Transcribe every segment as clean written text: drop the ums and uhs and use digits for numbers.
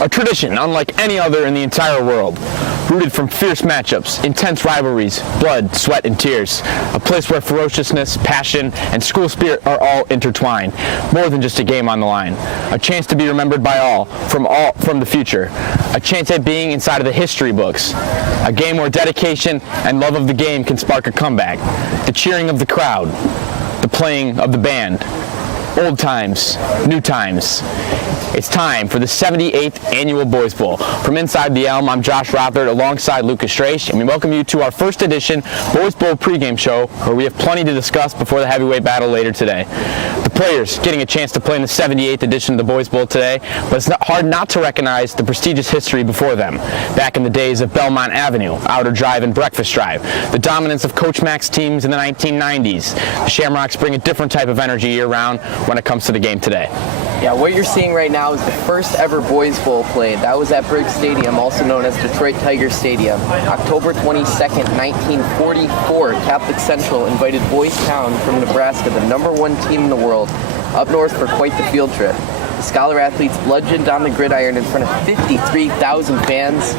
A tradition unlike any other in the entire world. Rooted from fierce matchups, intense rivalries, blood, sweat, and tears. A place where ferociousness, passion, and school spirit are all intertwined. More than just a game on the line. A chance to be remembered by all from the future. A chance at being inside of the history books. A game where dedication and love of the game can spark a comeback. The cheering of the crowd. The playing of the band. Old times, new times. It's time for the 78th Annual Boys Bowl. From inside the Elm, I'm Josh Rothard alongside Lucas Straish, and we welcome you to our first edition Boys Bowl pregame show, where we have plenty to discuss before the heavyweight battle later today. The players getting a chance to play in the 78th edition of the Boys Bowl today, but it's hard not to recognize the prestigious history before them. Back in the days of Belmont Avenue, Outer Drive, and Breakfast Drive, the dominance of Coach Mac's teams in the 1990s. The Shamrocks bring a different type of energy year-round when it comes to the game today. Yeah, what you're seeing right now is the first ever Boys Bowl played. That was at Briggs Stadium, also known as Detroit Tiger Stadium. October 22nd, 1944, Catholic Central invited Boys Town from Nebraska, the #1 team in the world, up north for quite the field trip. The Scholar athletes bludgeoned on the gridiron in front of 53,000 fans,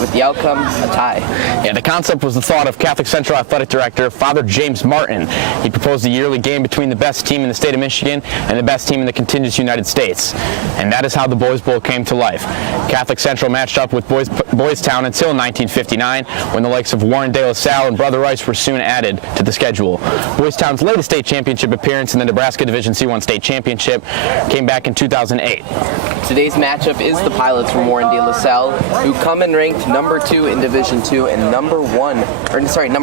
with the outcome a tie. Yeah, the concept was the thought of Catholic Central Athletic Director Father James Martin. He proposed a yearly game between the best team in the state of Michigan and the best team in the contiguous United States. And that is how the Boys Bowl came to life. Catholic Central matched up with Boys Town until 1959, when the likes of Warren De La Salle and Brother Rice were soon added to the schedule. Boys Town's latest state championship appearance in the Nebraska Division C1 state championship came back in 2008. Today's matchup is the Pilots from Warren De La Salle, who come in ranked #2 in Division II and number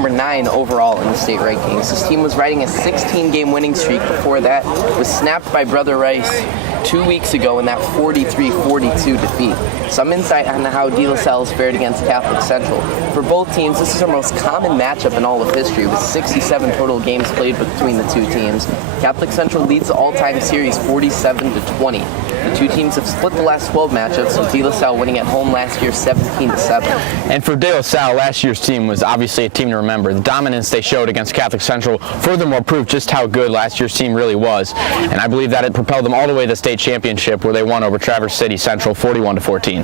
9 overall in the state rankings. This team was riding a 16-game winning streak before that was snapped by Brother Rice 2 weeks ago in that 43-42 defeat. Some insight on how De La Salle fared against Catholic Central. For both teams, this is our most common matchup in all of history, with 67 total games played between the two teams. Catholic Central leads the all-time series 47-20. The two teams have split the last 12 matchups, with De La Salle winning at home last year 17-7. And for De La Salle, last year's team was obviously a team to remember. The dominance they showed against Catholic Central furthermore proved just how good last year's team really was. And I believe that it propelled them all the way to the state championship, where they won over Traverse City Central 41-14.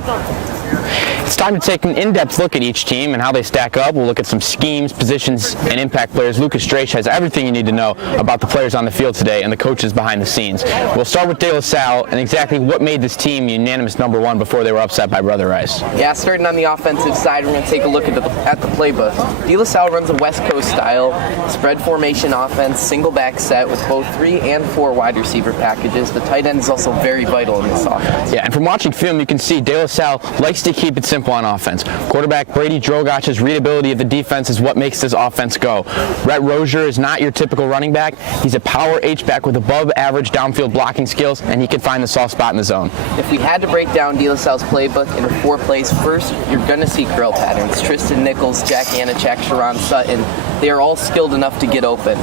It's time to take an in-depth look at each team and how they stack up. We'll look at some schemes, positions, and impact players. Lucas Straish has everything you need to know about the players on the field today and the coaches behind the scenes. We'll start with De La Salle and exactly what made this team unanimous #1 before they were upset by Brother Rice. Yeah, starting on the offensive side, we're going to take a look at the playbook. De La Salle runs a West Coast style spread formation offense, single back set with both 3 and 4 wide receiver packages. The tight end is also very vital in this offense. Yeah, and from watching film, you can see De La Salle likes to keep it simple on offense. Quarterback Brady Drogosh's readability of the defense is what makes this offense go. Rhett Rozier is not your typical running back. He's a power H-back with above average downfield blocking skills, and he can find the soft spot in the zone. If we had to break down De La Salle's playbook into 4 plays, first, you're going to see curl patterns. Tristan Nichols, Jack Yannichak, Sharon Sutton, they are all skilled enough to get open.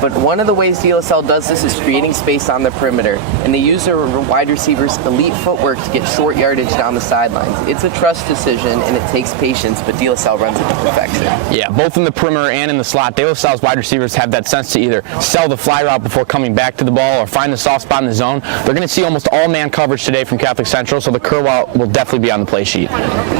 But one of the ways De La Salle does this is creating space on the perimeter, and they use their wide receivers' elite footwork to get short yardage down the sidelines. It's a trust decision, and it takes patience, but De La Salle runs it to perfection. Yeah, both in the perimeter and in the slot, De La Salle's wide receivers have that sense to either sell the fly route before coming back to the ball or find the soft spot in the zone. They're going to see almost all man coverage today from Catholic Central, so the curl route will definitely be on the play sheet.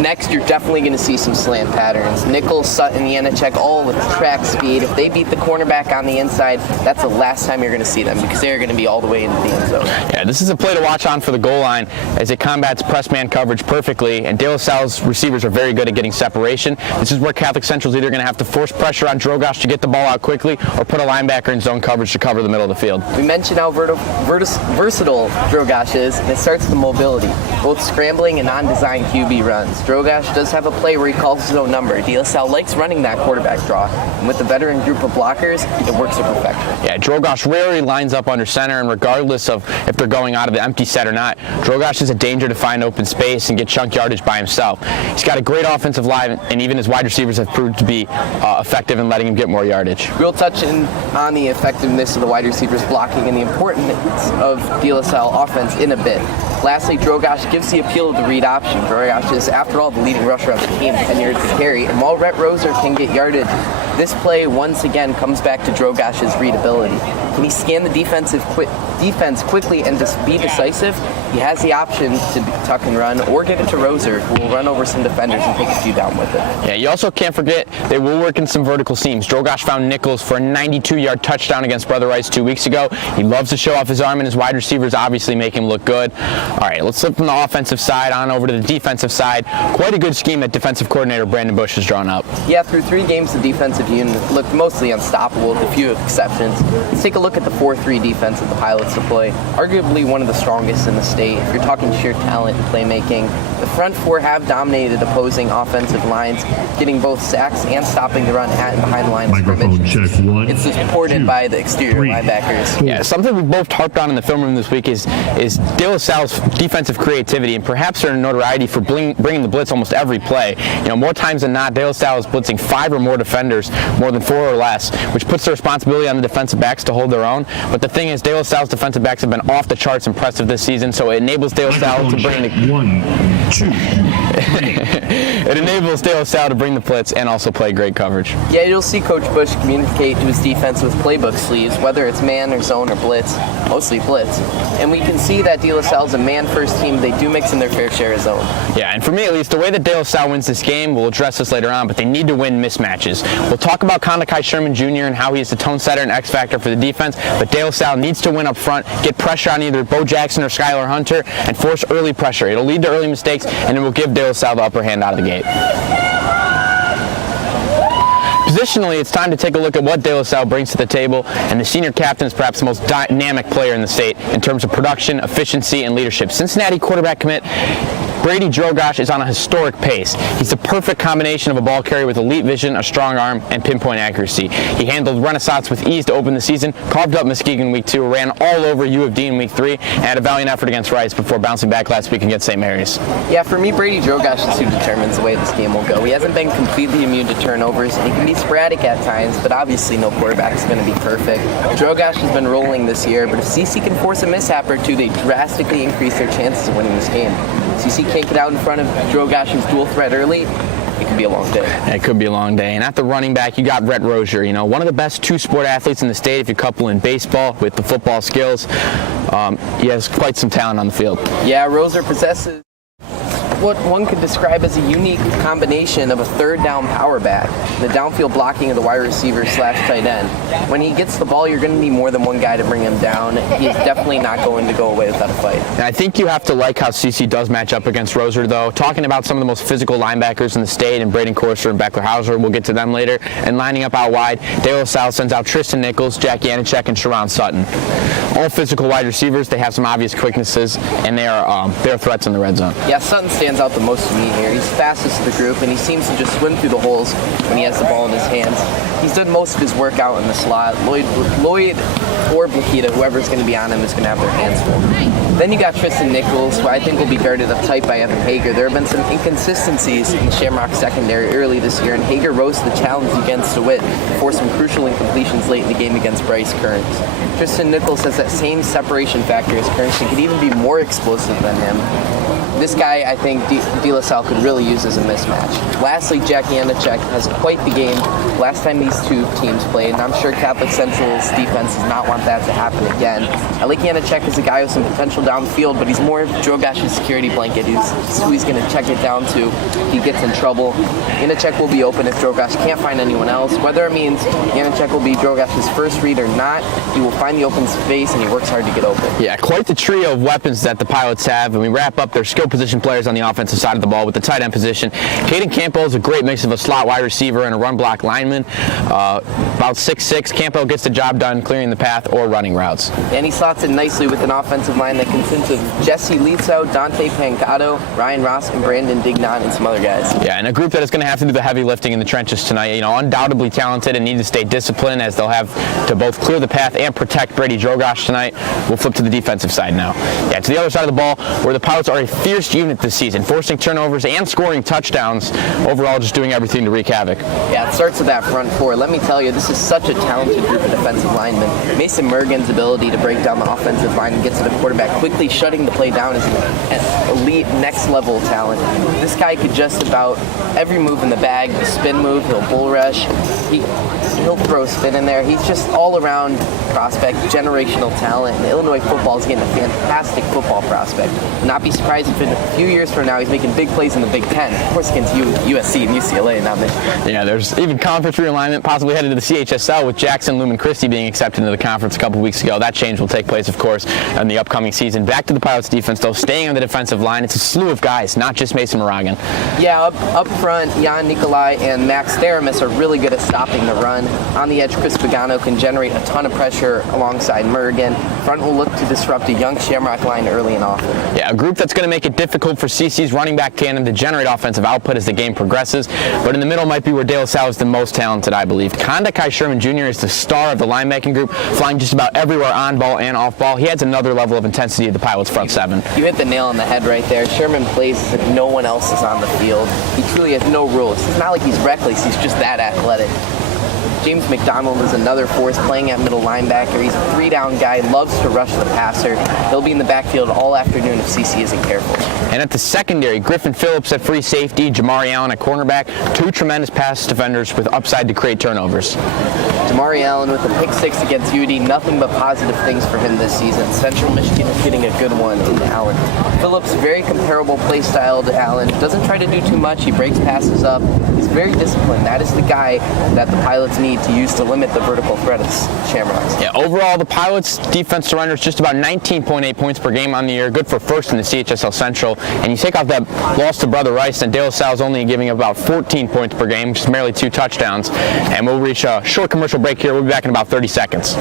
Next, you're definitely going to see some slant patterns. Nichols, Sutton, Yannichak, all with track speed. If they beat the cornerback on the inside, that's the last time you're going to see them, because they're going to be all the way into the end zone. Yeah, this is a play to watch on for the goal line as it combats press man coverage perfectly, and De La Salle's receivers are very good at getting separation. This is where Catholic Central is either going to have to force pressure on Drogosh to get the ball out quickly or put a linebacker in zone coverage to cover the middle of the field. We mentioned how versatile Drogosh is, and it starts with mobility, both scrambling and on-design QB runs. Drogosh does have a play where he calls his own number. De La Salle likes running that quarterback draw, and with the veteran group of blockers, it works to perfection. Yeah, Drogosh rarely lines up under center, and regardless of if they're going out of the empty set or not, Drogosh is a danger to find open space and get chunk yardage by himself. He's got a great offensive line, and even his wide receivers have proved to be effective in letting him get more yardage. We'll touch on the effectiveness of the wide receivers blocking and the importance of De La Salle offense in a bit. Lastly, Drogosh gives the appeal of the read option. Drogosh is, after all, the leading rusher on the team, 10 yards to carry, and while Rhett Rozier can get yardage This play, once again, comes back to Drogash's readability. Can he scan the defense quickly and just be decisive? He has the option to tuck and run or get it to Roser, who will run over some defenders and take a few down with it. Yeah, you also can't forget they will work in some vertical seams. Drogosh found Nichols for a 92-yard touchdown against Brother Rice 2 weeks ago. He loves to show off his arm, and his wide receivers obviously make him look good. All right, let's flip from the offensive side on over to the defensive side. Quite a good scheme that defensive coordinator Brandon Bush has drawn up. Yeah, through 3 games, the defensive unit looked mostly unstoppable with a few exceptions. Let's take a look at the 4-3 defense that the Pilots deploy. Arguably one of the strongest in the state. If you're talking sheer talent and playmaking, the front 4 have dominated opposing offensive lines, getting both sacks and stopping the run at and behind the line of scrimmage. It's supported by the exterior linebackers. Yeah, something we both harped on in the film room this week is De La Salle's defensive creativity and perhaps their notoriety for bringing the blitz almost every play. You know, more times than not, De La Salle is blitzing 5 or more defenders, more than 4 or less, which puts the responsibility on the defensive backs to hold their own. But the thing is, De La Salle's defensive backs have been off the charts impressive this season, so it enables De La Salle to bring it enables De La Salle to bring the blitz and also play great coverage. Yeah, you'll see Coach Bush communicate to his defense with playbook sleeves, whether it's man or zone or blitz, mostly blitz. And we can see that De La Salle's a man-first team. They do mix in their fair share of zone. Yeah, and for me at least, the way that De La Salle wins this game, we'll address this later on, but they need to win mismatches. We'll talk about Kondakai Sherman Jr. and how he is the tone setter and X factor for the defense, but De La Salle needs to win up front, get pressure on either Bo Jackson or Skylar Hunter, and force early pressure. It'll lead to early mistakes, and it will give De La Salle the upper hand out of the gate. Positionally, it's time to take a look at what De La Salle brings to the table, and the senior captain is perhaps the most dynamic player in the state in terms of production, efficiency, and leadership. Cincinnati quarterback commit Brady Drogosh is on a historic pace. He's the perfect combination of a ball carrier with elite vision, a strong arm, and pinpoint accuracy. He handled Renaissance with ease to open the season, carved up Muskegon week 2, ran all over U of D in week 3, and had a valiant effort against Rice before bouncing back last week against St. Mary's. Yeah, for me, Brady Drogosh is who determines the way this game will go. He hasn't been completely immune to turnovers, and he can be sporadic at times, but obviously no quarterback is going to be perfect. Drogosh has been rolling this year, but if CC can force a mishap or two, they drastically increase their chances of winning this game. CC can't get out in front of Drogosh's dual threat early. It could be a long day. It could be a long day. And at the running back, you got Rhett Rozier, you know, one of the best two-sport athletes in the state if you couple in baseball with the football skills. He has quite some talent on the field. Yeah, Rozier possesses what one could describe as a unique combination of a third down power back, the downfield blocking of the wide receiver / tight end. When he gets the ball, you're going to need more than one guy to bring him down. He's definitely not going to go away without a fight. And I think you have to like how CC does match up against Rozier, though. Talking about some of the most physical linebackers in the state, and Braden Corser and Beckler Hauser, we'll get to them later, and lining up out wide, De La Salle sends out Tristan Nichols, Jack Janacek, and Sharon Sutton. All physical wide receivers. They have some obvious quicknesses, and they're threats in the red zone. Yeah, Sutton stands out the most to me here. He's fastest of the group, and he seems to just swim through the holes when he has the ball in his hands. He's done most of his work out in the slot. Lloyd or Blakita, whoever's going to be on him, is going to have their hands full. Then you got Tristan Nichols, who I think will be guarded up tight by Evan Hager. There have been some inconsistencies in the Shamrock secondary early this year, and Hager rose to the challenge against DeWitt for some crucial incompletions late in the game against Bryce Kearns. Tristan Nichols has that same separation factor as Kearns and could even be more explosive than him. This guy, I think, De La Salle could really use as a mismatch. Lastly, Jack Janacek has quite the game last time these two teams played, and I'm sure Catholic Central's defense does not want that to happen again. I like Janacek as a guy with some potential downfield, but he's more Drogosh's security blanket. He's who he's going to check it down to if he gets in trouble. Janacek will be open if Drogosh can't find anyone else. Whether it means Janacek will be Drogosh's first read or not, he will find the open space, and he works hard to get open. Yeah, quite the trio of weapons that the Pilots have, and we wrap up their skill position players on the offensive side of the ball with the tight end position. Caden Campbell is a great mix of a slot wide receiver and a run block lineman. About 6'6", Campbell gets the job done clearing the path or running routes. And he slots in nicely with an offensive line that consists of Jesse Lizzo, Dante Pancato, Ryan Ross, and Brandon Dignon, and some other guys. Yeah, and a group that is going to have to do the heavy lifting in the trenches tonight. You know, undoubtedly talented and need to stay disciplined as they'll have to both clear the path and protect Brady Drogosh tonight. We'll flip to the defensive side now. Yeah, to the other side of the ball, where the Pilots are a fierce unit this season. season, forcing turnovers and scoring touchdowns. Overall, just doing everything to wreak havoc. Yeah, it starts with that front four. Let me tell you, this is such a talented group of defensive linemen. Mason Mergen's ability to break down the offensive line and get to the quarterback quickly, shutting the play down, is an elite, next-level talent. This guy could just about every move in the bag. The spin move, he'll bull rush. He'll throw spin in there. He's just all-around prospect, generational talent. And Illinois football is getting a fantastic football prospect. Not be surprised if in a few years from now he's making big plays in the Big Ten. Of course, against USC and UCLA, not Michigan. Yeah, there's even conference realignment possibly headed to the CHSL with Jackson Lumen Christie being accepted into the conference a couple weeks ago. That change will take place, of course, in the upcoming season. Back to the Pilots defense, though, staying on the defensive line. It's a slew of guys, not just Mason Moragan. Yeah, up front, Jan Nikolai and Max Theramis are really good at stopping the run. On the edge, Chris Pagano can generate a ton of pressure alongside Mergen. Front will look to disrupt a young Shamrock line early and often. Yeah, a group that's going to make it difficult for CC's running back tandem to generate offensive output as the game progresses. But in the middle might be where De La Salle is the most talented, I believe. Kondakai Sherman Jr. is the star of the linebacking group, flying just about everywhere on ball and off ball. He adds another level of intensity to the Pilots' front seven. You hit the nail on the head right there. Sherman plays as if no one else is on the field. He truly has no rules. It's not like he's reckless. He's just that athletic. James McDonald is another force playing at middle linebacker. He's a three-down guy, loves to rush the passer. He'll be in the backfield all afternoon if CC isn't careful. And at the secondary, Griffin Phillips at free safety, Jamari Allen at cornerback, two tremendous pass defenders with upside to create turnovers. Jamari Allen with a pick six against UD, nothing but positive things for him this season. Central Michigan is getting a good one in Allen. Phillips, very comparable play style to Allen. Doesn't try to do too much. He breaks passes up. He's very disciplined. That is the guy that the Pilots need to use to limit the vertical threat of Shamrocks. Yeah, overall, the Pilots' defense surrenders just about 19.8 points per game on the year, good for first in the CHSL Central. And you take off that loss to Brother Rice, and De La Salle's only giving about 14 points per game, which is merely 2 touchdowns. And we'll reach a short commercial break here. We'll be back in about 30 seconds.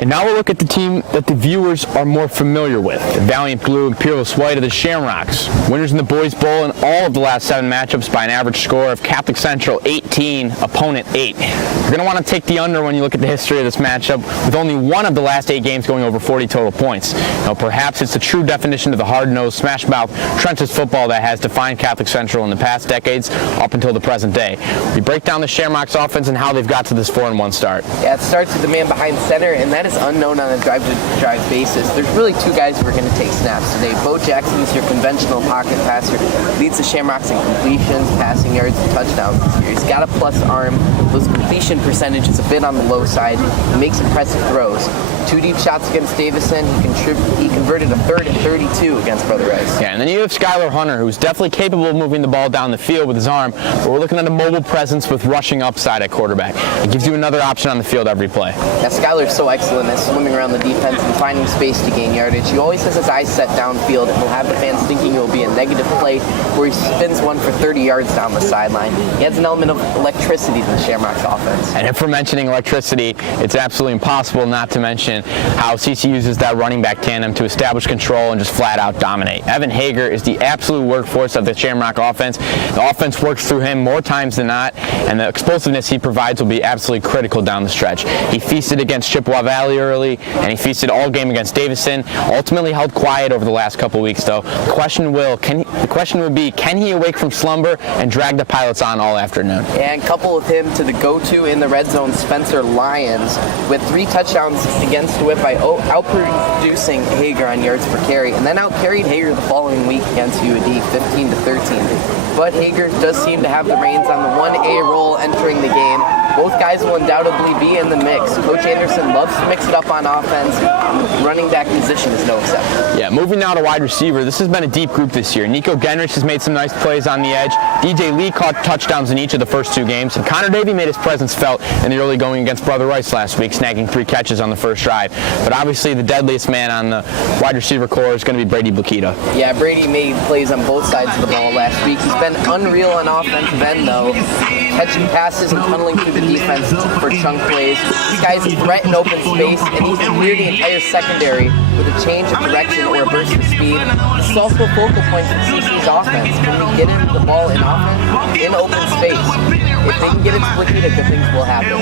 And now we'll look at the team that the viewers are more familiar with, the Valiant Blue and Peerless White of the Shamrocks. Winners in the Boys Bowl in all of the last 7 matchups by an average score of Catholic Central 18, opponent 8. You're going to want to take the under when you look at the history of this matchup, with only one of the last 8 games going over 40 total points. Now, perhaps it's the true definition of the hard-nosed, smash-mouth, trenches football that has defined Catholic Central in the past decades up until the present day. We break down the Shamrocks offense and how they've got to this 4-1 start. Yeah, it starts with the man behind center, and that is unknown on a drive-to-drive basis. There's really 2 guys who are going to take snaps today. Bo Jackson is your conventional pocket passer, leads the Shamrocks in completions, passing yards, and touchdowns this year. He's got a plus arm. Those completion percentage is a bit on the low side. He makes impressive throws. 2 deep shots against Davison. He converted a 3rd and 32 against Brother Rice. Yeah, and then you have Skylar Hunter, who's definitely capable of moving the ball down the field with his arm, but we're looking at a mobile presence with rushing upside at quarterback. It gives you another option on the field every play. Yeah, Skylar's so excellent at swimming around the defense and finding space to gain yardage. He always has his eyes set downfield and will have the fans thinking it will be a negative play where he spins one for 30 yards down the sideline. He adds an element of electricity to the Shamrocks offense. And if we're mentioning electricity, it's absolutely impossible not to mention how CC uses that running back tandem to establish control and just flat out dominate. Evan Hager is the absolute workhorse of the Shamrock offense. The offense works through him more times than not, and the explosiveness he provides will be absolutely critical down the stretch. He feasted against Chippewa Valley early, and he feasted all game against Davison. Ultimately held quiet over the last couple weeks, though. The question will be, can he awake from slumber and drag the Pilots on all afternoon? And couple with him to the go-to in the red zone, Spencer Lyons, with 3 touchdowns against the whip by outproducing Hager on yards per carry, and then outcarried Hager the following week against UAD, 15-13. But Hager does seem to have the reins on the 1A role entering the game. Both guys will undoubtedly be in the mix. Coach Anderson loves to mix mix it up on offense. Running back position is no exception. Yeah, moving now to wide receiver. This has been a deep group this year. Nico Genrich has made some nice plays on the edge. DJ Lee caught touchdowns in each of the first 2 games. And Connor Davey made his presence felt in the early going against Brother Rice last week, snagging 3 catches on the first drive. But obviously the deadliest man on the wide receiver core is going to be Brady Blakita. Yeah, Brady made plays on both sides of the ball last week. He's been unreal on offensive end, though. Catching passes and tunneling through the defense for chunk plays. This guy's a threat in open space, and he can clear the entire secondary with a change of direction or a burst of speed. This is also a focal point for CC's offense. Can we get him the ball in offense in open space? If they can get it to Blakita, good things will happen.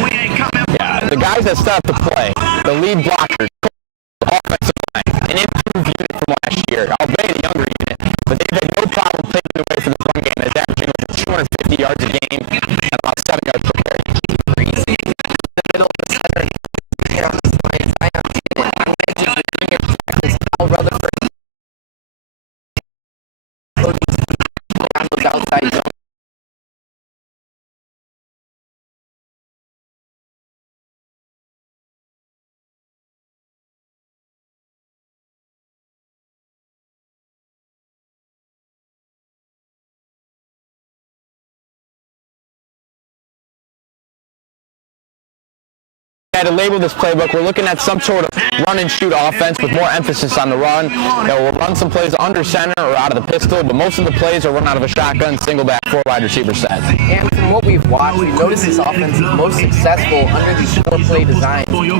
Yeah, the guys that set up the play, the lead blockers, offensive line, an improved unit from last year, albeit a younger unit, but they've had no problem taking away from the run game. It's averaging over 250 yards a game and about 7 yards per carry. Outside zone. To label this playbook, we're looking at some sort of run and shoot offense with more emphasis on the run. We'll run some plays under center or out of the pistol, but most of the plays are run out of a shotgun, single back, 4 wide receiver set. And from what we've watched, we've noticed this offense is most successful under these 4-play designs. We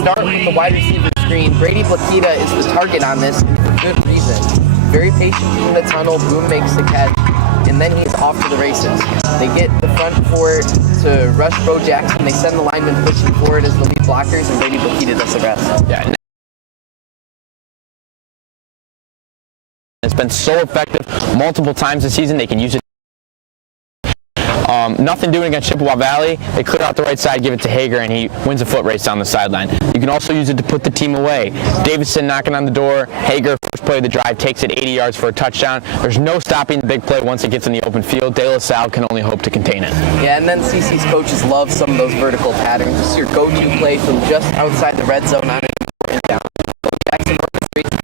start with the wide receiver screen. Brady Blakita is the target on this for good reason. Very patient in the tunnel, Boom makes the catch, and then he's off to the races. They get the front four to rush Bo Jackson. They send the linemen pushing forward as the lead blockers, and Brady Blakita does the rest. Yeah. It's been so effective multiple times this season. They can use it. Nothing doing against Chippewa Valley. They clear out the right side, give it to Hager, and he wins a foot race down the sideline. You can also use it to put the team away. Davidson knocking on the door. Hager, first play of the drive, takes it 80 yards for a touchdown. There's no stopping the big play once it gets in the open field. De La Salle can only hope to contain it. Yeah, and then CC's coaches love some of those vertical patterns. This is your go-to play from just outside the red zone on an important down. Bo Jackson orchestrates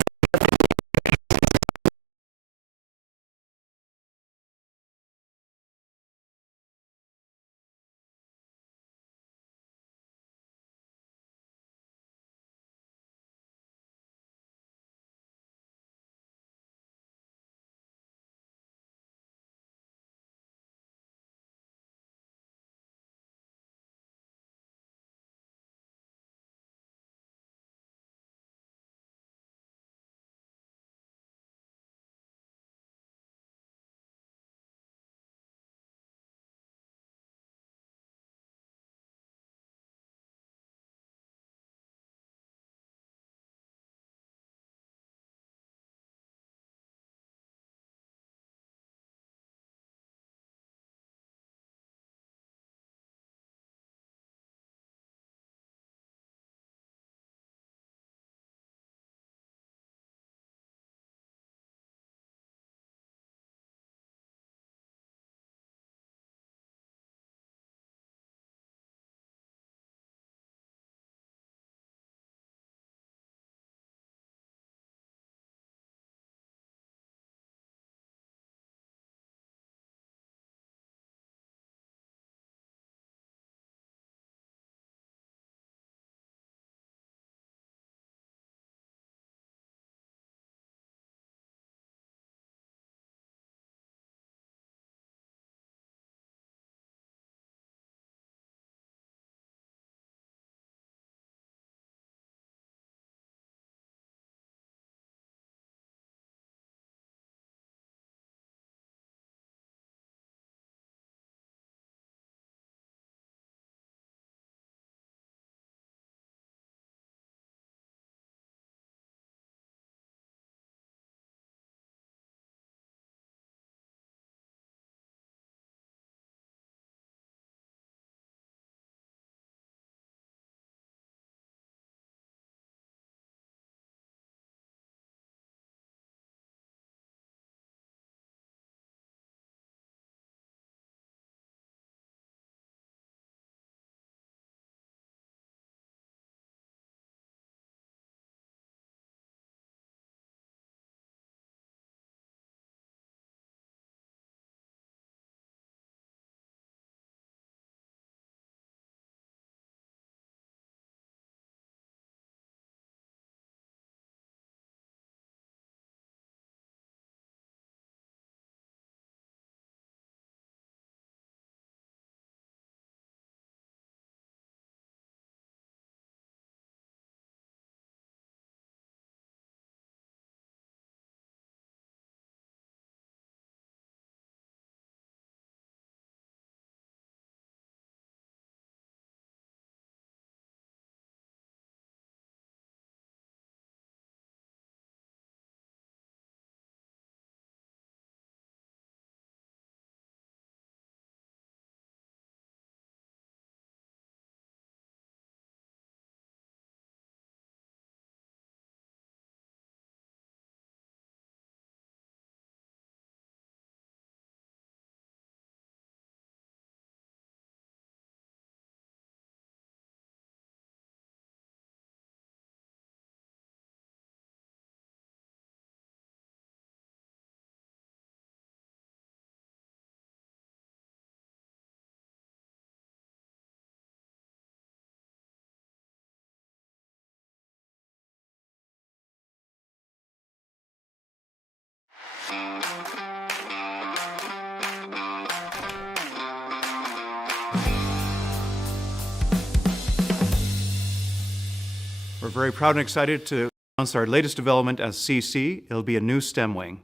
We're very proud and excited to announce our latest development as CC. It'll be a new STEM wing.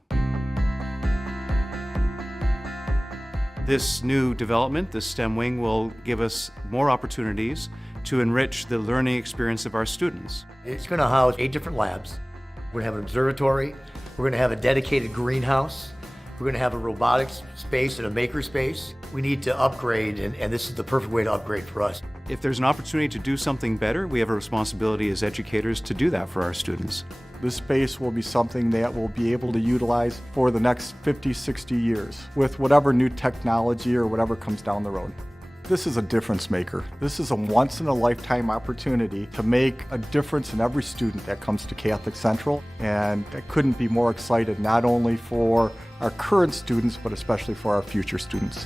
This new development, the STEM wing, will give us more opportunities to enrich the learning experience of our students. It's going to house 8 different labs. We're going to have an observatory. We're going to have a dedicated greenhouse. We're going to have a robotics space and a maker space. We need to upgrade, and this is the perfect way to upgrade for us. If there's an opportunity to do something better, we have a responsibility as educators to do that for our students. This space will be something that we'll be able to utilize for the next 50, 60 years with whatever new technology or whatever comes down the road. This is a difference maker. This is a once-in-a-lifetime opportunity to make a difference in every student that comes to Catholic Central, and I couldn't be more excited not only for our current students, but especially for our future students.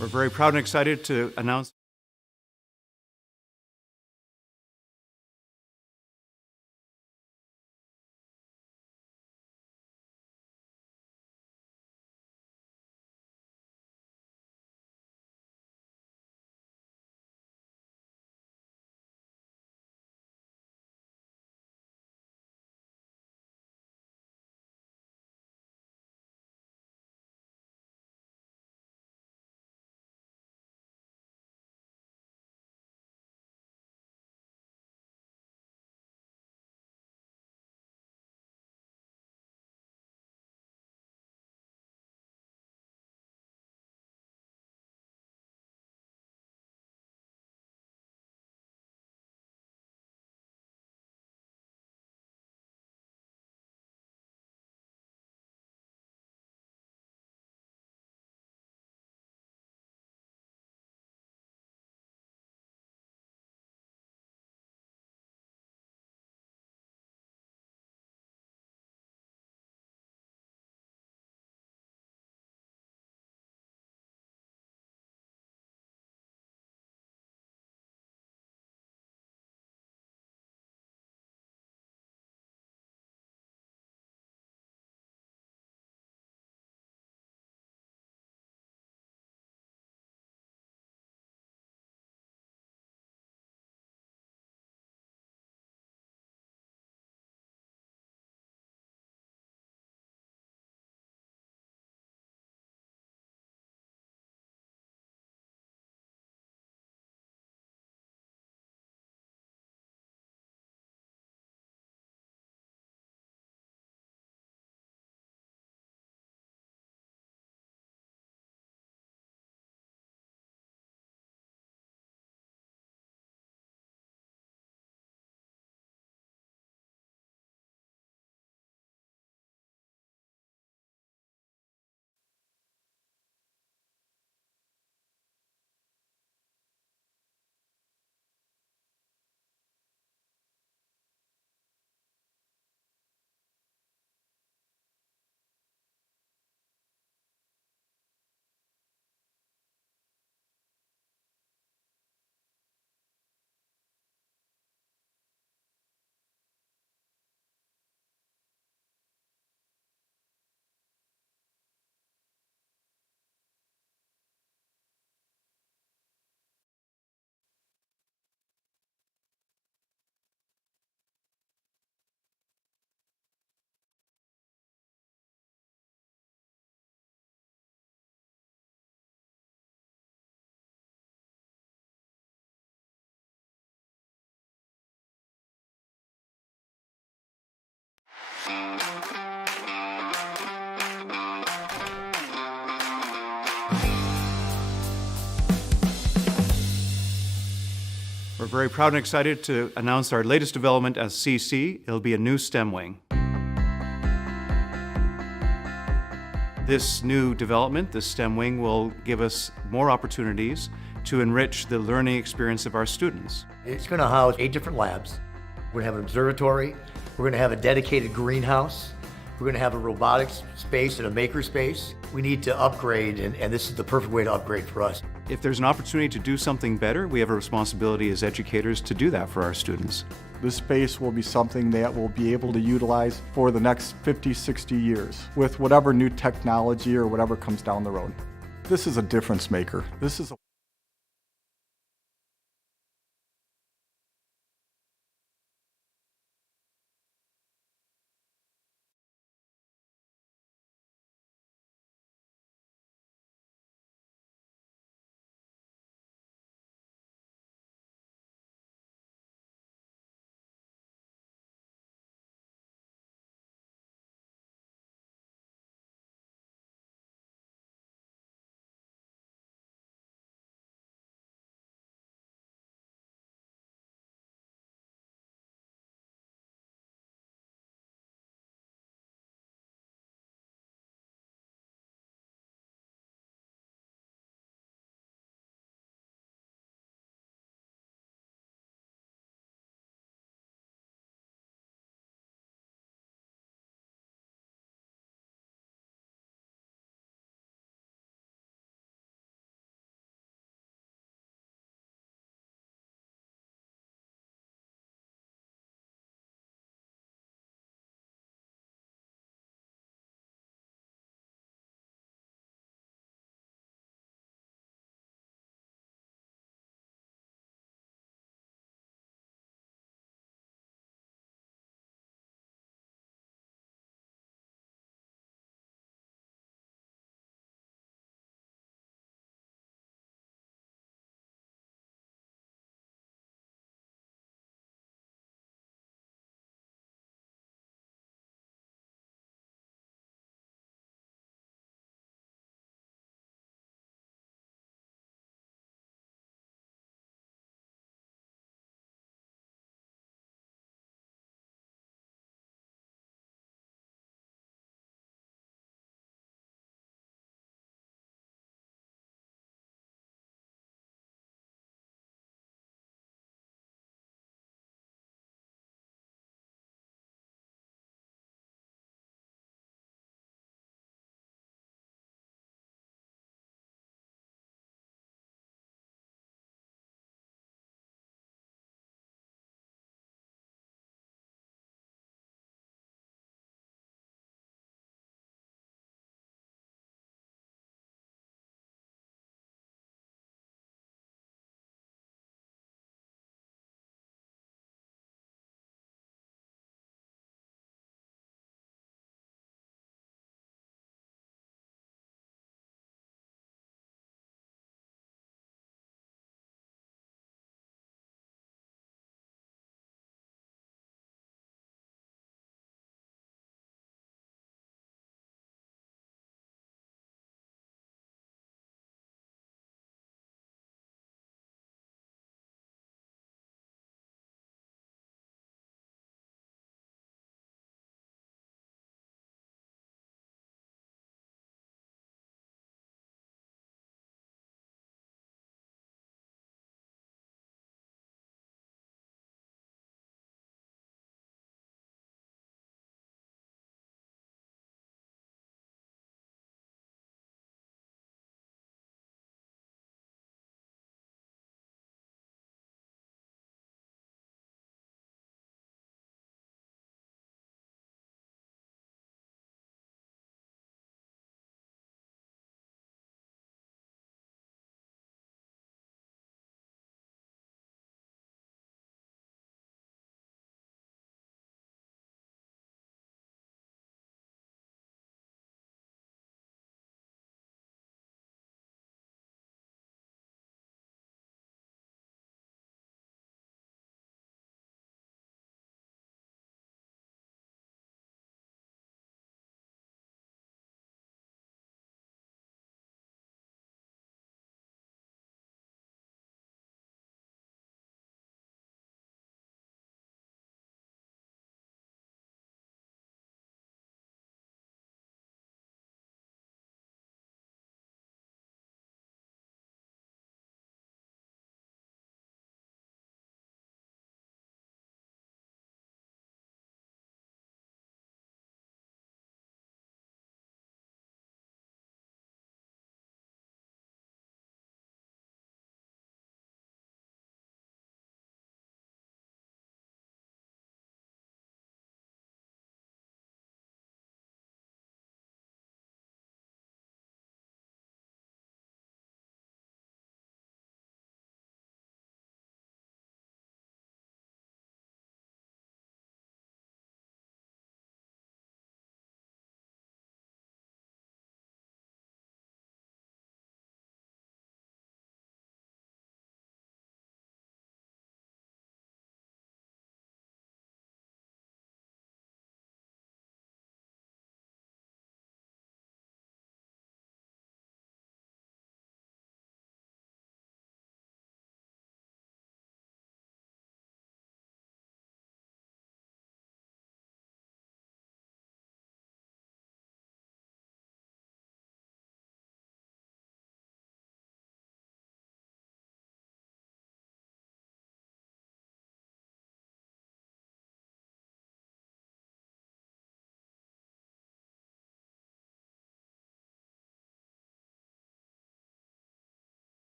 We're very proud and excited to announce we're very proud and excited to announce our latest development as CC. It'll be a new STEM wing. This new development, the STEM wing, will give us more opportunities to enrich the learning experience of our students. It's going to house 8 different labs. We're going to have an observatory. We're going to have a dedicated greenhouse. We're going to have a robotics space and a maker space. We need to upgrade, and this is the perfect way to upgrade for us. If there's an opportunity to do something better, we have a responsibility as educators to do that for our students. This space will be something that we'll be able to utilize for the next 50, 60 years with whatever new technology or whatever comes down the road. This is a difference maker. This is a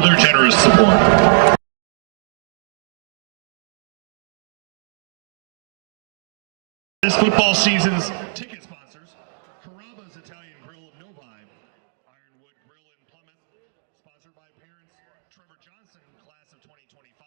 for their generous support. This football season's ticket sponsors, Carrabba's Italian Grill of Novi, Ironwood Grill in Plymouth, sponsored by parents Trevor Johnson, class of 2025.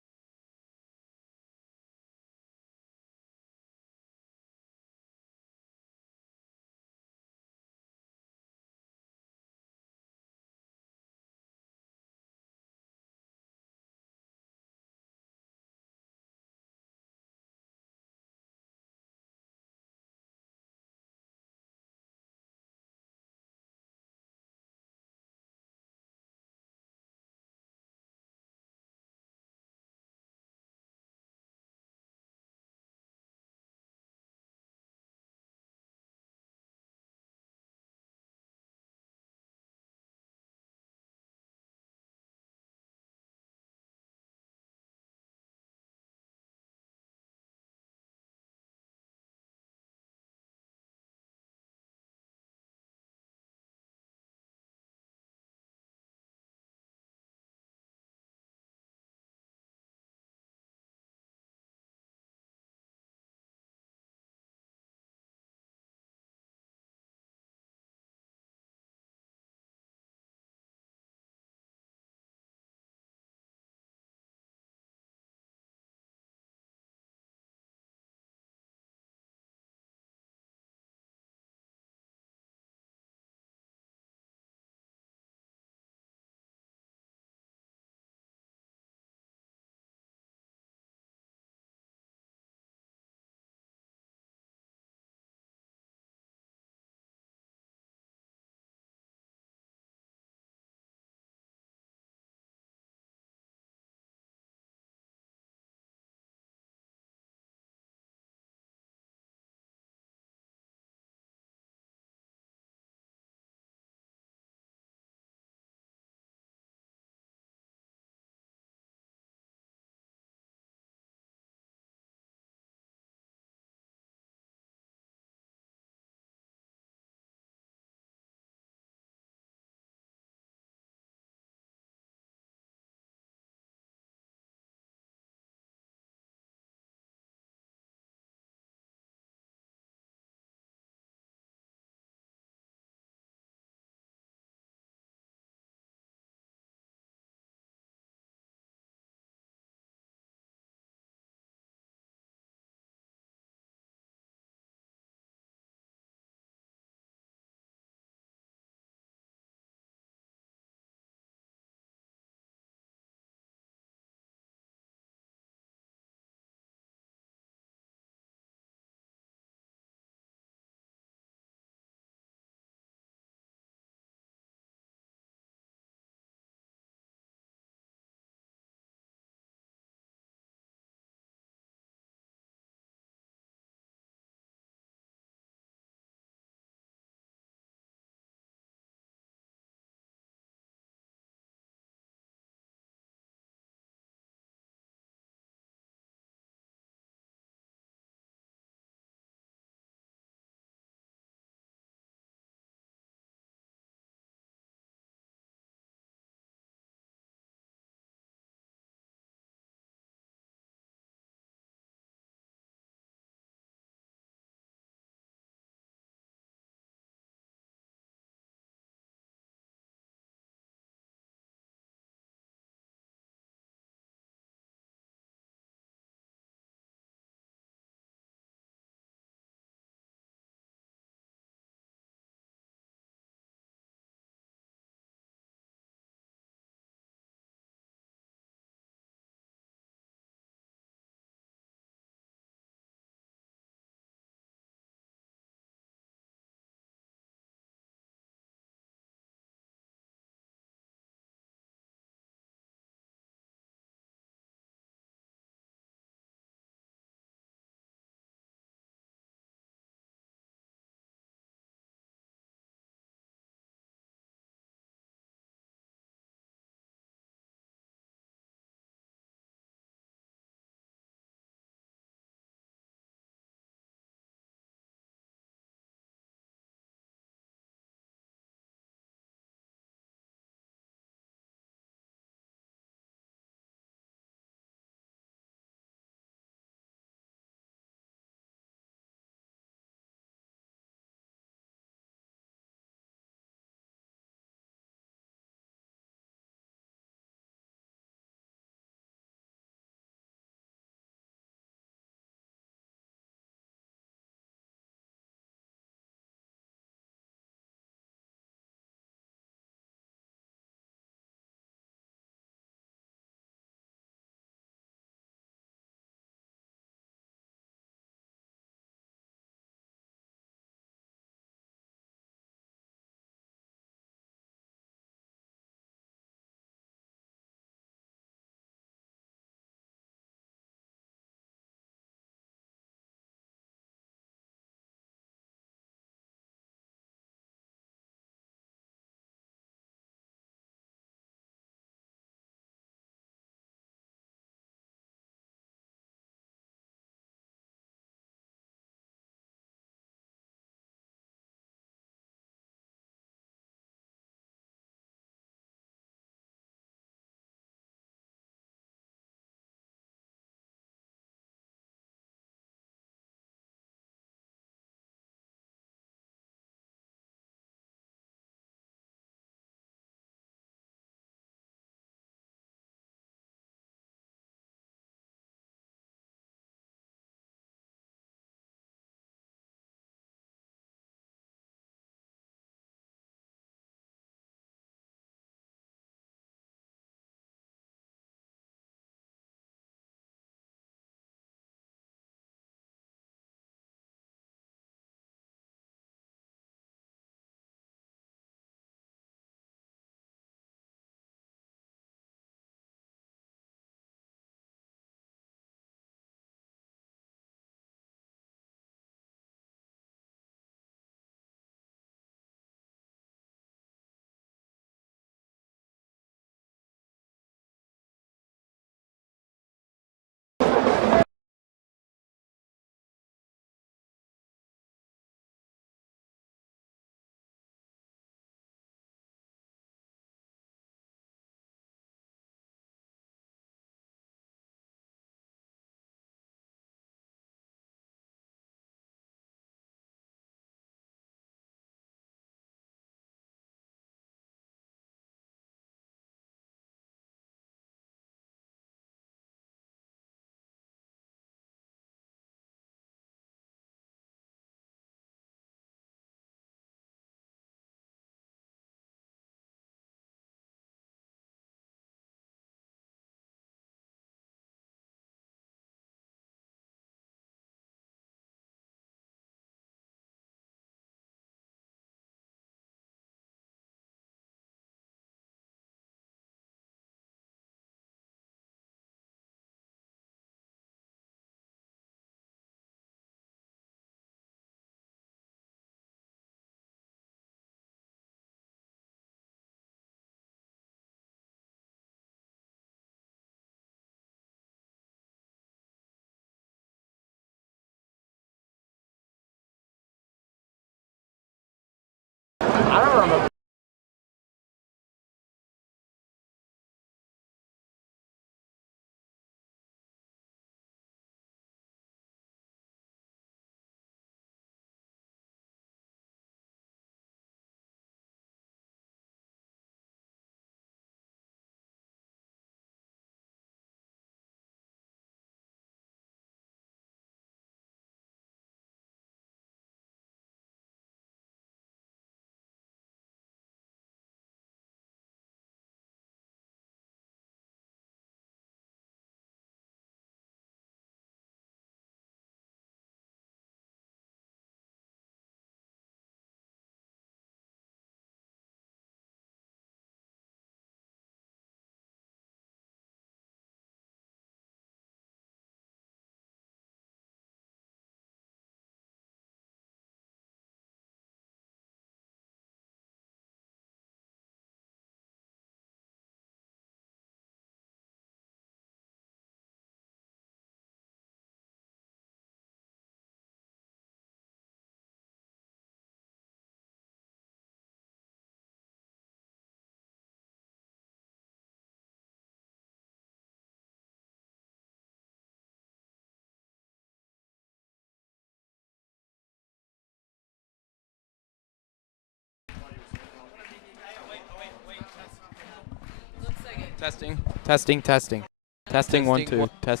Testing. Testing. Testing. Testing. 1 2. Test.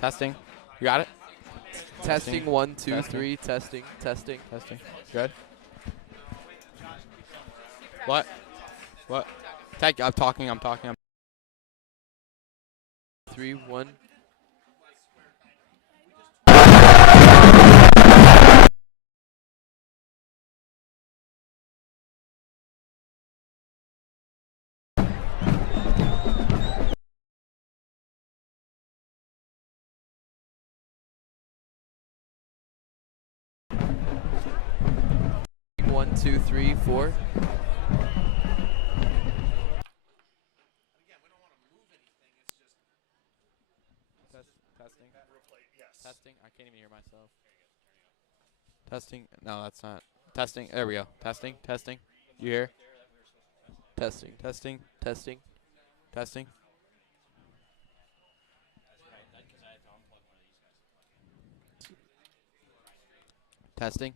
Testing. You got it. Testing 1 2 Testing. 3. Testing. Testing. Testing. Good. What? What? Tag. I'm talking. 3 1. One, two, three, four. Testing. Testing. I can't even hear myself. Testing. No, that's not. Testing. There we go. Testing. Testing. You hear? Testing. Testing. Testing. Testing. Testing.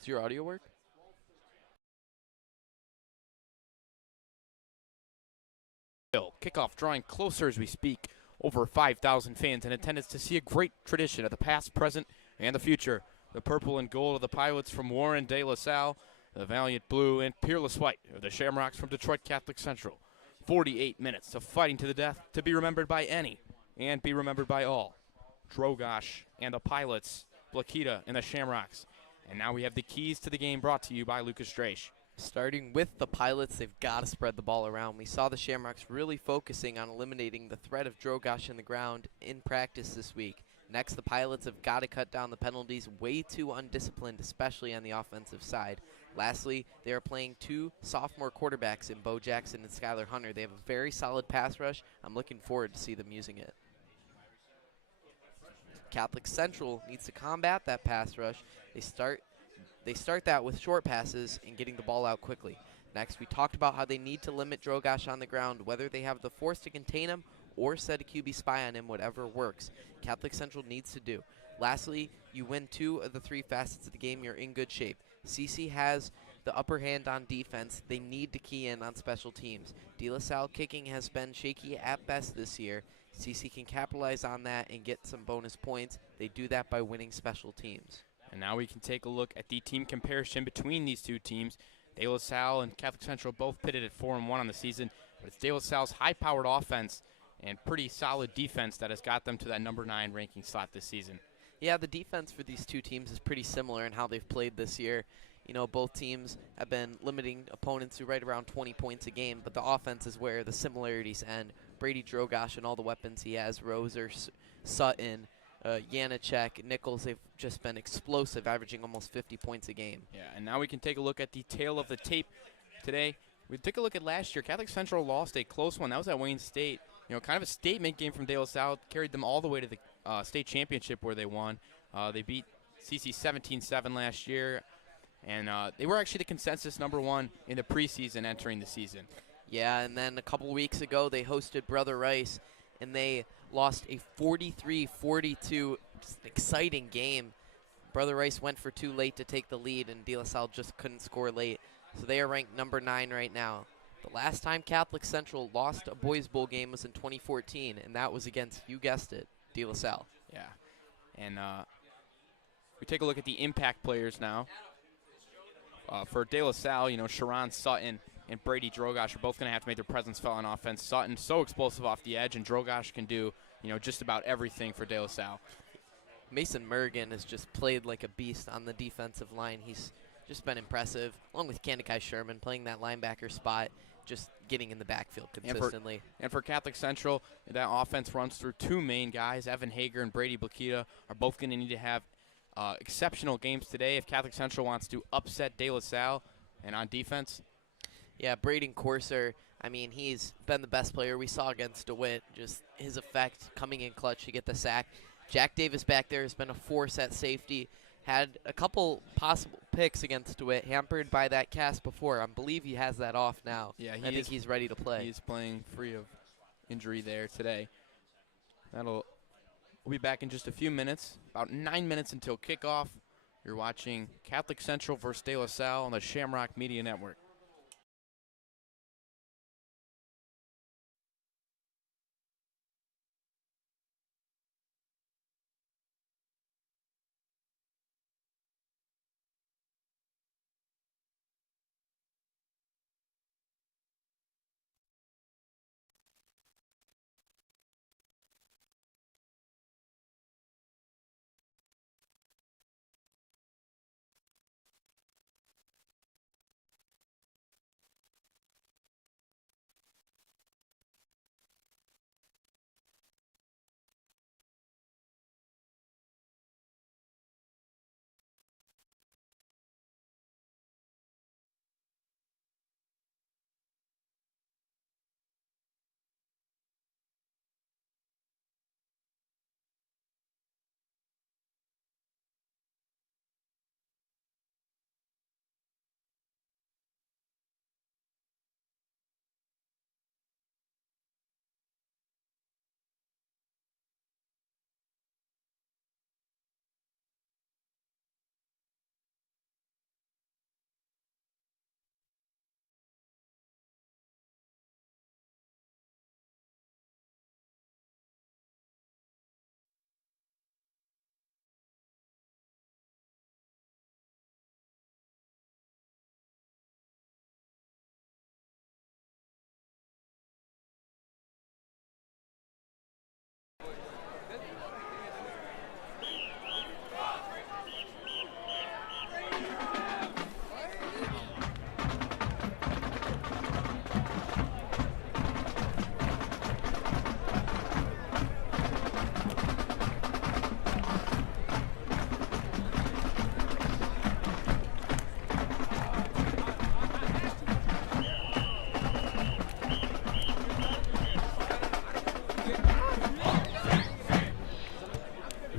Does your audio work? Kickoff drawing closer as we speak. Over 5,000 fans in attendance to see a great tradition of the past, present, and the future. The purple and gold of the Pilots from Warren De La Salle, the valiant blue and peerless white of the Shamrocks from Detroit Catholic Central. 48 minutes of fighting to the death to be remembered by any and be remembered by all. Drogosh and the Pilots, Blakita and the Shamrocks. And now we have the keys to the game brought to you by Lucas Drache. Starting with the Pilots, they've got to spread the ball around. We saw the Shamrocks really focusing on eliminating the threat of Drogosh in the ground in practice this week. Next, the Pilots have got to cut down the penalties, way too undisciplined, especially on the offensive side. Lastly, they are playing two sophomore quarterbacks in Bo Jackson and Skylar Hunter. They have a very solid pass rush. I'm looking forward to see them using it. Catholic Central needs to combat that pass rush. They start that with short passes and getting the ball out quickly. Next, we talked about how they need to limit Drogosh on the ground, whether they have the force to contain him or set a QB spy on him, whatever works. Catholic Central needs to do. Lastly, you win 2 of the 3 facets of the game, you're in good shape. CC has the upper hand on defense. They need to key in on special teams. De La Salle kicking has been shaky at best this year. CC can capitalize on that and get some bonus points. They do that by winning special teams. And now we can take a look at the team comparison between these two teams. De La Salle and Catholic Central both pitted at 4-1 on the season, but it's De La Salle's high-powered offense and pretty solid defense that has got them to that number 9 ranking slot this season. Yeah, the defense for these two teams is pretty similar in how they've played this year. You know, both teams have been limiting opponents to right around 20 points a game, but the offense is where the similarities end. Brady Drogosh and all the weapons he has, Roser, Sutton, Janacek, Nichols, they've just been explosive, averaging almost 50 points a game. Yeah, and now we can take a look at the tail of the tape today. We took a look at last year. Catholic Central lost a close one. That was at Wayne State. You know, kind of a statement game from De La Salle. Carried them all the way to the state championship where they won. They beat CC 17-7 last year. And they were actually the consensus number 1 in the preseason entering the season. Yeah, and then a couple weeks ago they hosted Brother Rice, and they lost a 43-42, just an exciting game. Brother Rice went for 2 late to take the lead, and De La Salle just couldn't score late. So they are ranked number 9 right now. The last time Catholic Central lost a Boys Bowl game was in 2014, and that was against, you guessed it, De La Salle. Yeah, and we take a look at the impact players now. For De La Salle, Sharon Sutton and Brady Drogosh are both going to have to make their presence felt on offense. Sutton so explosive off the edge, and Drogosh can do just about everything for De La Salle. Mason Mergen has just played like a beast on the defensive line. He's just been impressive, along with Kandakai Sherman playing that linebacker spot, just getting in the backfield consistently. And for Catholic Central, that offense runs through two main guys. Evan Hager and Brady Blakita are both going to need to have exceptional games today if Catholic Central wants to upset De La Salle. And on defense, yeah, Braden Corser, I mean, he's been the best player we saw against DeWitt. Just his effect coming in clutch to get the sack. Jack Davis back there has been a force at safety. Had a couple possible picks against DeWitt, hampered by that cast before. I believe he has that off now. Yeah, I think he's ready to play. He's playing free of injury there today. We'll be back in just a few minutes, about 9 minutes until kickoff. You're watching Catholic Central versus De La Salle on the Shamrock Media Network.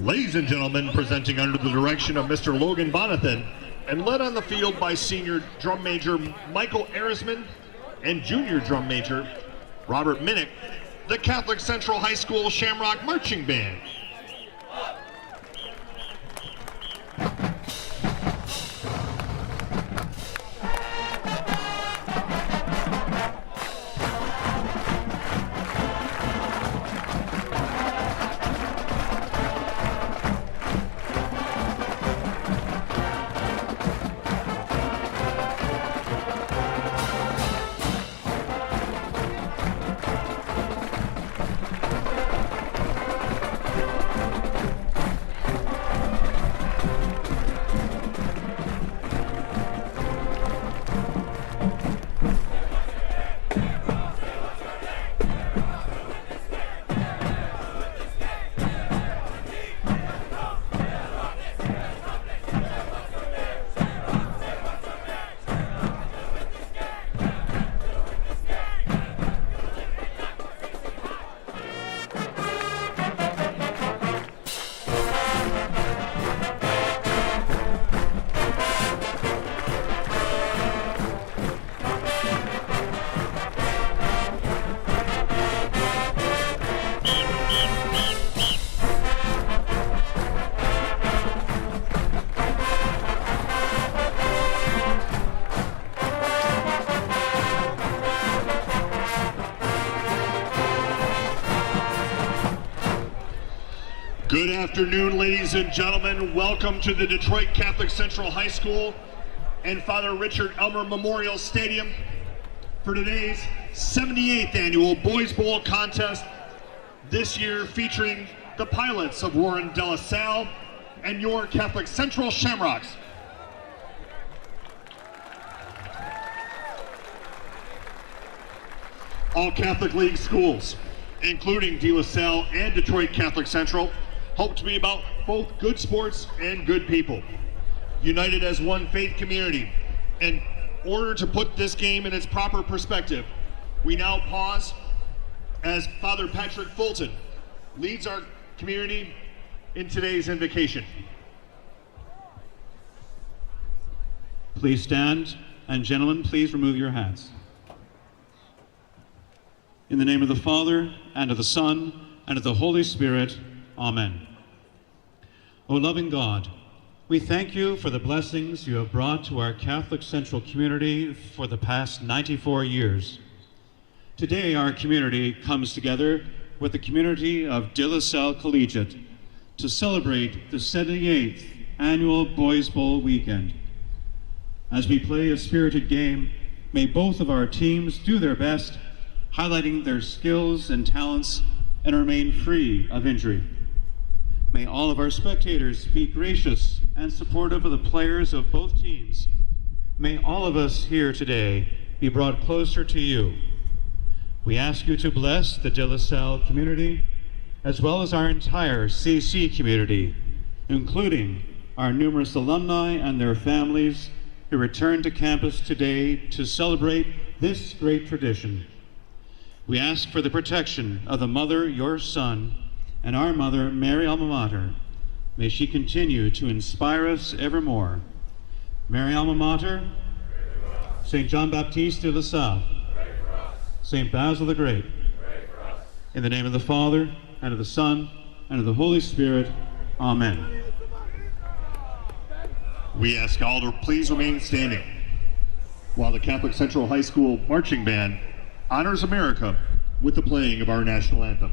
Ladies and gentlemen, presenting under the direction of Mr. Logan Bonathan and led on the field by senior drum major Michael Arisman and junior drum major Robert Minnick, the Catholic Central High School Shamrock Marching Band. Good afternoon, ladies and gentlemen. Welcome to the Detroit Catholic Central High School and Father Richard Elmer Memorial Stadium for today's 78th annual Boys Bowl contest, this year featuring the pilots of Warren de La Salle and your Catholic Central Shamrocks. All Catholic League schools, including De La Salle and Detroit Catholic Central, hope to be about both good sports and good people, united as one faith community. In order to put this game in its proper perspective, we now pause as Father Patrick Fulton leads our community in today's invocation. Please stand, and gentlemen, please remove your hats. In the name of the Father, and of the Son, and of the Holy Spirit, Amen. O loving God, we thank you for the blessings you have brought to our Catholic Central community for the past 94 years. Today, our community comes together with the community of De La Salle Collegiate to celebrate the 78th annual Boys Bowl weekend. As we play a spirited game, may both of our teams do their best, highlighting their skills and talents, and remain free of injury. May all of our spectators be gracious and supportive of the players of both teams. May all of us here today be brought closer to you. We ask you to bless the De La Salle community, as well as our entire CC community, including our numerous alumni and their families who return to campus today to celebrate this great tradition. We ask for the protection of the Mother, your Son, and our Mother, Mary Alma Mater. May she continue to inspire us evermore. Mary Alma Mater, St. John Baptiste de La Salle, St. Basil the Great, in the name of the Father, and of the Son, and of the Holy Spirit, Amen. We ask all to please remain standing while the Catholic Central High School Marching Band honors America with the playing of our national anthem.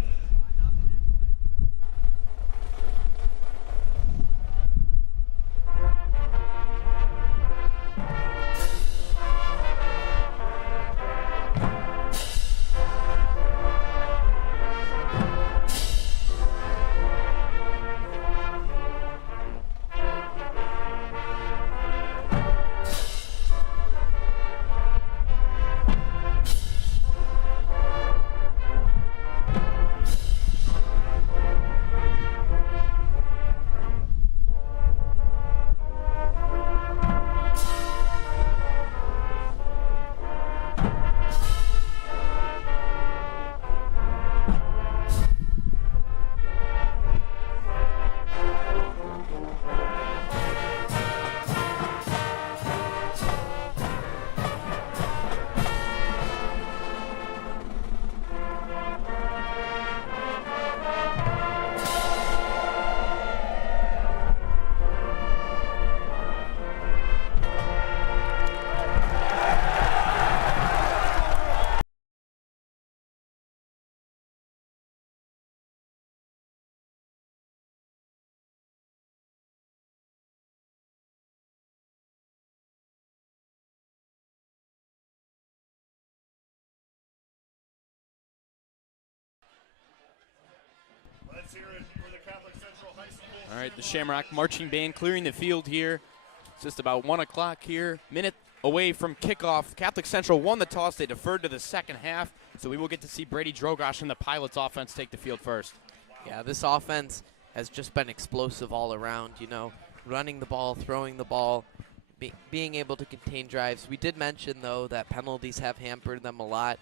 Let's hear it for the Catholic Central High School. All right, the Shamrock Marching Band clearing the field here. It's just about 1 o'clock here. Minute away from kickoff. Catholic Central won the toss. They deferred to the second half, so we will get to see Brady Drogosh and the Pilots offense take the field first. Yeah, this offense has just been explosive all around, you know, running the ball, throwing the ball, being able to contain drives. We did mention, though, that penalties have hampered them a lot.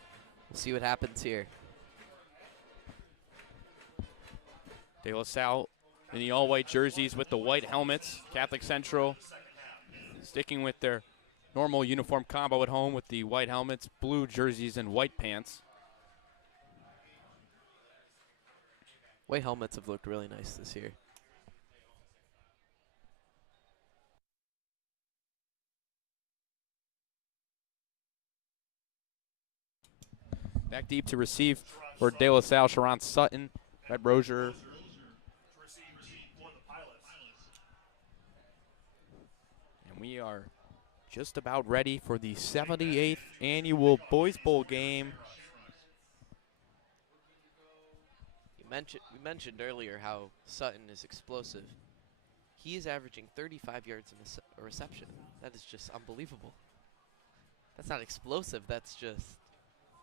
We'll see what happens here. De La Salle in the all-white jerseys with the white helmets. Catholic Central sticking with their normal uniform combo at home with the white helmets, blue jerseys, and white pants. White helmets have looked really nice this year. Back deep to receive for De La Salle, Sharon Sutton, Red Rozier. And we are just about ready for the 78th annual Boys Bowl game. We mentioned earlier how Sutton is explosive. He is averaging 35 yards in a reception. That is just unbelievable. That's not explosive, that's just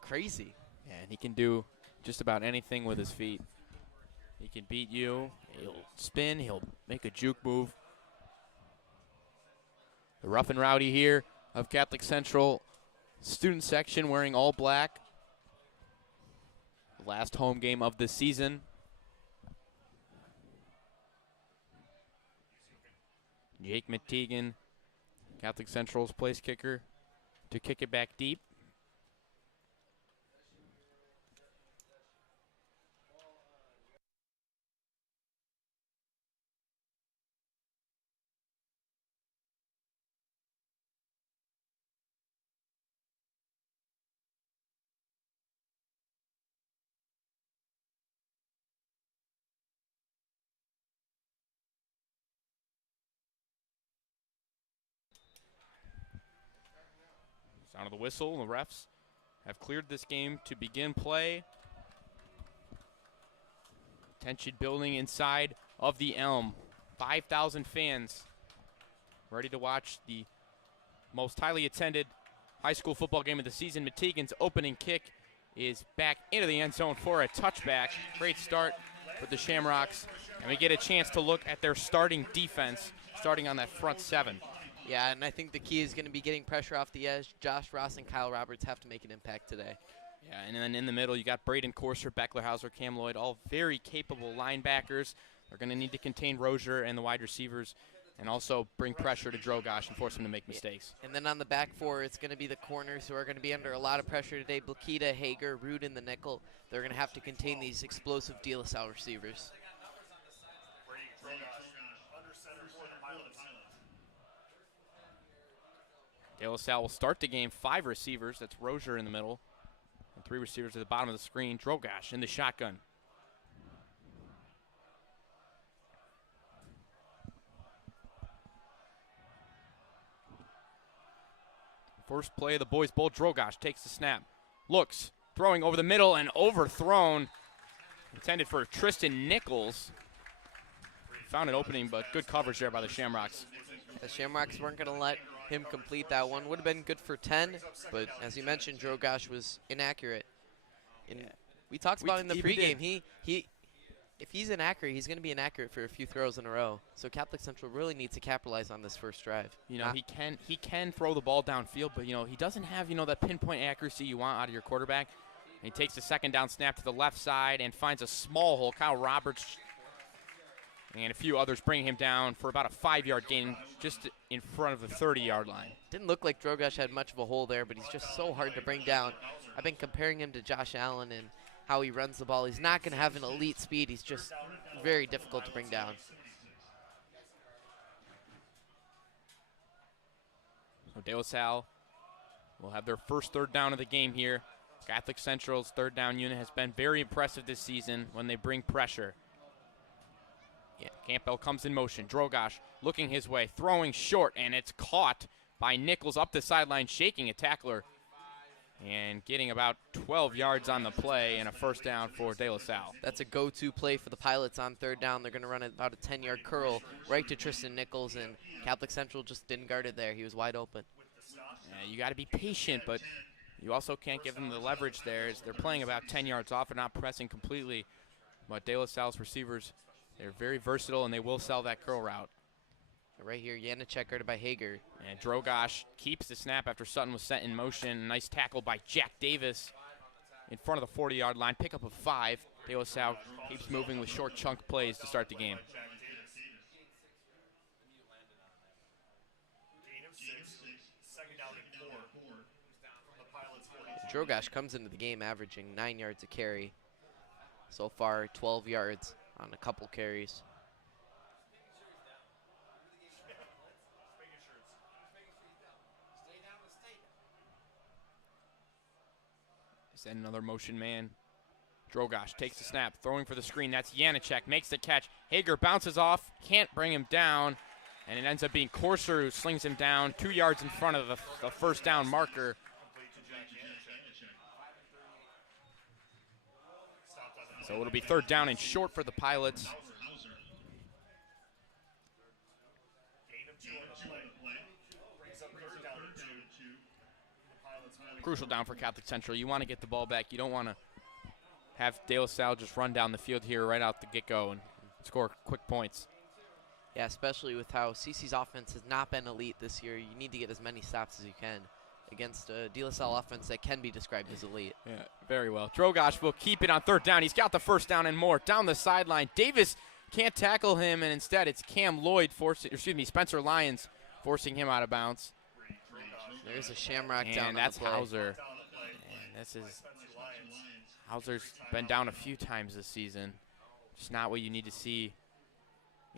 crazy. Yeah, and he can do just about anything with his feet. He can beat you, he'll spin, he'll make a juke move. The rough and rowdy here of Catholic Central student section wearing all black. The last home game of the season. Jake Mategan, Catholic Central's place kicker, to kick it back deep. Sound of the whistle, the refs have cleared this game to begin play. Tension building inside of the Elm. 5,000 fans ready to watch the most highly attended high school football game of the season. Mategan's opening kick is back into the end zone for a touchback. Great start for the Shamrocks. And we get a chance to look at their starting defense, starting on that front seven. Yeah, and I think the key is going to be getting pressure off the edge. Josh Ross and Kyle Roberts have to make an impact today. Yeah, and then in the middle, you got Braden Corser, Becklerhauser, Cam Lloyd, all very capable linebackers. They're going to need to contain Rozier and the wide receivers and also bring pressure to Drogosh and force him to make mistakes. And then on the back four, it's going to be the corners who are going to be under a lot of pressure today. Blakita, Hager, Rude in the nickel. They're going to have to contain these explosive De La Salle receivers. De La Salle will start the game. 5 receivers. That's Rozier in the middle. And 3 receivers at the bottom of the screen. Drogosh in the shotgun. First play of the Boys Bowl. Drogosh takes the snap. Looks. Throwing over the middle and overthrown. Intended for Tristan Nichols. Found an opening, but good coverage there by the Shamrocks. The Shamrocks weren't going to let him complete that one. Would have been good for 10, but as you mentioned, Drogosh was inaccurate. We talked about in the pregame, if he's inaccurate, he's going to be inaccurate for a few throws in a row. So Catholic Central really needs to capitalize on this first drive. You know, he can throw the ball downfield, but he doesn't have that pinpoint accuracy you want out of your quarterback. And he takes the second down snap to the left side and finds a small hole. Kyle Roberts and a few others bring him down for about a 5-yard gain just in front of the 30-yard line. Didn't look like Drogosh had much of a hole there, but he's just so hard to bring down. I've been comparing him to Josh Allen and how he runs the ball. He's not going to have an elite speed. He's just very difficult to bring down. So De La Salle will have their first third down of the game here. Catholic Central's third down unit has been very impressive this season when they bring pressure. Yeah, Campbell comes in motion. Drogosh looking his way, throwing short, and it's caught by Nichols up the sideline, shaking a tackler, and getting about 12 yards on the play and a first down for De La Salle. That's a go-to play for the Pilots on third down. They're going to run about a 10-yard curl right to Tristan Nichols, and Catholic Central just didn't guard it there. He was wide open. Yeah, you got to be patient, but you also can't give them the leverage there as they're playing about 10 yards off and not pressing completely. But De La Salle's receivers, they're very versatile, and they will sell that curl route. Right here, Janicek guarded by Hager. And Drogosh keeps the snap after Sutton was set in motion. Nice tackle by Jack Davis in front of the 40-yard line. Pickup of 5. De La Salle keeps moving with short chunk plays to start the game. Drogosh comes into the game averaging 9 yards a carry. So far, 12 yards on a couple carries. Send another motion man. Drogosh takes the snap, throwing for the screen. That's Janicek, makes the catch. Hager bounces off, can't bring him down. And it ends up being Corser who slings him down 2 yards in front of the first down marker. So it'll be third down and short for the Pilots. Crucial down for Catholic Central. You want to get the ball back. You don't want to have De La Salle just run down the field here right out the get-go and score quick points. Yeah, especially with how CC's offense has not been elite this year. You need to get as many stops as you can against a De La Salle offense that can be described as elite. Yeah, very well. Drogosh will keep it on third down. He's got the first down and more. Down the sideline. Davis can't tackle him, and instead it's Spencer Lyons forcing him out of bounds. There's a Shamrock down on And that's the play. Hauser. And this is Hauser's been down a few times this season. Just not what you need to see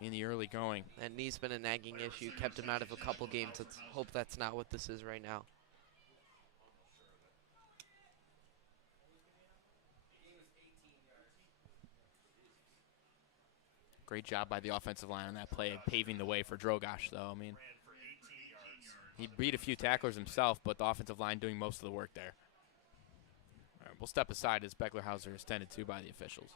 in the early going. That knee's been a nagging issue. Kept him out of a couple games. Let's hope that's not what this is right now. Great job by the offensive line on that play, paving the way for Drogosh, though. I mean, he beat a few tacklers himself, but the offensive line doing most of the work there. All right, we'll step aside as Beckler Hauser is tended to by the officials.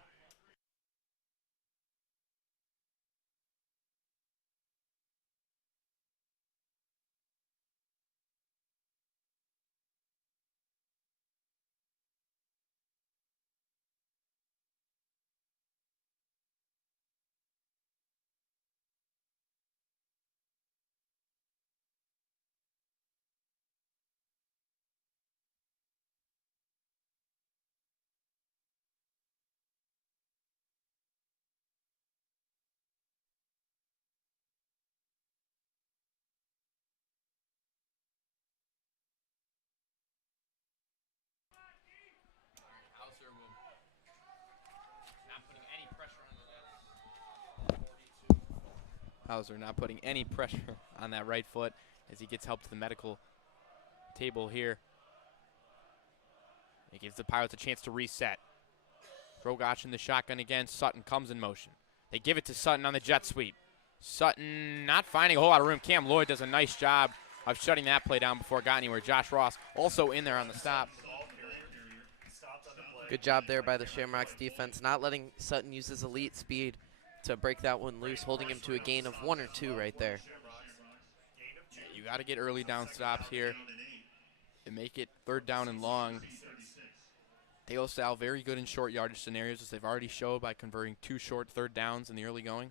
Hauser not putting any pressure on that right foot as he gets help to the medical table here. It gives the Pirates a chance to reset. Drogosh in the shotgun again. Sutton comes in motion. They give it to Sutton on the jet sweep. Sutton not finding a whole lot of room. Cam Lloyd does a nice job of shutting that play down before it got anywhere. Josh Ross also in there on the stop. Good job there by the Shamrocks defense, not letting Sutton use his elite speed to break that one loose, holding him to a gain of 1 or 2 right there. You got to get early down stops here and make it third down and long. De La Salle very good in short yardage scenarios, as they've already showed by converting 2 short third downs in the early going.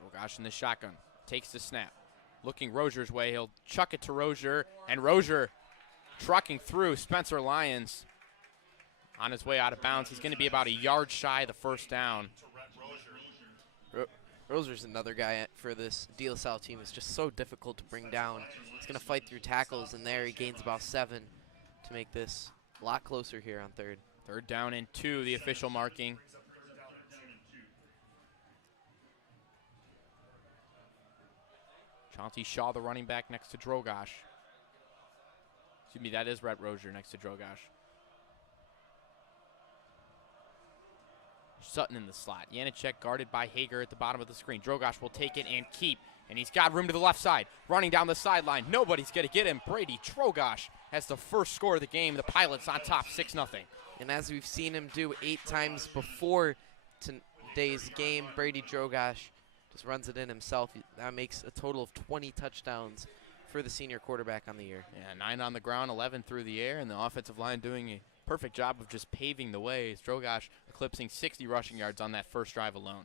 Drogosh in the shotgun, takes the snap. Looking Rozier's way, he'll chuck it to Rozier, and Rozier trucking through Spencer Lyons on his way out of bounds. He's going to be about a yard shy of the first down. Rozier's another guy for this De La Salle team. It's just so difficult to bring down. He's going to fight through tackles, and there he gains about 7 to make this a lot closer here on third. Third down and 2, the official marking. Chauncey Shaw, the running back, next to Drogosh. Excuse me, that is Rhett Rozier next to Drogosh. Sutton in the slot. Janacek guarded by Hager at the bottom of the screen. Drogosh will take it and keep, and he's got room to the left side. Running down the sideline. Nobody's going to get him. Brady Drogosh has the first score of the game. The Pilots on top 6-0. And as we've seen him do 8 times before today's game, Brady Drogosh just runs it in himself. That makes a total of 20 touchdowns for the senior quarterback on the year. Yeah, 9 on the ground, 11 through the air, and the offensive line doing a perfect job of just paving the way. Drogosh eclipsing 60 rushing yards on that first drive alone.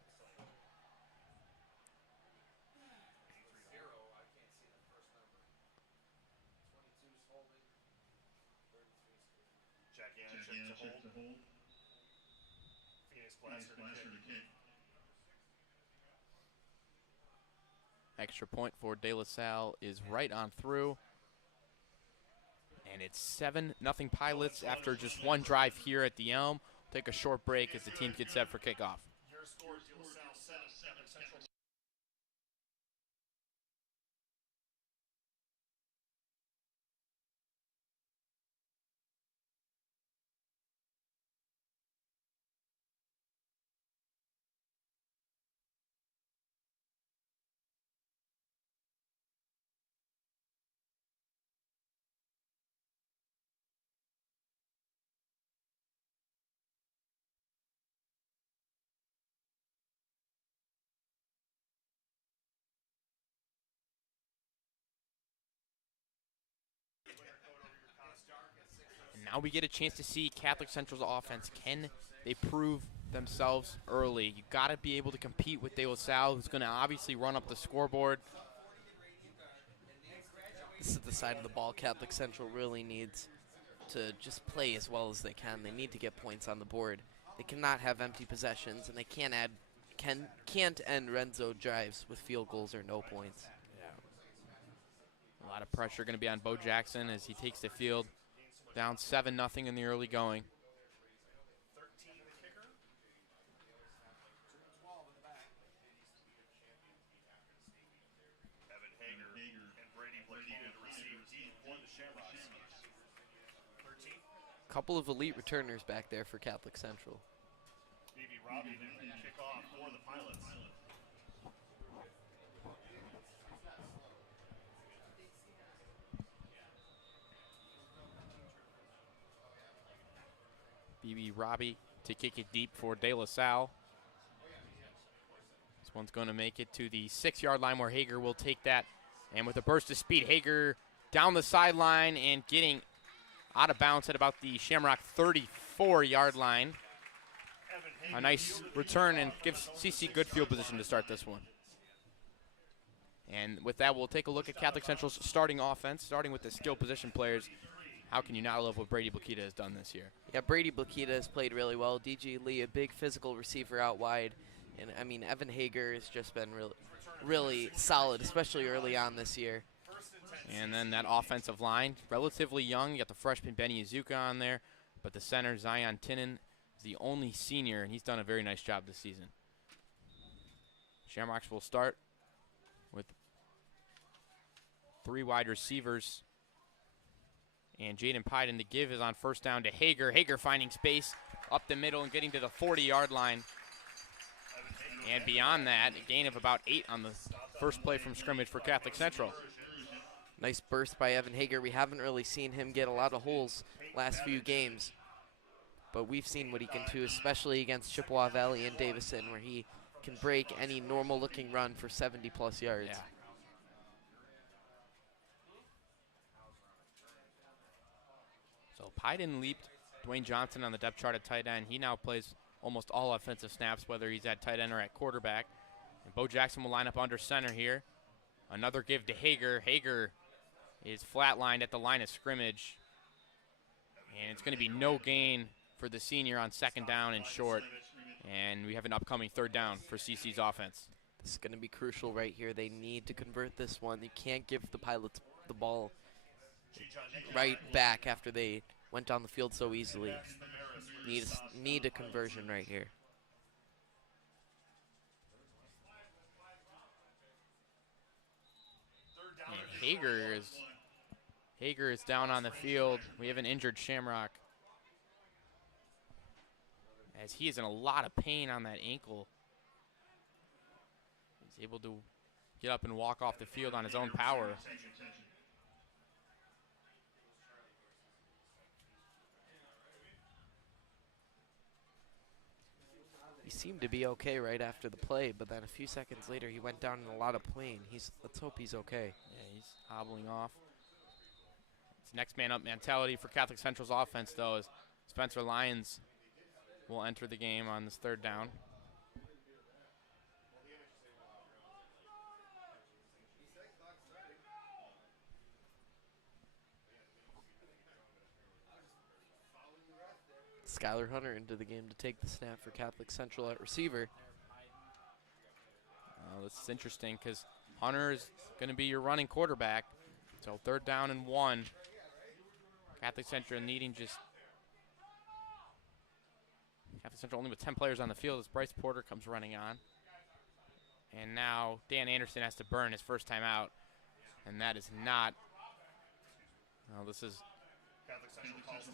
Extra point for De La Salle is right on through. And it's 7-0 Pilots after just one drive here at the Elm. Take a short break as the teams get set for kickoff. Now we get a chance to see Catholic Central's offense. Can they prove themselves early? You got to be able to compete with De La Salle, who's going to obviously run up the scoreboard. This is the side of the ball Catholic Central really needs to just play as well as they can. They need to get points on the board. They cannot have empty possessions, and they can't end Renzo drives with field goals or no points. A lot of pressure going to be on Bo Jackson as he takes the field. Down 7-0 in the early going. Couple of elite returners back there for Catholic Central. Robbie to kick off for the Pilots. BB Robbie to kick it deep for De La Salle. This one's going to make it to the 6-yard line where Hager will take that. And with a burst of speed, Hager down the sideline and getting out of bounds at about the Shamrock 34-yard line. A nice return and gives CC good field position to start this one. And with that, we'll take a look at Catholic Central's starting offense, starting with the skill position players. How can you not love what Brady Blakita has done this year? Yeah, Brady Blakita has played really well. DG Lee, a big physical receiver out wide. And, I mean, Evan Hager has just been really solid, especially early on this year. And then that offensive line, relatively young. You got the freshman Benny Izuka on there, but the center, Zion Tinnen, is the only senior, and he's done a very nice job this season. Shamrocks will start with 3 wide receivers. And Jaden Pyden, the give is on first down to Hager. Hager finding space up the middle and getting to the 40-yard line. And beyond that, a gain of about 8 on the first play from scrimmage for Catholic Central. Nice burst by Evan Hager. We haven't really seen him get a lot of holes last few games, but we've seen what he can do, especially against Chippewa Valley and Davison, where he can break any normal-looking run for 70-plus yards. Yeah. So Pyden leaped Dwayne Johnson on the depth chart at tight end. He now plays almost all offensive snaps, whether he's at tight end or at quarterback. And Bo Jackson will line up under center here. Another give to Hager. Hager is flatlined at the line of scrimmage. And it's going to be no gain for the senior on second down and short. And we have an upcoming third down for CC's offense. This is going to be crucial right here. They need to convert this one. You can't give the Pilots the ball right back after they went down the field so easily. Need a conversion right here. And Hager is down on the field. We have an injured Shamrock, as he is in a lot of pain on that ankle. He's able to get up and walk off the field on his own power. He seemed to be okay right after the play, but then a few seconds later he went down in a lot of pain. Let's hope he's okay. Yeah, he's hobbling off. It's next man up mentality for Catholic Central's offense, though, as Spencer Lyons will enter the game on this third down. Skylar Hunter into the game to take the snap for Catholic Central at receiver. This is interesting because Hunter is going to be your running quarterback. So third down and 1. Catholic Central needing just... Catholic Central only with 10 players on the field as Bryce Porter comes running on. And now Dan Anderson has to burn his first time out. And that is not... Well, this is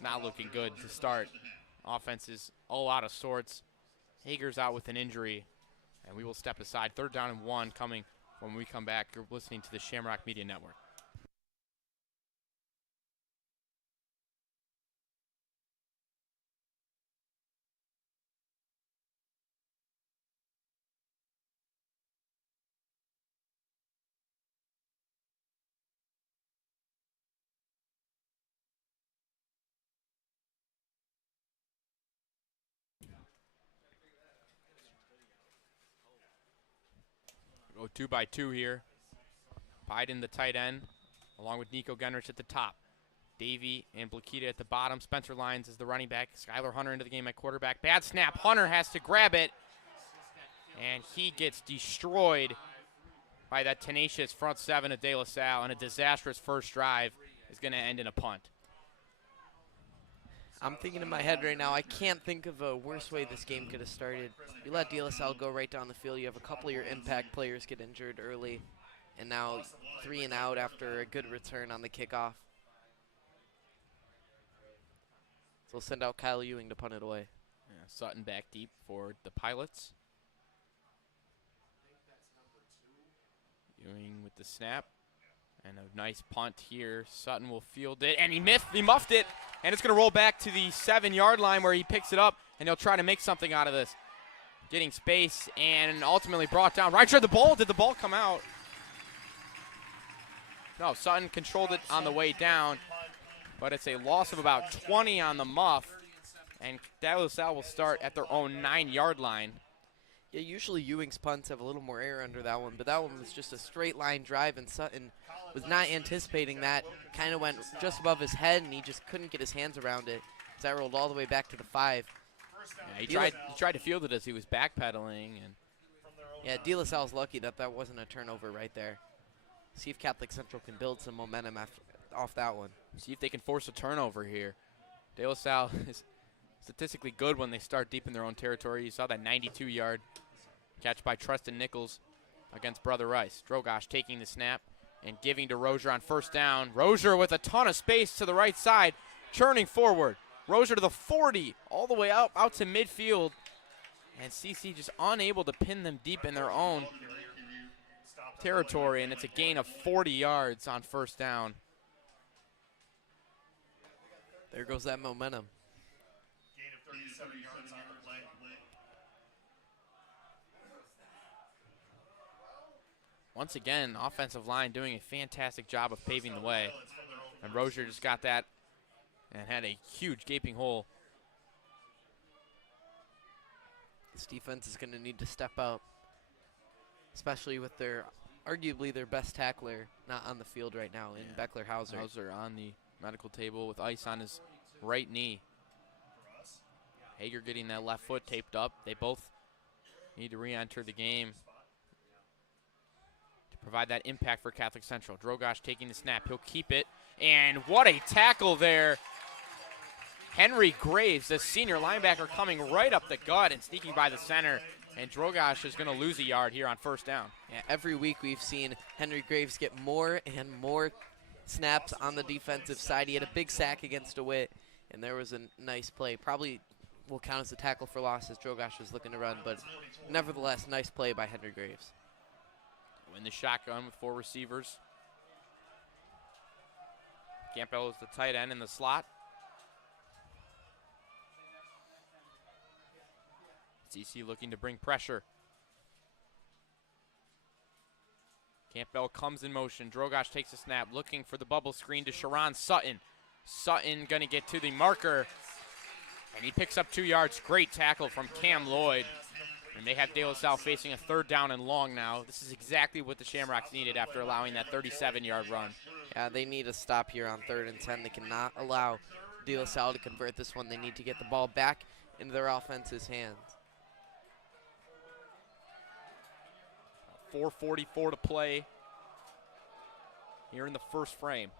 not looking good to start. Offense is all out of sorts. Hager's out with an injury, and we will step aside. Third down and 1 coming when we come back. You're listening to the Shamrock Media Network. Go 2-by-2 here. Biden, the tight end, along with Nico Genrich at the top. Davey and Blakita at the bottom. Spencer Lyons is the running back. Skylar Hunter into the game at quarterback. Bad snap. Hunter has to grab it. And he gets destroyed by that tenacious front seven of De La Salle. And a disastrous first drive is going to end in a punt. I'm thinking in my head right now, I can't think of a worse way this game could have started. You let De La Salle go right down the field. You have a couple of your impact players get injured early. And now 3 and out after a good return on the kickoff. So we'll send out Kyle Ewing to punt it away. Yeah, Sutton back deep for the Pilots. Ewing with the snap. And a nice punt here. Sutton will field it, and he muffed it. And it's going to roll back to the 7-yard line where he picks it up, and he'll try to make something out of this. Getting space, and ultimately brought down. Right side of the ball. Did the ball come out? No, Sutton controlled it on the way down. But it's a loss of about 20 on the muff. And De La Salle will start at their own 9-yard line. Yeah, usually Ewing's punts have a little more air under that one, but that one was just a straight line drive, and Sutton was not anticipating that. Kind of went just above his head, and he just couldn't get his hands around it. So that rolled all the way back to the 5. Yeah, he tried to field it as he was backpedaling. And yeah, De La Salle's lucky that that wasn't a turnover right there. See if Catholic Central can build some momentum off that one. See if they can force a turnover here. De La Salle is statistically good when they start deep in their own territory. You saw that 92-yard catch by Treston Nichols against Brother Rice. Drogosh taking the snap and giving to Rozier on first down. Rozier with a ton of space to the right side, churning forward. Rozier to the 40, all the way out to midfield. And CC just unable to pin them deep in their own territory, and it's a gain of 40 yards on first down. There goes that momentum. Gain of 37 yards on the play. Once again, offensive line doing a fantastic job of paving the way. And Rozier just got that and had a huge gaping hole. This defense is going to need to step up, especially with arguably their best tackler not on the field right now in Beckler Hauser. Hauser on the medical table with ice on his right knee. Hager getting that left foot taped up. They both need to re-enter the game to provide that impact for Catholic Central. Drogosh taking the snap. He'll keep it. And what a tackle there. Henry Graves, the senior linebacker, coming right up the gut and sneaking by the center. And Drogosh is going to lose a yard here on first down. Yeah, every week we've seen Henry Graves get more and more snaps on the defensive side. He had a big sack against DeWitt, and there was a nice play. Probably will count as a tackle for loss as Drogosh was looking to run, but nevertheless, nice play by Henry Graves. In the shotgun with 4 receivers. Campbell is the tight end in the slot. CC looking to bring pressure. Campbell comes in motion. Drogosh takes a snap, looking for the bubble screen to Sharon Sutton. Sutton gonna get to the marker, and he picks up 2 yards. Great tackle from Cam Lloyd. And they have De La Salle facing a 3rd down and long now. This is exactly what the Shamrocks needed after allowing that 37-yard run. Yeah, they need a stop here on 3rd and 10. They cannot allow De La Salle to convert this one. They need to get the ball back into their offense's hands. 4:44 to play here in the first frame.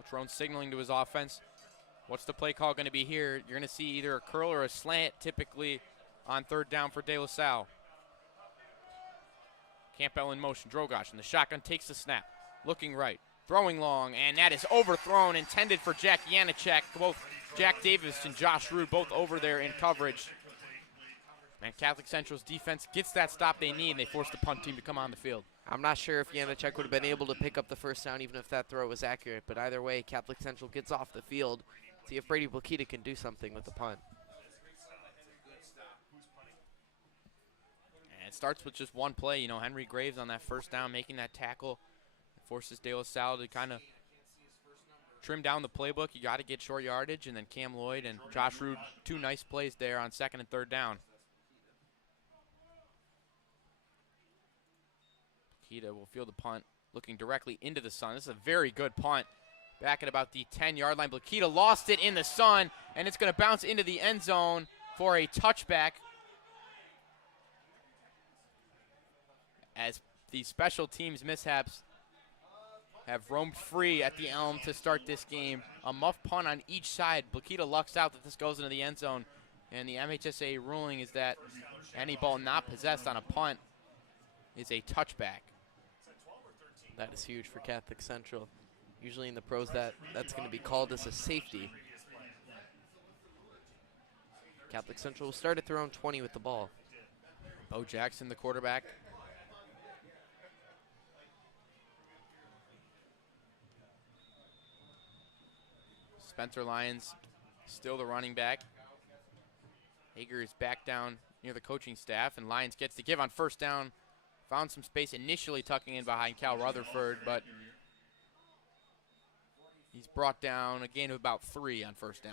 Otrone signaling to his offense. What's the play call going to be here? You're going to see either a curl or a slant typically on 3rd down for De La Salle. Campbell in motion. Drogosh in the shotgun takes the snap. Looking right. Throwing long, and that is overthrown, intended for Jack Janacek. Both Jack Davis and Josh Rude both over there in coverage. And Catholic Central's defense gets that stop they need, and they force the punt team to come on the field. I'm not sure if Janacek would have been able to pick up the first down even if that throw was accurate, but either way, Catholic Central gets off the field. See if Brady Blakita can do something with the punt. And it starts with just one play. You know, Henry Graves on that first down making that tackle. It forces De La Salle to kind of trim down the playbook. You got to get short yardage, and then Cam Lloyd and Josh Rude, 2 nice plays there on 2nd and 3rd down. Blakita will field the punt, looking directly into the sun. This is a very good punt. Back at about the 10-yard line. Blakita lost it in the sun, and it's going to bounce into the end zone for a touchback. As the special teams mishaps have roamed free at the elm to start this game. A muff punt on each side. Blakita lucks out that this goes into the end zone. And the MHSA ruling is that any ball not possessed on a punt is a touchback. That is huge for Catholic Central. Usually in the pros, that's going to be called as a safety. Catholic Central will start at their own 20 with the ball. Bo Jackson, the quarterback. Spencer Lyons, still the running back. Hager is back down near the coaching staff, and Lyons gets the give on first down. Found some space initially tucking in behind Cal Rutherford, but he's brought down a gain of about 3 on first down.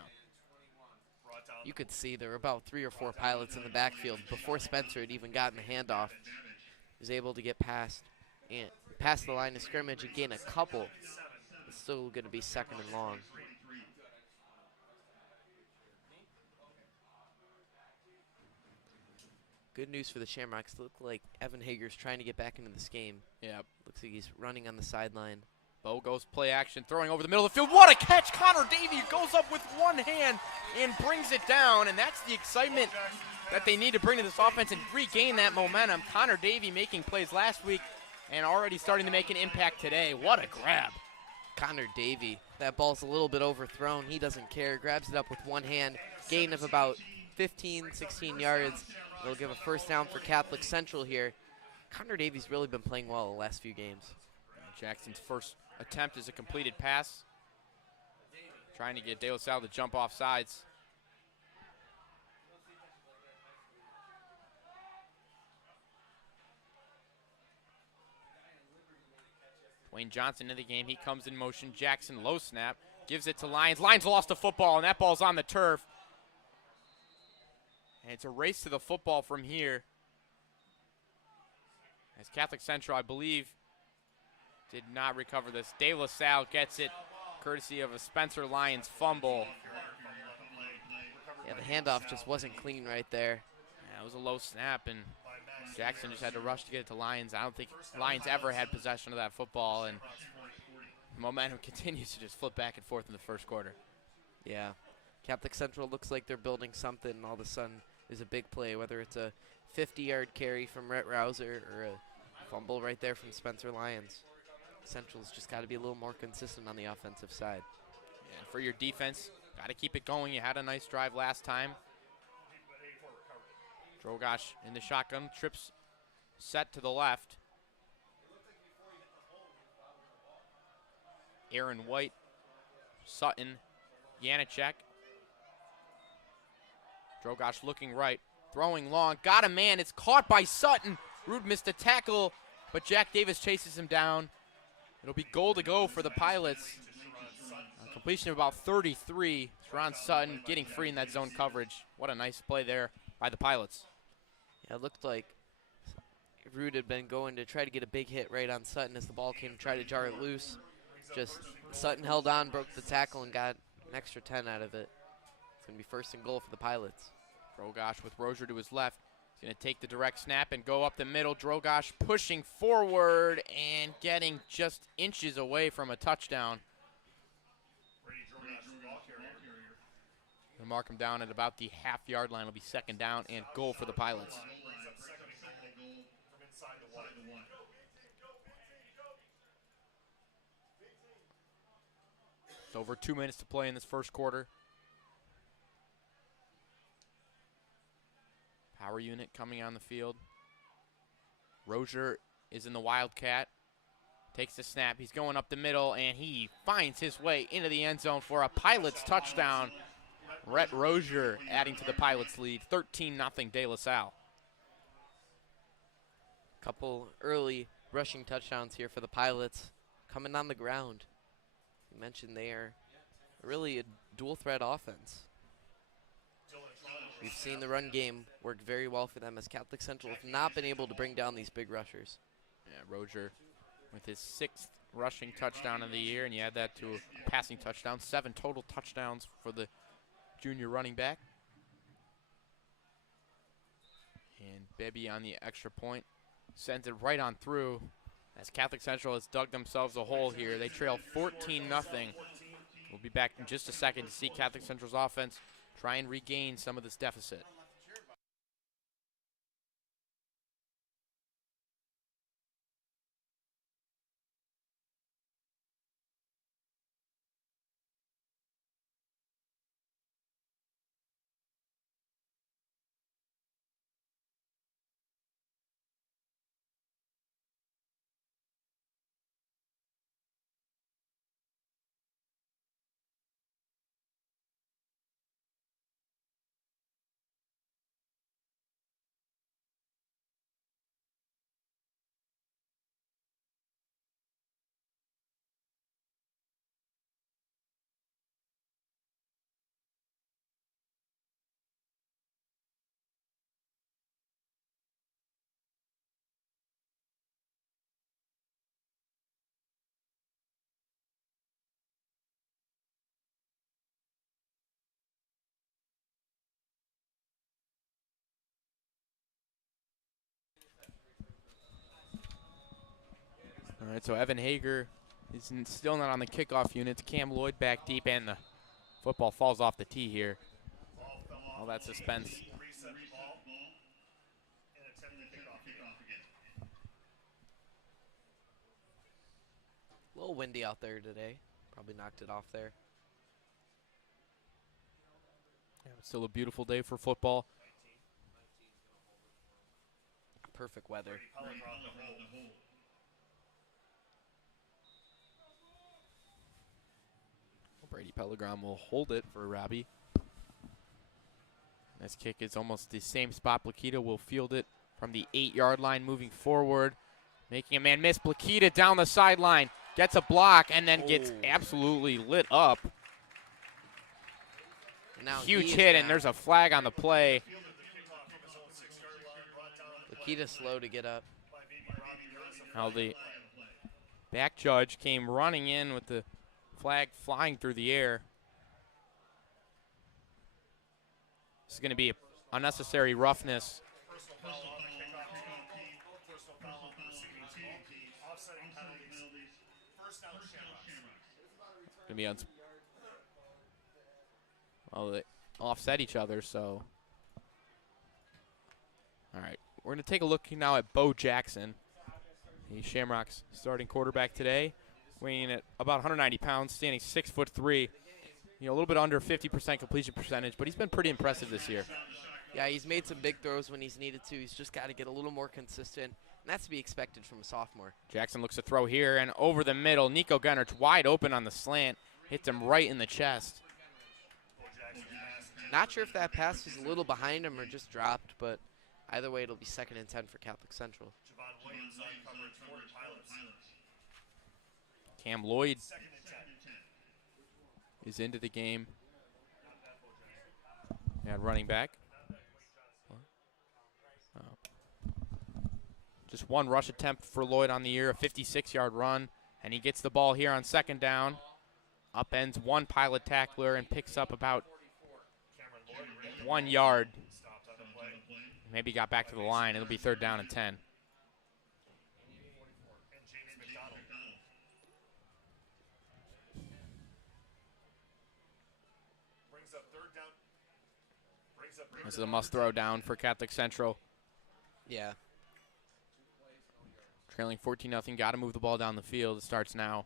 You could see there were about 3 or 4 pilots in the backfield before Spencer had even gotten the handoff. He was able to get past the line of scrimmage and gain a couple. It's still going to be second and long. Good news for the Shamrocks. Look like Evan Hager's trying to get back into this game. Yeah. Looks like he's running on the sideline. Bo goes play action, throwing over the middle of the field. What a catch! Connor Davey goes up with one hand and brings it down, and that's the excitement that they need to bring to this offense and regain that momentum. Connor Davey making plays last week and already starting to make an impact today. What a grab. Connor Davey, that ball's a little bit overthrown. He doesn't care. Grabs it up with one hand. Gain of about 15, 16 yards. It'll give a first down for Catholic Central here. Connor Davey's really been playing well the last few games. Jackson's first attempt is a completed pass. Trying to get De La Salle to jump off sides. Wayne Johnson in the game. He comes in motion. Jackson, low snap. Gives it to Lyons. Lyons lost the football, and that ball's on the turf. And it's a race to the football from here. As Catholic Central, I believe, did not recover this. De La Salle gets it courtesy of a Spencer Lyons fumble. Yeah, the handoff just wasn't clean right there. Yeah, it was a low snap, and Jackson just had to rush to get it to Lyons. I don't think Lyons ever had possession of that football, and momentum continues to just flip back and forth in the first quarter. Yeah, Catholic Central looks like they're building something, and all of a sudden is a big play, whether it's a 50-yard carry from Rhett Rouser or a fumble right there from Spencer Lyons. Central's just got to be a little more consistent on the offensive side. Yeah, for your defense, got to keep it going. You had a nice drive last time. Drogosh in the shotgun, trips set to the left. Aaron White, Sutton, Janacek. Drogosh looking right, throwing long, got a man, it's caught by Sutton. Rude missed a tackle, but Jack Davis chases him down. It'll be goal to go for the Pilots. A completion of about 33. Ron Sutton getting free in that zone coverage. What a nice play there by the Pilots. Yeah, it looked like Rude had been going to try to get a big hit right on Sutton as the ball came to try to jar it loose. Just Sutton held on, broke the tackle, and got an extra 10 out of it. It's going to be first and goal for the Pilots. Drogosh with Rozier to his left. He's going to take the direct snap and go up the middle. Drogosh pushing forward and getting just inches away from a touchdown. We'll mark him down at about the half-yard line. It'll be second down and goal for the Pilots. It's over 2 minutes to play in this first quarter. Power unit coming on the field. Rozier is in the Wildcat. Takes the snap. He's going up the middle, and he finds his way into the end zone for a Pilots touchdown. Rhett Rozier adding to the Pilots lead. 13-0 De La Salle. Couple early rushing touchdowns here for the Pilots. Coming on the ground. You mentioned they are really a dual threat offense. We've seen the run game work very well for them as Catholic Central have not been able to bring down these big rushers. Yeah, Rozier with his 6th rushing touchdown of the year, and you add that to a passing touchdown. 7 total touchdowns for the junior running back. And Bebby on the extra point sends it right on through as Catholic Central has dug themselves a hole here. They trail 14-0. We'll be back in just a second to see Catholic Central's offense try and regain some of this deficit. All right, so Evan Hager is still not on the kickoff units. Cam Lloyd back deep, and the football falls off the tee here. All that suspense. A little windy out there today. Probably knocked it off there. Yeah, it's still a beautiful day for football. Perfect weather. Brady Pellegrom will hold it for Robbie. This kick is almost the same spot. Blakita will field it from the 8-yard line moving forward. Making a man miss. Blakita down the sideline. Gets a block and then gets absolutely lit up. Now huge hit, down. And there's a flag on the play. Blakita slow to get up. Now the back judge came running in with the flag flying through the air. This is going to be unnecessary roughness. Going to be well, they offset each other, so. All right, we're going to take a look now at Bo Jackson. He's Shamrock's starting quarterback today, weighing at about 190 pounds, standing 6'3". You know, a little bit under 50% completion percentage, but he's been pretty impressive this year. Yeah, he's made some big throws when he's needed to. He's just got to get a little more consistent, and that's to be expected from a sophomore. Jackson looks to throw here, and over the middle, Nico Gunnerich wide open on the slant, hits him right in the chest. Not sure if that pass was a little behind him or just dropped, but either way, it'll be 2nd and 10 for Catholic Central. Cam Lloyd is into the game at running back. Just one rush attempt for Lloyd on the year, a 56-yard run, and he gets the ball here on 2nd down. Upends one Pilot tackler and picks up about 1 yard. Maybe got back to the line. It'll be 3rd down and 10. This is a must throw down for Catholic Central. Yeah. Trailing 14-0. Got to move the ball down the field. It starts now.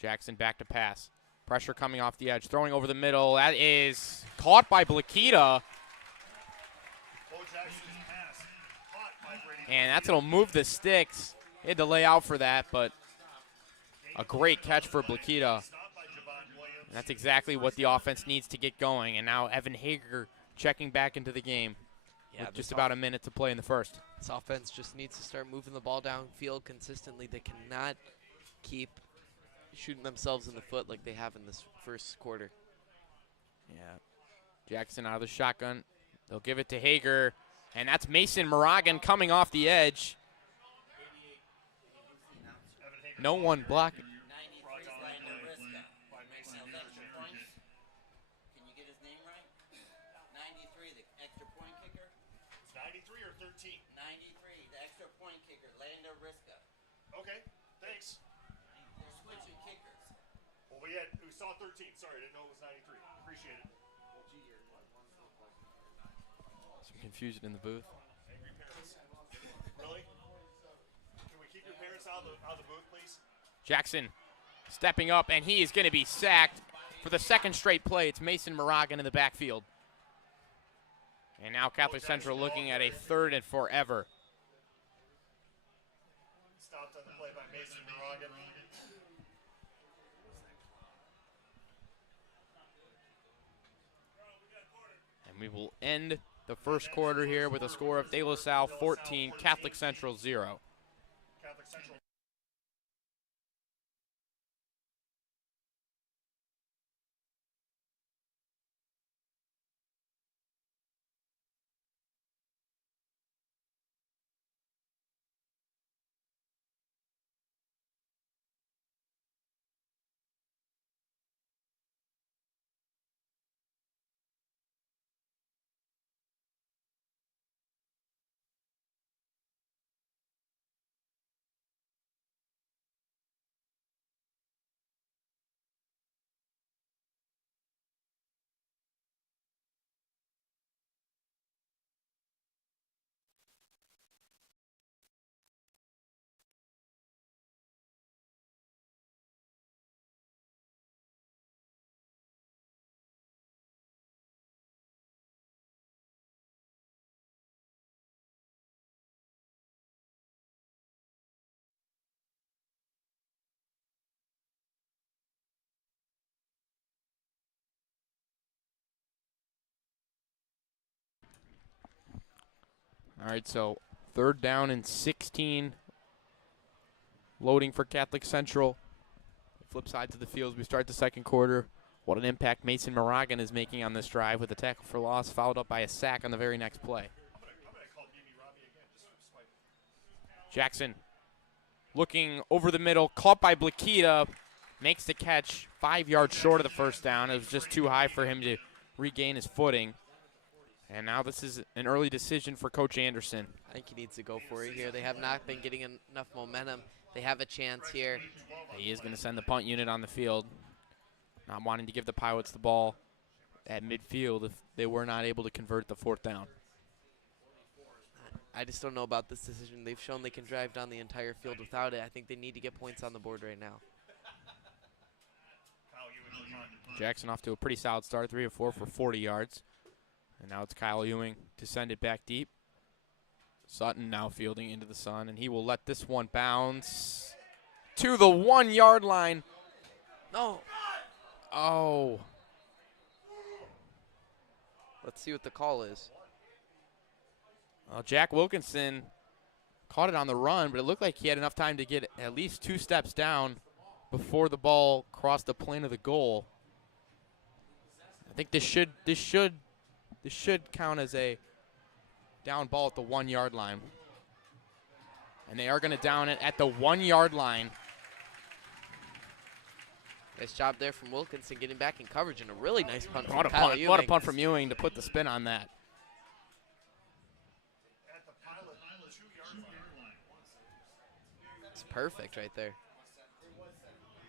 Jackson back to pass. Pressure coming off the edge. Throwing over the middle. That is caught by Blakita. And that's going to move the sticks. He had to lay out for that, but a great catch for Blakita. And that's exactly what the offense needs to get going. And now Evan Hager checking back into the game with just about a minute to play in the first. This offense just needs to start moving the ball downfield consistently. They cannot keep shooting themselves in the foot like they have in this first quarter. Yeah. Jackson out of the shotgun. They'll give it to Hager. And that's Mason Moragan coming off the edge. No one blocking. 93 is Lando Riska. Makes those extra points. Can you get his name right? 93, the extra point kicker. It's 93 or 13? 93, the extra point kicker, Lando Riska. Okay, thanks. They're switching kickers. Well, we saw 13. Sorry, I didn't know it was 93. Appreciate it. Some confusion in the booth. Angry parents. Really? Can we keep your parents out of the booth, please? Jackson stepping up, and he is going to be sacked for the second straight play. It's Mason Moragan in the backfield. And now Catholic Central looking at a 3rd and forever. Stopped on the play by Mason Moragan. And we will end the first quarter here with a score of De La Salle 14, Catholic Central 0. Catholic Central. All right, so 3rd down and 16. Loading for Catholic Central. Flip side to the field as we start the second quarter. What an impact Mason Moragan is making on this drive with a tackle for loss, followed up by a sack on the very next play. Jackson looking over the middle, caught by Blakita, makes the catch 5 yards short of the first down. It was just too high for him to regain his footing. And now this is an early decision for Coach Anderson. I think he needs to go for it here. They have not been getting enough momentum. They have a chance here. He is going to send the punt unit on the field, not wanting to give the Pilots the ball at midfield if they were not able to convert the 4th down. I just don't know about this decision. They've shown they can drive down the entire field without it. I think they need to get points on the board right now. Jackson off to a pretty solid start, 3 of 4 for 40 yards. And now it's Kyle Ewing to send it back deep. Sutton now fielding into the sun, and he will let this one bounce to the 1 yard line. No. Oh. Let's see what the call is. Well, Jack Wilkinson caught it on the run, but it looked like he had enough time to get at least 2 steps down before the ball crossed the plane of the goal. I think this should count as a down ball at the 1 yard line. And they are going to down it at the 1 yard line. Nice job there from Wilkinson getting back in coverage, and a really nice punt from What a Kyle punt, Ewing. what a punt from Ewing to put the spin on that. At the Pilot 2 yard line. It's perfect right there.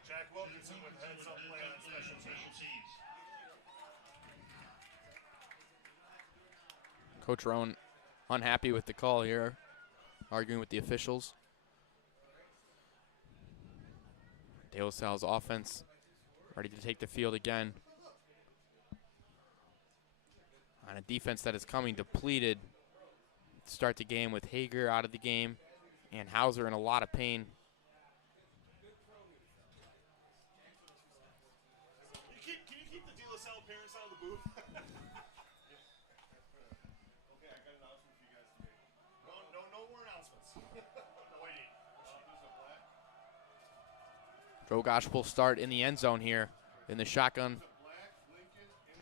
Jack Wilkinson with heads up play on special teams. Coach Roan unhappy with the call here, arguing with the officials. De La Salle's offense ready to take the field again. On a defense that is coming depleted to start the game with Hager out of the game and Hauser in a lot of pain. Can you keep the De La Salle parents out of the booth? No more announcements. Waiting. Drogosh will start in the end zone here in the shotgun.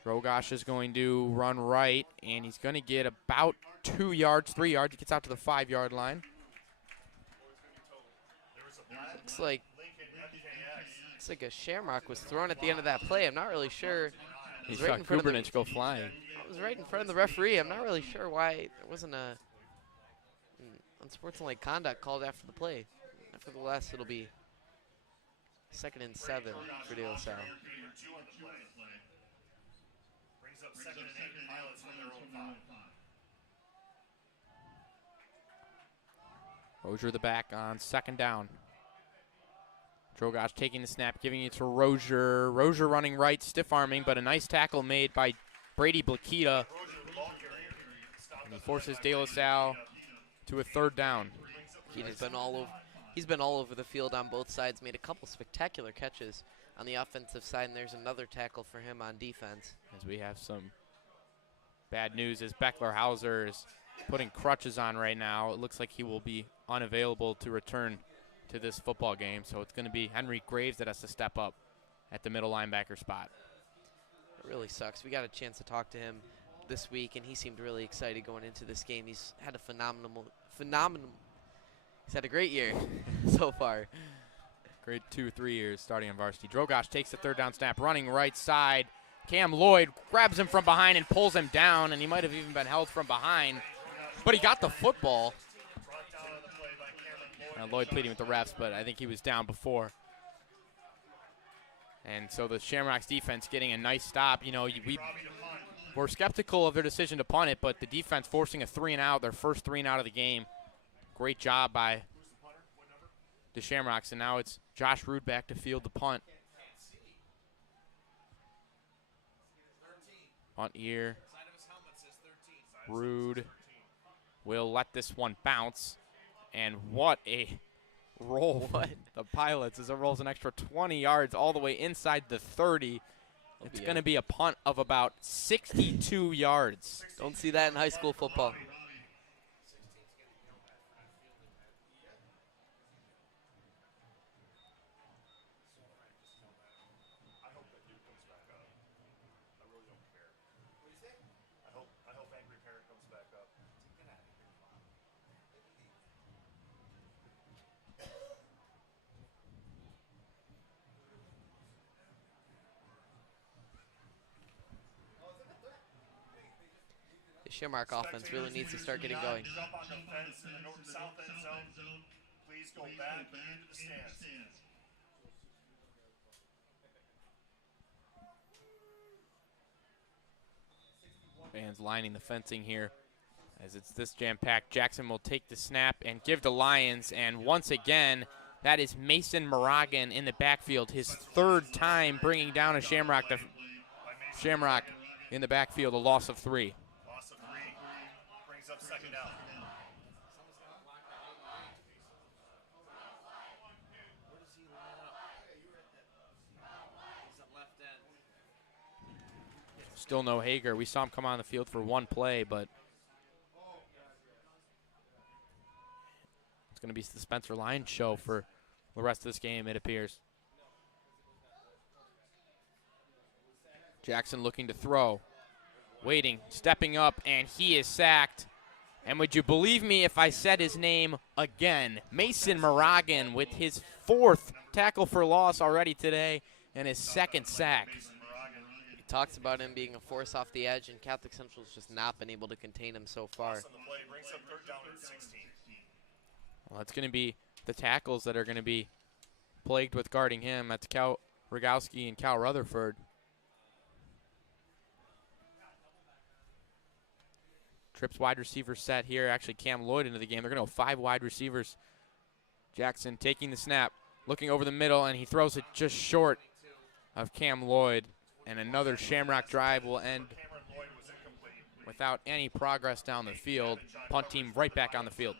Drogosh is going to run right, and he's going to get about 2 yards, 3 yards. He gets out to the 5 yard line. Looks like Looks like a Shamrock was thrown at the end of that play. I'm not really sure. He saw Kubernich go flying. It was right in front of the referee. I'm not really sure why there wasn't an unsportsmanlike conduct called after the play. Nevertheless, it'll be 2nd and 7 for De La Salle. Brings up 2nd and 8 Pilots from their own 5. Rozier the back on 2nd down. Drogosh taking the snap, giving it to Rozier. Rozier running right, stiff arming, but a nice tackle made by Brady Blakita. And he forces De La Salle to a 3rd down. He's been all over the field on both sides, made a couple spectacular catches on the offensive side, and there's another tackle for him on defense. As we have some bad news as Beckler Hauser is putting crutches on right now. It looks like he will be unavailable to return to this football game, so it's going to be Henry Graves that has to step up at the middle linebacker spot. It really sucks. We got a chance to talk to him this week, and he seemed really excited going into this game. He's had a phenomenal. He's had a great year so far. Great 2-3 years starting on varsity. Drogosh takes the 3rd down snap, running right side. Cam Lloyd grabs him from behind and pulls him down, and he might have even been held from behind, but he got the football. Lloyd pleading with the refs, but I think he was down before. And so the Shamrocks defense getting a nice stop. You know, we're skeptical of their decision to punt it, but the defense forcing a 3-and-out, their first 3-and-out of the game. Great job by the Shamrocks, and now it's Josh Rude back to field the punt. Punt here. Rude will let this one bounce. And what a roll the Pilots as it rolls an extra 20 yards all the way inside the 30. It's going to be a punt of about 62 yards. Don't see that in high school football. The Shamrock offense really needs to start getting going. Jump on the fence in the north south end zone. Please go back into the stands. Fans lining the fencing here as it's this jam-packed. Jackson will take the snap and give to Lyons, and once again, that is Mason Moragan in the backfield, his 3rd time bringing down a Shamrock. The Shamrock in the backfield, a loss of 3. Loss of 3 brings up 2nd down. Still no Hager. We saw him come on the field for 1 play, but it's going to be the Spencer Lyons show for the rest of this game, it appears. Jackson looking to throw, waiting, stepping up, and he is sacked. And would you believe me if I said his name again? Mason Moragan with his 4th tackle for loss already today and his 2nd sack. Talks about him being a force off the edge, and Catholic Central's just not been able to contain him so far. Well, it's going to be the tackles that are going to be plagued with guarding him. That's Cal Rogowski and Cal Rutherford. Trips wide receiver set here. Actually, Cam Lloyd into the game. They're going to go 5 wide receivers. Jackson taking the snap, looking over the middle, and he throws it just short of Cam Lloyd. And another Shamrock drive will end without any progress down the field. Punt team right back on the field.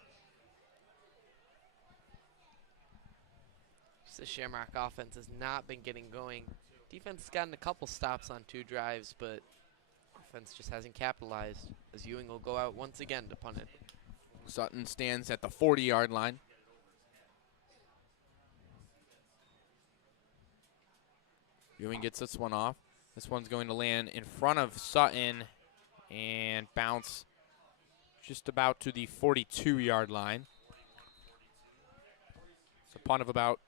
The Shamrock offense has not been getting going. Defense has gotten a couple stops on 2 drives, but offense just hasn't capitalized, as Ewing will go out once again to punt it. Sutton stands at the 40-yard line. Ewing gets this one off. This one's going to land in front of Sutton and bounce just about to the 42-yard line. It's a punt of about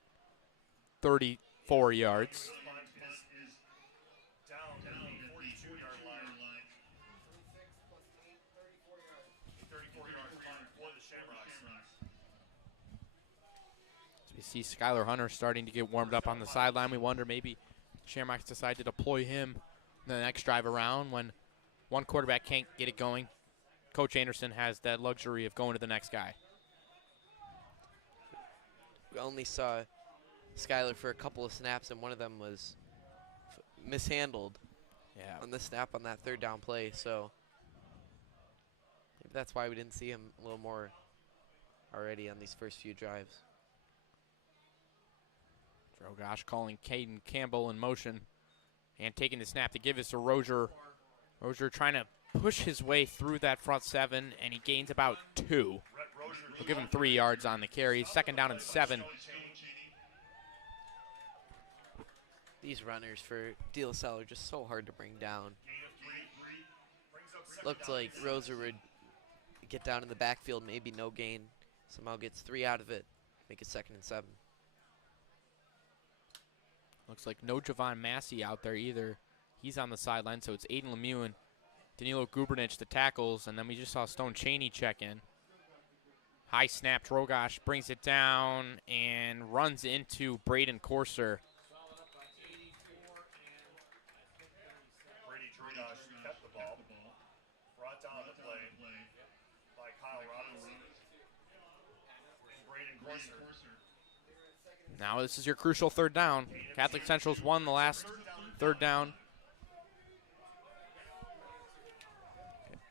35 4 yards. We see Skylar Hunter starting to get warmed up on the sideline. We wonder maybe Shamrocks decide to deploy him the next drive around when one quarterback can't get it going. Coach Anderson has that luxury of going to the next guy. We only saw Skylar for a couple of snaps, and one of them was mishandled on the snap on that third down play. So maybe that's why we didn't see him a little more already on these first few drives. Drogosh calling Caden Campbell in motion and taking the snap to give us to Rozier. Rozier trying to push his way through that front 7, and he gains about 2. We'll give him 3 yards on the carry. 2nd down and 7. These runners for De La Salle are just so hard to bring down. Looked like Rozier would get down in the backfield, maybe no gain. Somehow gets 3 out of it, make it 2nd and 7. Looks like no Javon Massey out there either. He's on the sideline, so it's Aiden Lemieux and Danilo Gubernich, the tackles, and then we just saw Stone Chaney check in. High snap, Drogosh brings it down and runs into Braden Corser. Brady Drogosh kept the ball, brought down the play by Kyle Robinson. Braden Corser. Now this is your crucial 3rd down. Catholic Central's won the last 3rd down.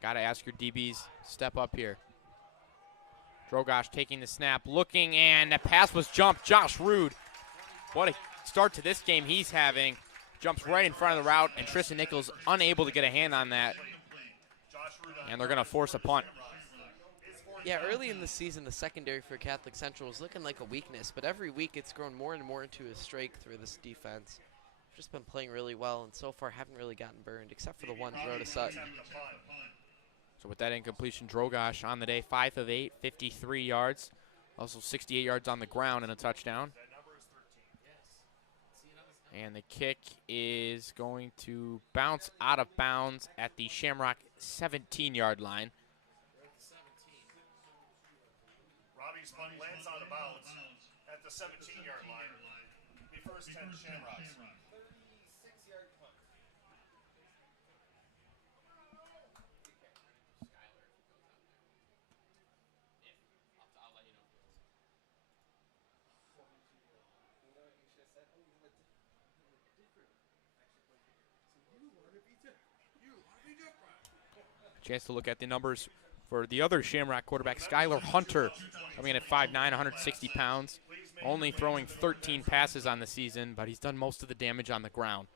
Got to ask your DBs, step up here. Drogosh taking the snap, looking, and the pass was jumped. Josh Rude, what a start to this game he's having. Jumps right in front of the route, and Tristan Nichols unable to get a hand on that. And they're going to force a punt. Yeah, early in the season, the secondary for Catholic Central was looking like a weakness, but every week it's grown more and more into a strength through this defense. Just been playing really well, and so far haven't really gotten burned, except for the one throw to Sutton. So with that incompletion, Drogosh on the day, 5 of 8, 53 yards. Also 68 yards on the ground and a touchdown. And the kick is going to bounce out of bounds at the Shamrock 17-yard line. Robbie's punt lands out of bounds at the 17-yard line. The first 10 Shamrocks. Chance to look at the numbers for the other Shamrock quarterback, Skylar Hunter, coming in at 5'9", 160 pounds, only throwing 13 passes on the season, but he's done most of the damage on the ground.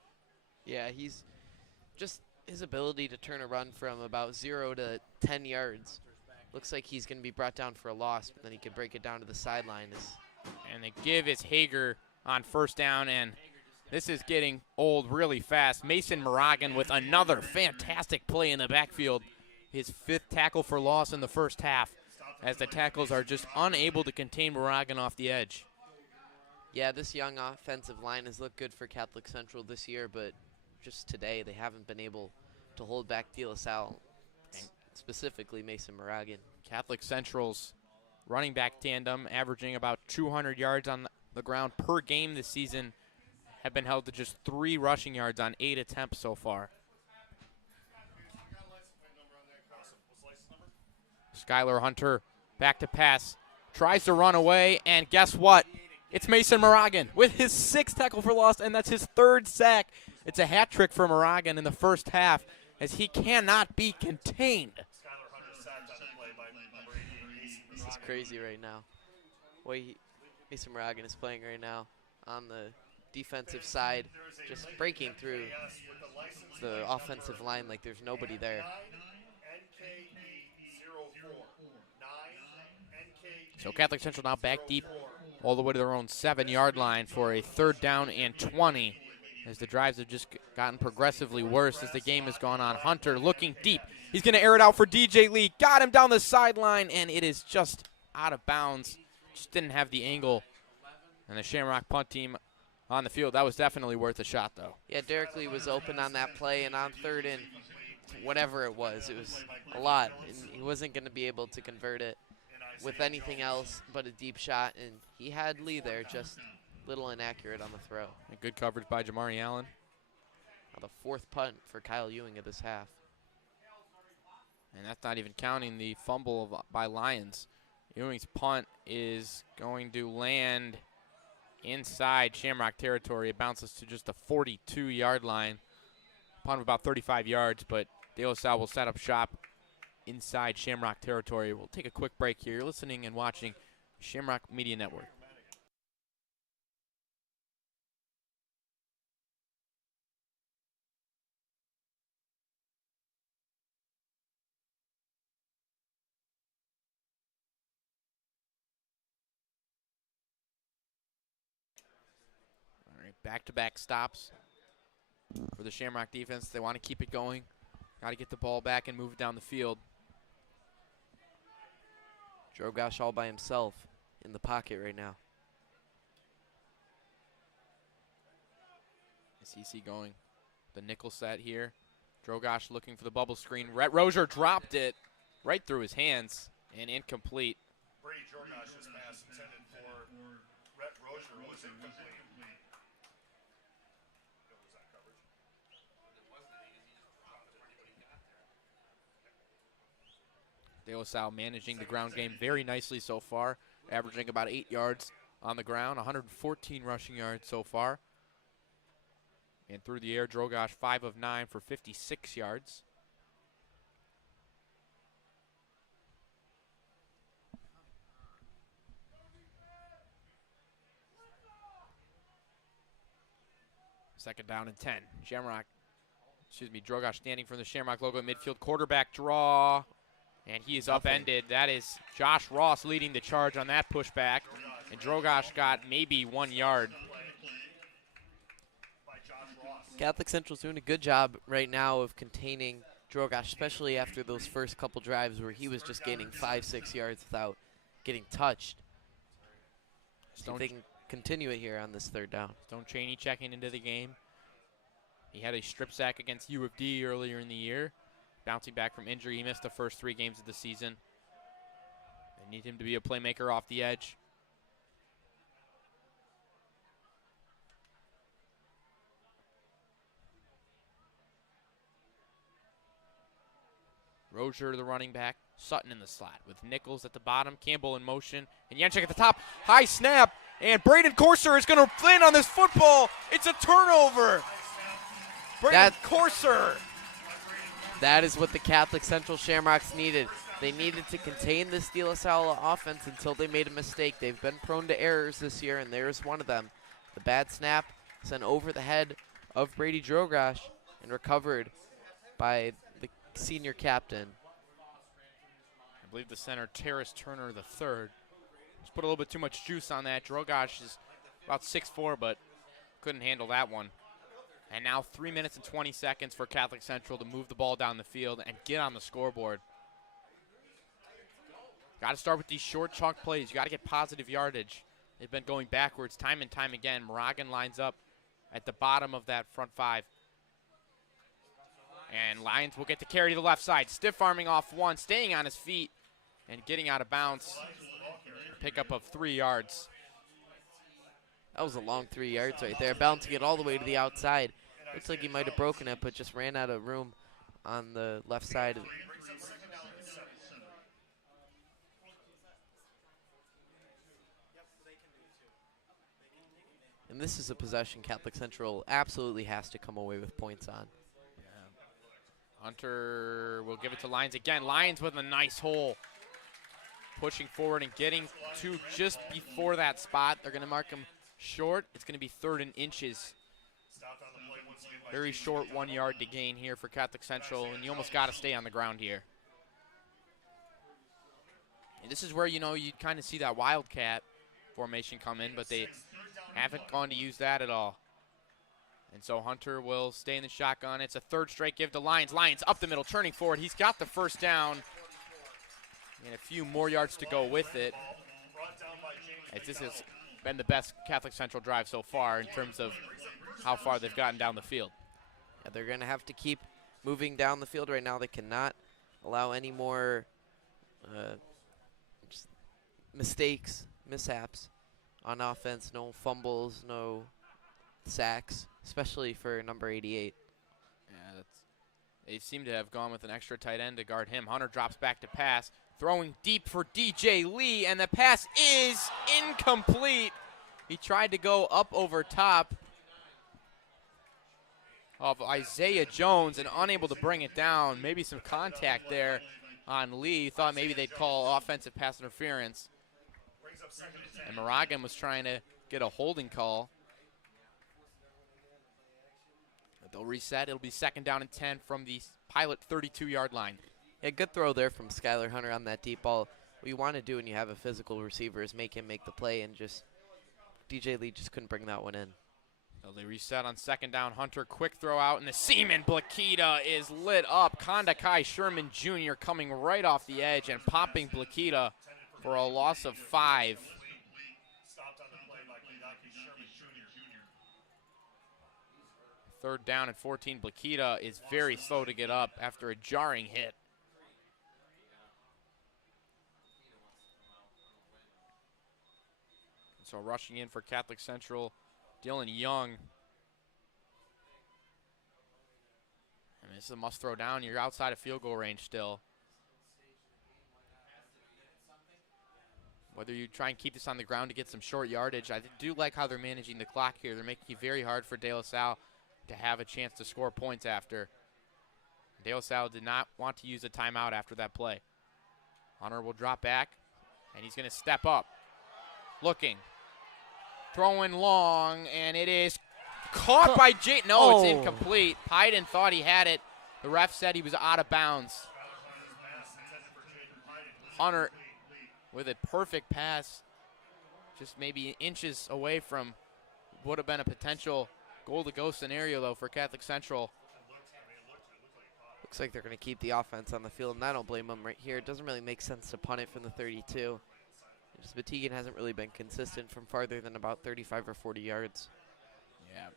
Yeah, he's just his ability to turn a run from about 0 to 10 yards. Looks like he's going to be brought down for a loss, but then he could break it down to the sideline. And the give is Hager on 1st down, and this is getting old really fast. Mason Moragan with another fantastic play in the backfield. His 5th tackle for loss in the first half, as the tackles are just unable to contain Moragan off the edge. Yeah, this young offensive line has looked good for Catholic Central this year, but just today they haven't been able to hold back De La Salle, specifically Mason Moragan. Catholic Central's running back tandem, averaging about 200 yards on the ground per game this season, have been held to just 3 rushing yards on 8 attempts so far. Skylar Hunter back to pass, tries to run away, and guess what? It's Mason Moragan with his 6th tackle for loss, and that's his 3rd sack. It's a hat trick for Moragan in the first half, as he cannot be contained. This is crazy right now. Mason Moragan is playing right now on the defensive side, just breaking through the offensive line like there's nobody there. So Catholic Central now back deep all the way to their own 7-yard line for a 3rd down and 20, as the drives have just gotten progressively worse as the game has gone on. Hunter looking deep. He's going to air it out for DJ Lee. Got him down the sideline, and it is just out of bounds. Just didn't have the angle. And the Shamrock punt team on the field. That was definitely worth a shot, though. Yeah, Derek Lee was open on that play, and on third and whatever it was a lot. And he wasn't going to be able to convert it with anything else but a deep shot, and he had Lee there, just a little inaccurate on the throw. And good coverage by Jamari Allen. Now the 4th punt for Kyle Ewing of this half. And that's not even counting the fumble by Lions. Ewing's punt is going to land inside Shamrock territory. It bounces to just the 42-yard line. Punt of about 35 yards, but De La Salle will set up shop inside Shamrock territory. We'll take a quick break here. You're listening and watching Shamrock Media Network. All right, back-to-back stops for the Shamrock defense. They want to keep it going. Got to get the ball back and move it down the field. Drogosh all by himself in the pocket right now. SEC going the nickel set here. Drogosh looking for the bubble screen. Rhett Rozier dropped it right through his hands and incomplete. Brady Drogosh's pass intended for Rhett Rozier was incomplete. De La Salle managing the ground game very nicely so far, averaging about 8 yards on the ground, 114 rushing yards so far. And through the air, Drogosh 5 of 9 for 56 yards. Second down and 10. Drogosh standing from the Shamrock logo at midfield. Quarterback draw. And he is upended. That is Josh Ross leading the charge on that pushback. And Drogosh got maybe 1 yard. Catholic Central's doing a good job right now of containing Drogosh, especially after those first couple drives where he was just gaining 5-6 yards without getting touched. See if they can continue it here on this 3rd down. Stone Chaney checking into the game. He had a strip sack against U of D earlier in the year. Bouncing back from injury, he missed the first 3 games of the season. They need him to be a playmaker off the edge. Rozier, the running back. Sutton in the slot with Nichols at the bottom. Campbell in motion. And Janczyk at the top. High snap. And Braden Corser is going to land on this football. It's a turnover. Braden Corser. That is what the Catholic Central Shamrocks needed. They needed to contain this De La Salle offense until they made a mistake. They've been prone to errors this year, and there's one of them. The bad snap sent over the head of Brady Drogosh and recovered by the senior captain. I believe the center, Terrace Turner III. Just put a little bit too much juice on that. Drogosh is about 6'4", but couldn't handle that one. And now 3 minutes and 20 seconds for Catholic Central to move the ball down the field and get on the scoreboard. Got to start with these short chunk plays. You got to get positive yardage. They've been going backwards time and time again. Moragan lines up at the bottom of that front 5. And Lions will get the carry to the left side. Stiff arming off one, staying on his feet and getting out of bounds. Pickup of 3 yards. That was a long 3 yards right there, bouncing it all the way to the outside. Looks like he might have broken it, but just ran out of room on the left side. And this is a possession Catholic Central absolutely has to come away with points on. Hunter will give it to Lions again. Lions with a nice hole. Pushing forward and getting to just before that spot. They're going to mark him short. It's going to be 3rd and inches. Very short 1 yard to gain here for Catholic Central, and you almost got to stay on the ground here. And this is where, you kind of see that Wildcat formation come in, but they haven't gone to use that at all. And so Hunter will stay in the shotgun. It's a 3rd straight give to Lions. Lions up the middle, turning forward. He's got the 1st down and a few more yards to go with it. As this is been the best Catholic Central drive so far in terms of how far they've gotten down the field. Yeah, they're going to have to keep moving down the field right now. They cannot allow any more just mishaps on offense. No fumbles, no sacks, especially for number 88. Yeah, they seem to have gone with an extra tight end to guard him. Hunter drops back to pass, throwing deep for DJ Lee, and the pass is incomplete. He tried to go up over top of Isaiah Jones and unable to bring it down. Maybe some contact there on Lee. Thought maybe they'd call offensive pass interference. And Moragan was trying to get a holding call. But they'll reset. It'll be 2nd down and 10 from the Pilot 32-yard line. Yeah, good throw there from Skylar Hunter on that deep ball. What you want to do when you have a physical receiver is make him make the play, and just DJ Lee just couldn't bring that one in. So they reset on 2nd down. Hunter, quick throw out, and the Seaman Blakita is lit up. Kondakai Sherman Jr. coming right off the edge and popping Blakita for a loss of 5. Third down and 14. Blakita is very slow to get up after a jarring hit. So rushing in for Catholic Central, Dylan Young. And this is a must throw down. You're outside of field goal range still. Whether you try and keep this on the ground to get some short yardage, I do like how they're managing the clock here. They're making it very hard for De La Salle to have a chance to score points after. De La Salle did not want to use a timeout after that play. Hunter will drop back, and he's going to step up. Looking. Throwing long, and it is caught by Jay. No, it's incomplete. Pyden thought he had it. The ref said he was out of bounds. Hunter with a perfect pass, just maybe inches away from would have been a potential goal-to-go scenario, though, for Catholic Central. Looks like they're going to keep the offense on the field, and I don't blame them right here. It doesn't really make sense to punt it from the 32. Just Batiguin hasn't really been consistent from farther than about 35 or 40 yards. Yeah,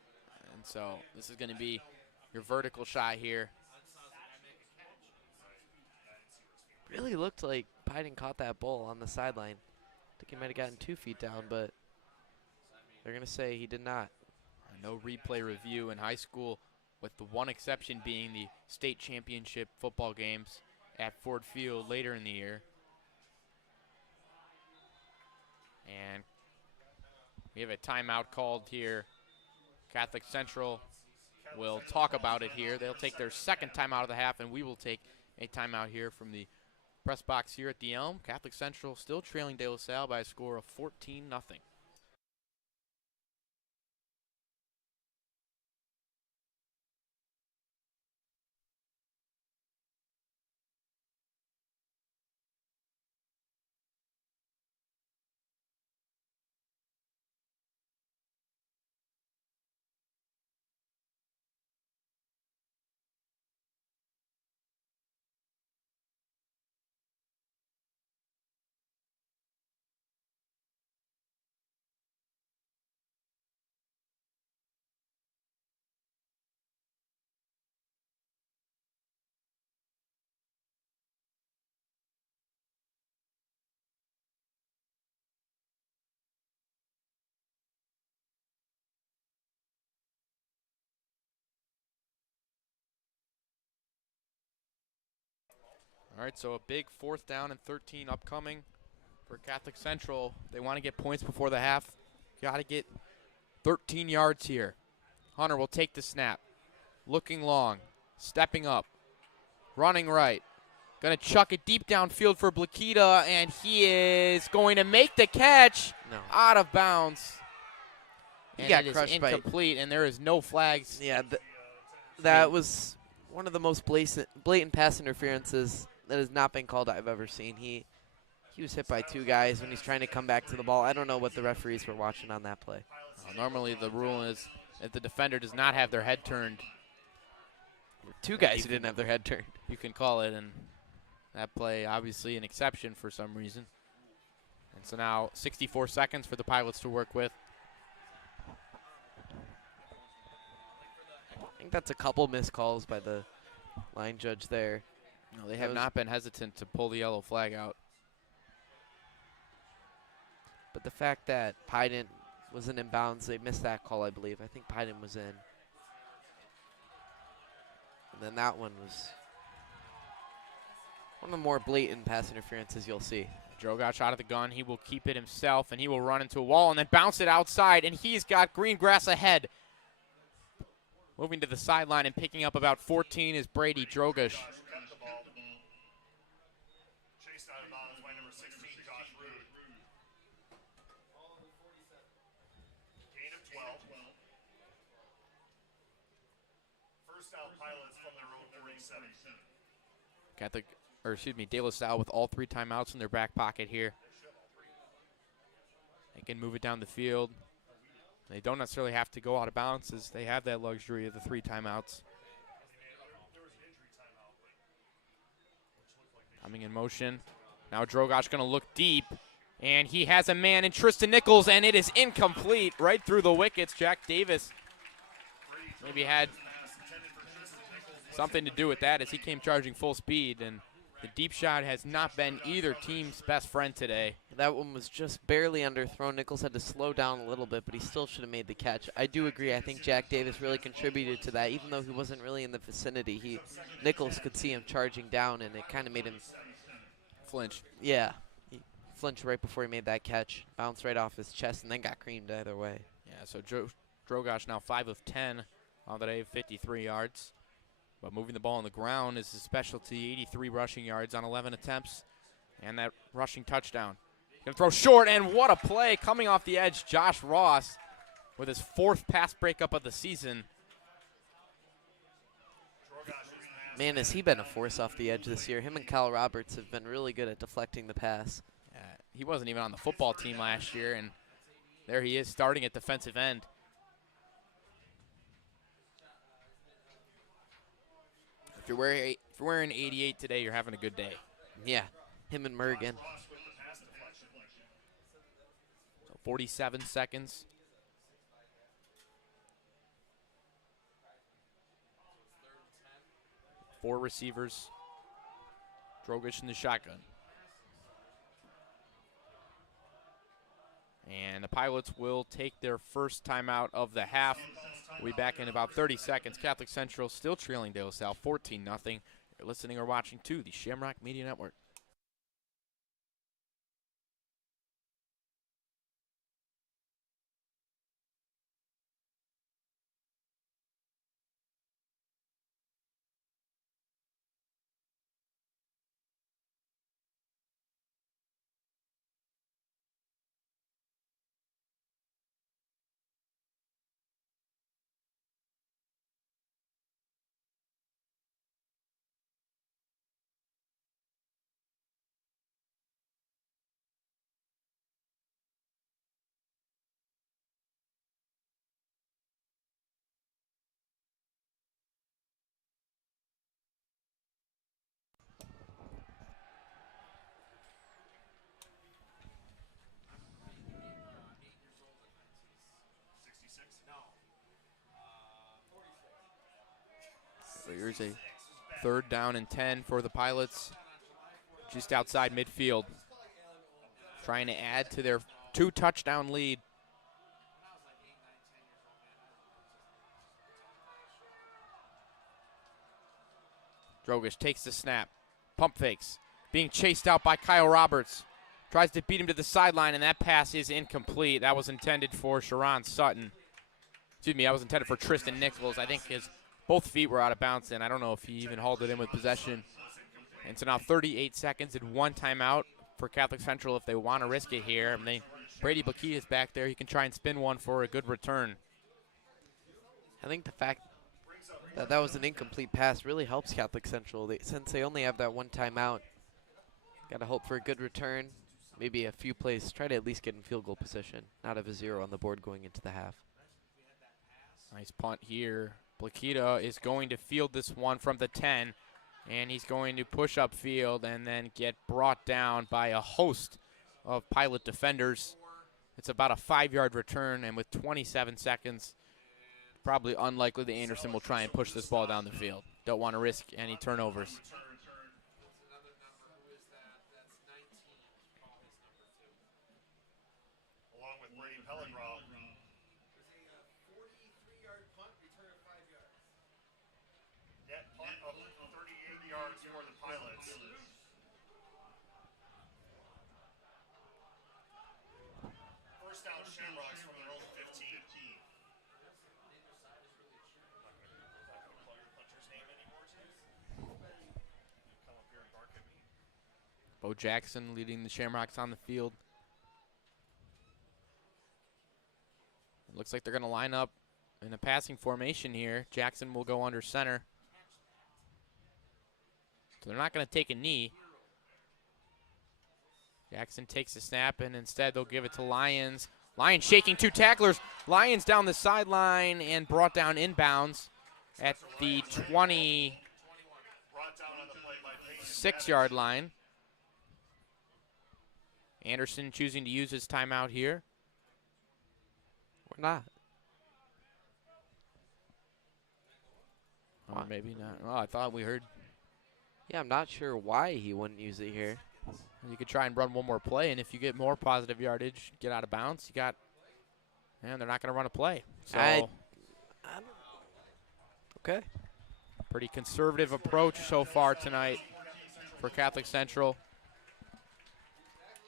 and so this is going to be your vertical shot here. Really looked like Pyden caught that ball on the sideline. I think he might have gotten 2 feet down, but they're going to say he did not. No replay review in high school, with the one exception being the state championship football games at Ford Field later in the year. And we have a timeout called here. Catholic Central will talk about it here. They'll take their 2nd timeout of the half, and we will take a timeout here from the press box here at the Elm. Catholic Central still trailing De La Salle by a score of 14-0. All right, so a big 4th down and 13 upcoming for Catholic Central. They want to get points before the half. Got to get 13 yards here. Hunter will take the snap. Looking long. Stepping up. Running right. Going to chuck it deep downfield for Blakita, and he is going to make the catch. No. Out of bounds. He got it is crushed incomplete, and there is no flags. Yeah, that was one of the most blatant pass interferences that has not been called I've ever seen. He was hit by 2 guys when he's trying to come back to the ball. I don't know what the referees were watching on that play. Normally the rule is if the defender does not have their head turned. 2 guys who didn't have their head turned. You can call it, and that play obviously an exception for some reason. And so now 64 seconds for the Pilots to work with. I think that's a couple missed calls by the line judge there. No, they have not been hesitant to pull the yellow flag out. But the fact that Pyden wasn't in bounds, they missed that call, I believe. I think Pyden was in. And then that one was one of the more blatant pass interferences you'll see. Drogosh out of the gun. He will keep it himself, and he will run into a wall and then bounce it outside, and he's got green grass ahead. Moving to the sideline and picking up about 14 is Brady Drogosh. Chased out of bounds by number 16, Josh Rude. Gain of 12. First down Pilots from their own 47. De La Salle with all 3 timeouts in their back pocket here. They can move it down the field. They don't necessarily have to go out of bounds as they have that luxury of the 3 timeouts. Coming in motion. Now Drogosh going to look deep, and he has a man in Tristan Nichols, and it is incomplete right through the wickets. Jack Davis maybe had something to do with that as he came charging full speed, and the deep shot has not been either team's best friend today. That one was just barely underthrown. Nichols had to slow down a little bit, but he still should have made the catch. I do agree. I think Jack Davis really contributed to that. Even though he wasn't really in the vicinity, Nichols could see him charging down, and it kind of made him flinch. Yeah. He flinched right before he made that catch. Bounced right off his chest and then got creamed either way. Yeah, so Drogosh now 5 of 10 on the day, 53 yards. But moving the ball on the ground is his specialty, 83 rushing yards on 11 attempts. And that rushing touchdown. Gonna throw short, and what a play coming off the edge. Josh Ross with his 4th pass breakup of the season. Man, has he been a force off the edge this year. Him and Kyle Roberts have been really good at deflecting the pass. He wasn't even on the football team last year, and there he is starting at defensive end. If you're wearing 88 today, you're having a good day. Yeah, him and Mergen. So 47 seconds. Four receivers. Drogosh in the shotgun. And the Pilots will take their first timeout of the half. We'll be back in about 30 seconds. Catholic Central still trailing De La Salle 14-0. You're listening or watching to the Shamrock Media Network. So here's a 3rd down and 10 for the Pilots, just outside midfield, trying to add to their 2-touchdown lead. Drogosh takes the snap, pump fakes, being chased out by Kyle Roberts. Tries to beat him to the sideline, and that pass is incomplete. That was intended for Sharon Sutton. Excuse me, that was intended for Tristan Nichols. I think both feet were out of bounds, and I don't know if he even hauled it in with possession. And so now 38 seconds and 1 timeout for Catholic Central if they want to risk it here. Brady Blakey is back there. He can try and spin one for a good return. I think the fact that that was an incomplete pass really helps Catholic Central. Since they only have that 1 timeout, got to hope for a good return. Maybe a few plays. Try to at least get in field goal position. Not have a 0 on the board going into the half. Nice punt here. Blakita is going to field this one from the 10, and he's going to push up field and then get brought down by a host of Pilot defenders. It's about a 5-yard return, and with 27 seconds, probably unlikely that Anderson will try and push this ball down the field. Don't want to risk any turnovers. Along with Brady Pellegrom. Net punt of 38 yards for the Pilots. First down, Shamrocks from their own 15. Bo Jackson leading the Shamrocks on the field. It looks like they're going to line up in a passing formation here. Jackson will go under center. So they're not going to take a knee. Jackson takes a snap, and instead they'll give it to Lyons. Lyons shaking 2 tacklers. Lyons down the sideline and brought down inbounds at the 26-yard line. Anderson choosing to use his timeout here. Or not. Or maybe not. Oh, I thought we heard. Yeah, I'm not sure why he wouldn't use it here. You could try and run one more play, and if you get more positive yardage, get out of bounds, you got, and they're not going to run a play. So, okay. Pretty conservative approach so far tonight for Catholic Central.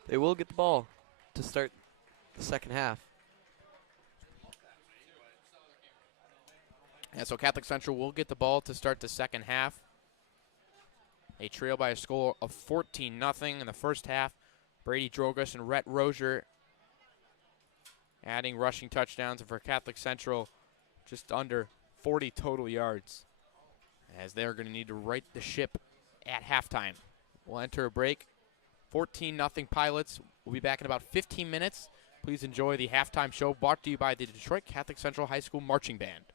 They will get the ball to start the second half. And so Catholic Central will get the ball to start the second half. They trail by a score of 14-0 in the first half. Brady Drogas and Rhett Rozier adding rushing touchdowns, and for Catholic Central, just under 40 total yards, as they're going to need to right the ship at halftime. We'll enter a break. 14-0 Pilots. We'll be back in about 15 minutes. Please enjoy the halftime show brought to you by the Detroit Catholic Central High School Marching Band.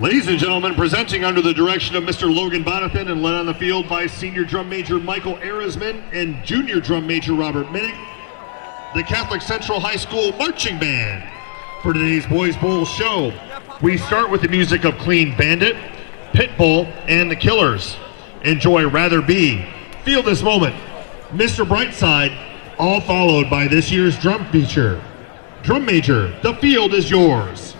Ladies and gentlemen, presenting under the direction of Mr. Logan Bonathan and led on the field by Senior Drum Major Michael Arisman and Junior Drum Major Robert Minnick, the Catholic Central High School Marching Band. For today's Boys Bowl show, we start with the music of Clean Bandit, Pitbull, and the Killers. Enjoy Rather Be, Feel This Moment, Mr. Brightside, all followed by this year's drum feature. Drum Major, the field is yours.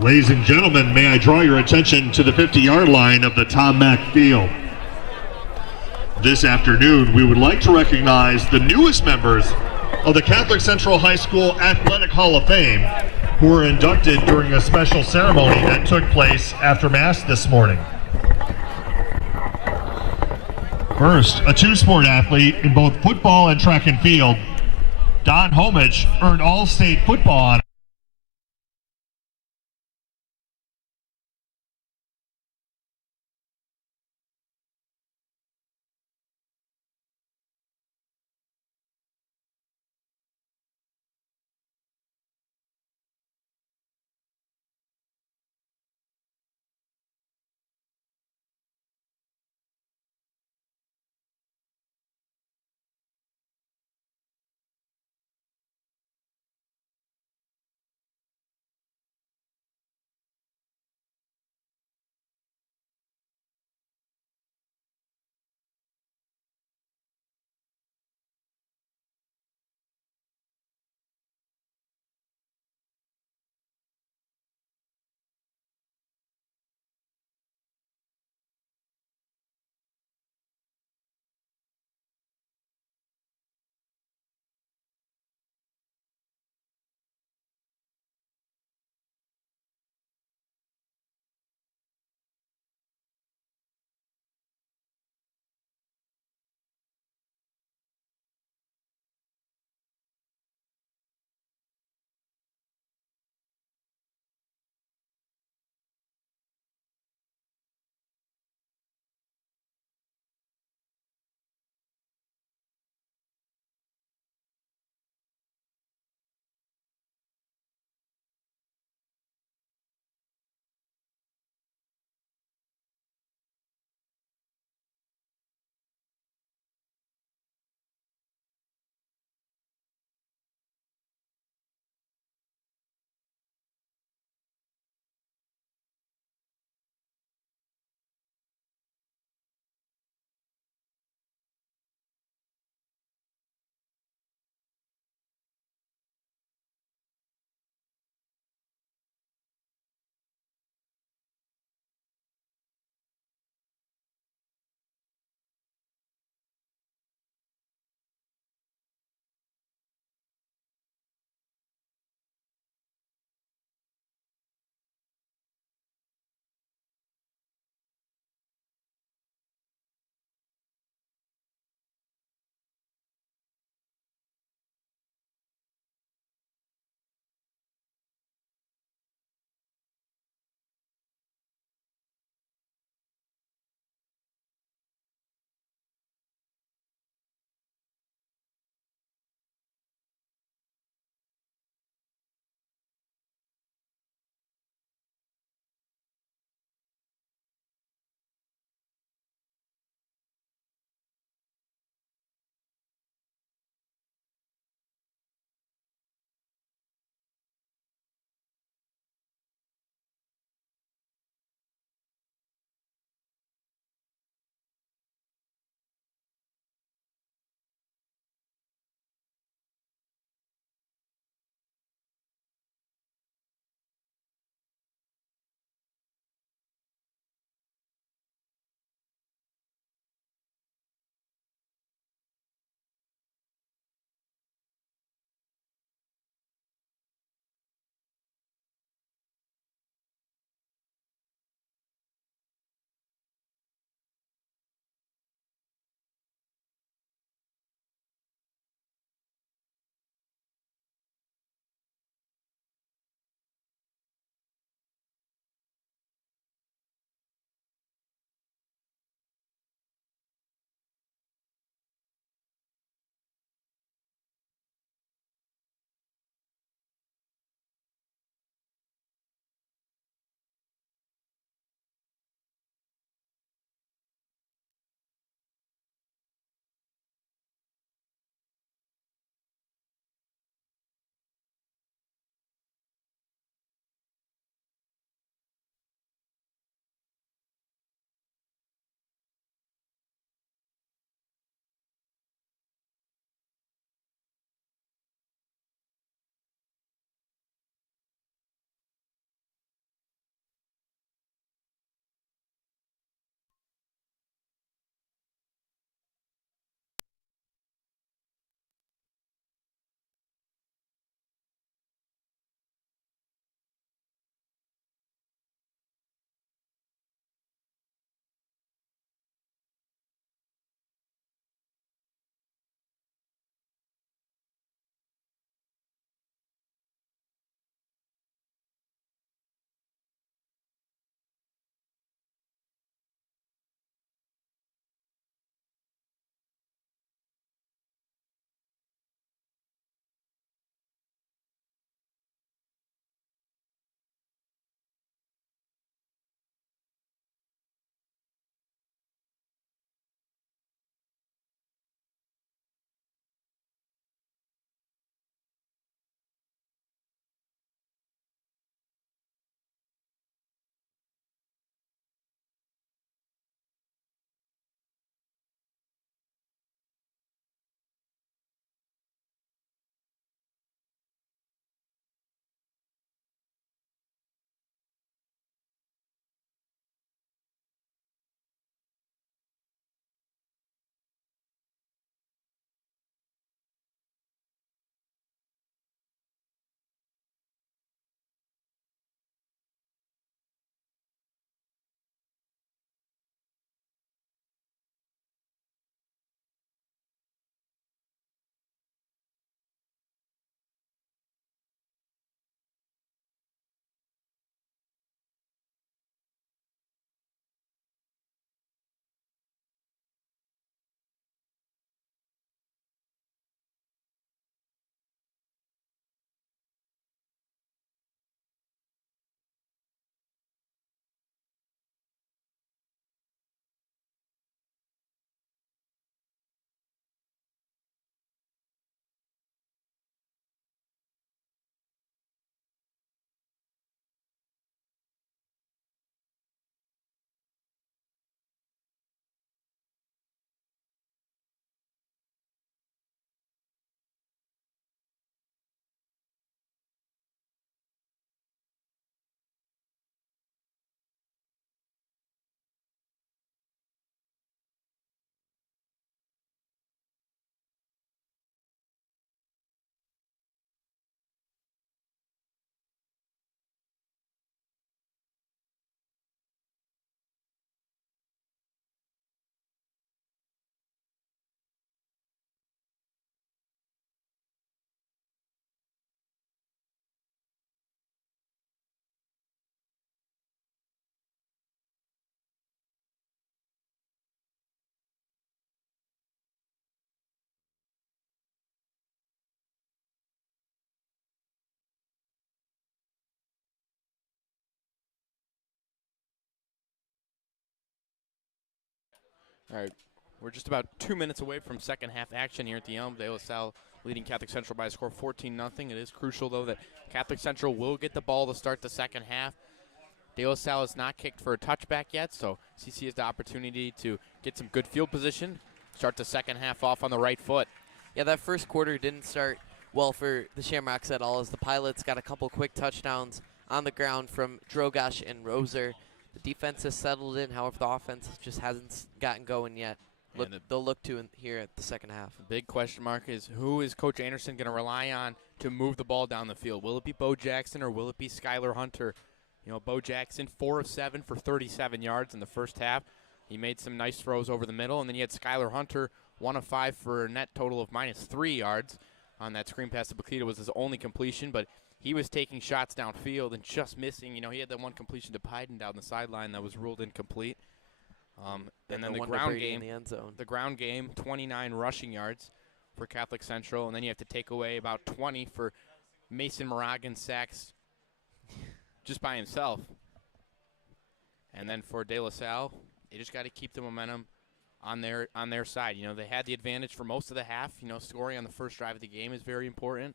Ladies and gentlemen, may I draw your attention to the 50-yard line of the Tom Mack Field. This afternoon, we would like to recognize the newest members of the Catholic Central High School Athletic Hall of Fame, who were inducted during a special ceremony that took place after Mass this morning. First, a two-sport athlete in both football and track and field, Don Homage earned All-State football honors. All right, we're just about 2 minutes away from second half action here at the Elm. De La Salle leading Catholic Central by a score of 14-0. It is crucial, though, that Catholic Central will get the ball to start the second half. De La Salle has not kicked for a touchback yet, so CC has the opportunity to get some good field position, start the second half off on the right foot. Yeah, that first quarter didn't start well for the Shamrocks at all, as the Pilots got a couple quick touchdowns on the ground from Drogosh and Roser. The defense has settled in, however, the offense just hasn't gotten going yet. They'll look to here at the second half. The big question mark is, who is Coach Anderson going to rely on to move the ball down the field? Will it be Bo Jackson or will it be Skylar Hunter? You know, Bo Jackson, 4 of 7 for 37 yards in the first half. He made some nice throws over the middle. And then you had Skylar Hunter, 1 of 5 for a net total of -3 yards. On that screen pass to Bakita was his only completion, but he was taking shots downfield and just missing. You know, he had that one completion to Pyden down the sideline that was ruled incomplete. And then the ground game, in the end zone. the ground game, 29 rushing yards for Catholic Central, and then you have to take away about 20 for Mason Moragan's sacks just by himself. And then for De La Salle, they just got to keep the momentum on their side. You know, they had the advantage for most of the half. You know, scoring on the first drive of the game is very important.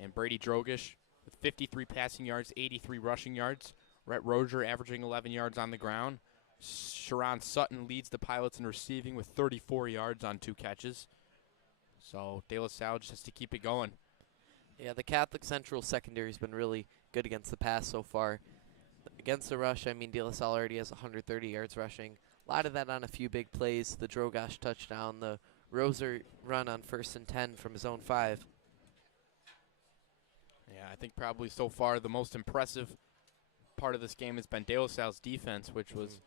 And Brady Drogish with 53 passing yards, 83 rushing yards. Rhett Rozier averaging 11 yards on the ground. Sharon Sutton leads the Pilots in receiving with 34 yards on 2 catches. So De La Salle just has to keep it going. Yeah, the Catholic Central secondary has been really good against the pass so far. Against the rush, I mean, De La Salle already has 130 yards rushing. A lot of that on a few big plays. The Drogosh touchdown, the Roser run on 1st and 10 from his own 5. Yeah, I think probably so far the most impressive part of this game has been De La Salle's defense, which was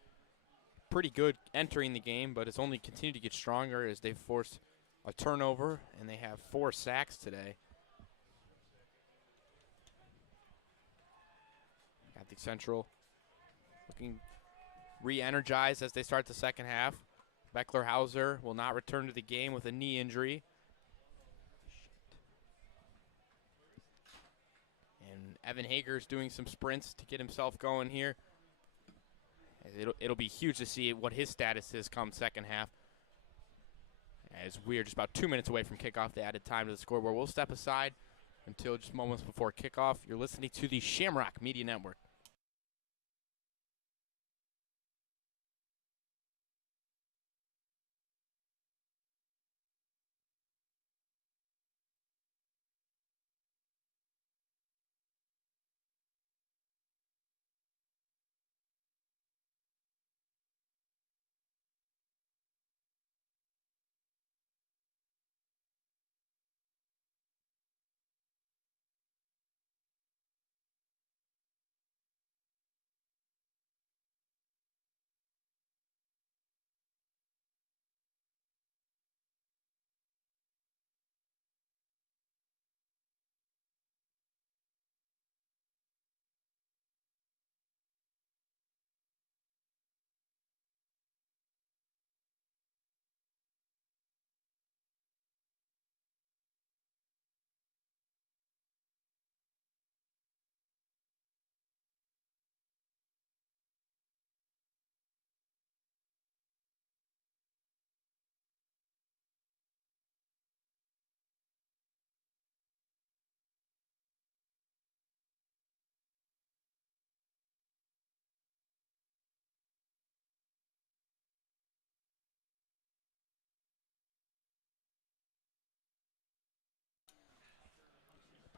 pretty good entering the game, but it's only continued to get stronger as they've forced a turnover, and they have 4 sacks today. Catholic Central looking re-energized as they start the second half. Beckler Hauser will not return to the game with a knee injury. And Evan Hager's doing some sprints to get himself going here. It'll be huge to see what his status is come second half. As we are just about 2 minutes away from kickoff, the added time to the scoreboard. We'll step aside until just moments before kickoff. You're listening to the Shamrock Media Network.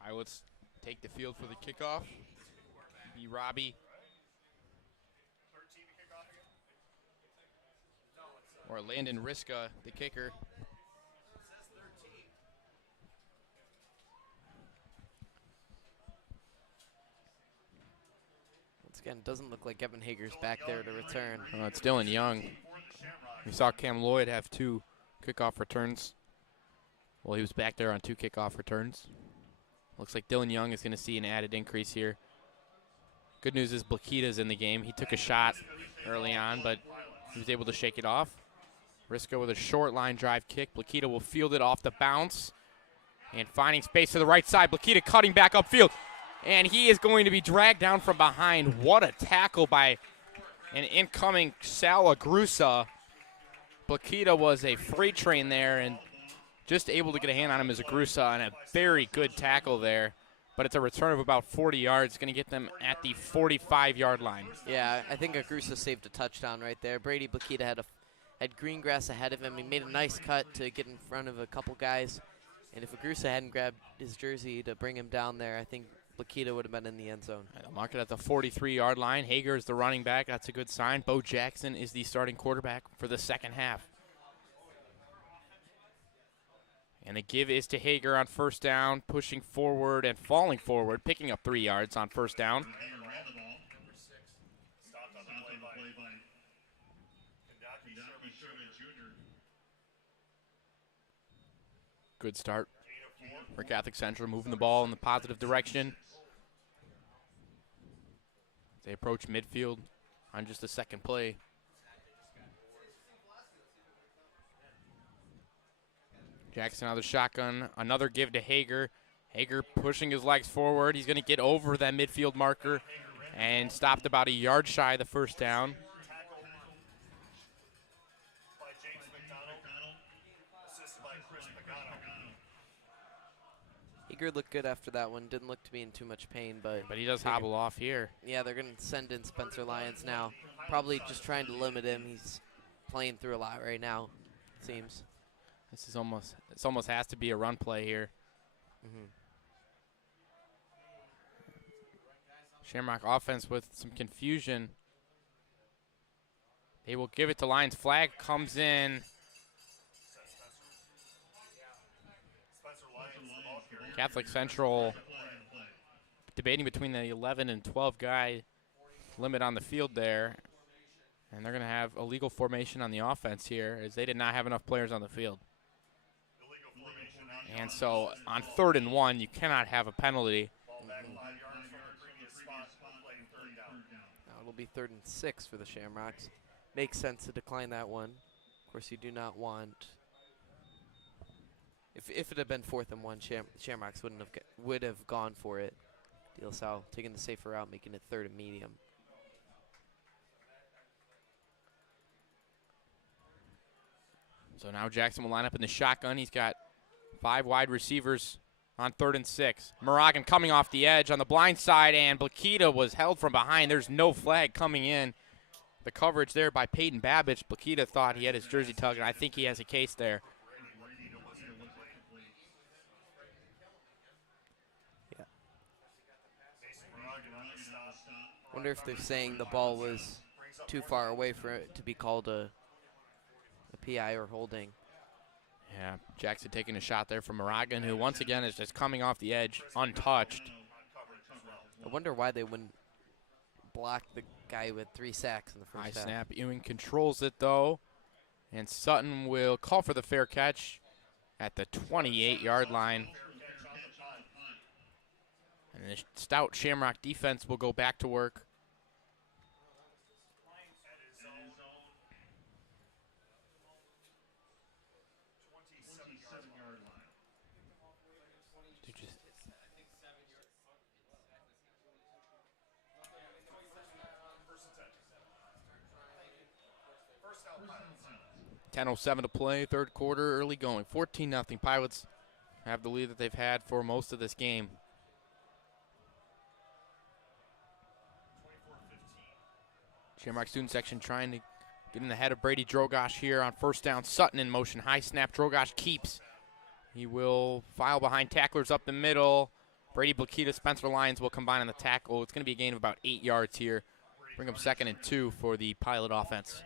Pilots take the field for the kickoff. Be Robbie. Or Landon Riska, the kicker. Once again, it doesn't look like Evan Hager's back there to return. It's Dylan Young. We saw Cam Lloyd have 2 kickoff returns. Well, he was back there on 2 kickoff returns. Looks like Dylan Young is going to see an added increase here. Good news is Blakita's in the game. He took a shot early on, but he was able to shake it off. Riska with a short line drive kick. Blakita will field it off the bounce. And finding space to the right side. Blakita cutting back upfield. And he is going to be dragged down from behind. What a tackle by an incoming Salle Grusa. Blakita was a freight train there and just able to get a hand on him as a Agrusa, and a very good tackle there. But it's a return of about 40 yards, going to get them at the 45-yard line. Yeah, I think Agrusa saved a touchdown right there. Brady Blakita had green grass ahead of him. He made a nice cut to get in front of a couple guys. And if Agrusa hadn't grabbed his jersey to bring him down there, I think Blakita would have been in the end zone. They'll mark it at the 43-yard line. Hager is the running back. That's a good sign. Bo Jackson is the starting quarterback for the second half. And the give is to Hager on first down, pushing forward and falling forward, picking up 3 yards on first down. Good start for Catholic Central, moving the ball in the positive direction. They approach midfield on just the second play. Jackson out of the shotgun. Another give to Hager. Hager pushing his legs forward. He's going to get over that midfield marker and stopped about a yard shy of the first down. Hager looked good after that one. Didn't look to be in too much pain, but he does hobble off here. Yeah, they're going to send in Spencer Lyons now. Probably just trying to limit him. He's playing through a lot right now, it seems. This almost has to be a run play here. Shamrock offense with some confusion. They will give it to Lyons. Flag comes in. Catholic Central debating between the 11 and 12 guy limit on the field there. And they're going to have illegal formation on the offense here as they did not have enough players on the field. And so on 3rd and 1, you cannot have a penalty. Now it'll be 3rd and 6 for the Shamrocks. Makes sense to decline that one. Of course, you do not want. If it had been 4th and 1, Shamrocks would have gone for it. De La Salle taking the safer route, making it 3rd and medium. So now Jackson will line up in the shotgun. He's got 5 wide receivers on 3rd and 6. Morgan coming off the edge on the blind side, and Blakita was held from behind. There's no flag coming in. The coverage there by Peyton Babbage. Blakita thought he had his jersey tugged, and I think he has a case there. Yeah. Wonder if they're saying the ball was too far away for it to be called a PI or holding. Yeah, Jackson taking a shot there from Morgan, who once again is just coming off the edge, untouched. I wonder why they wouldn't block the guy with 3 sacks in the first half. High snap. Ewing controls it, though. And Sutton will call for the fair catch at the 28-yard line. And the stout Shamrock defense will go back to work. .10:07 to play, 3rd quarter, early going. 14-0. Pilots have the lead that they've had for most of this game. Shamrock student section trying to get in the head of Brady Drogosh here on first down. Sutton in motion. High snap. Drogosh keeps. He will file behind tacklers up the middle. Brady Blakita, Spencer Lyons will combine on the tackle. It's going to be a gain of about 8 yards here. Bring up 2nd and 2 for the Pilot offense.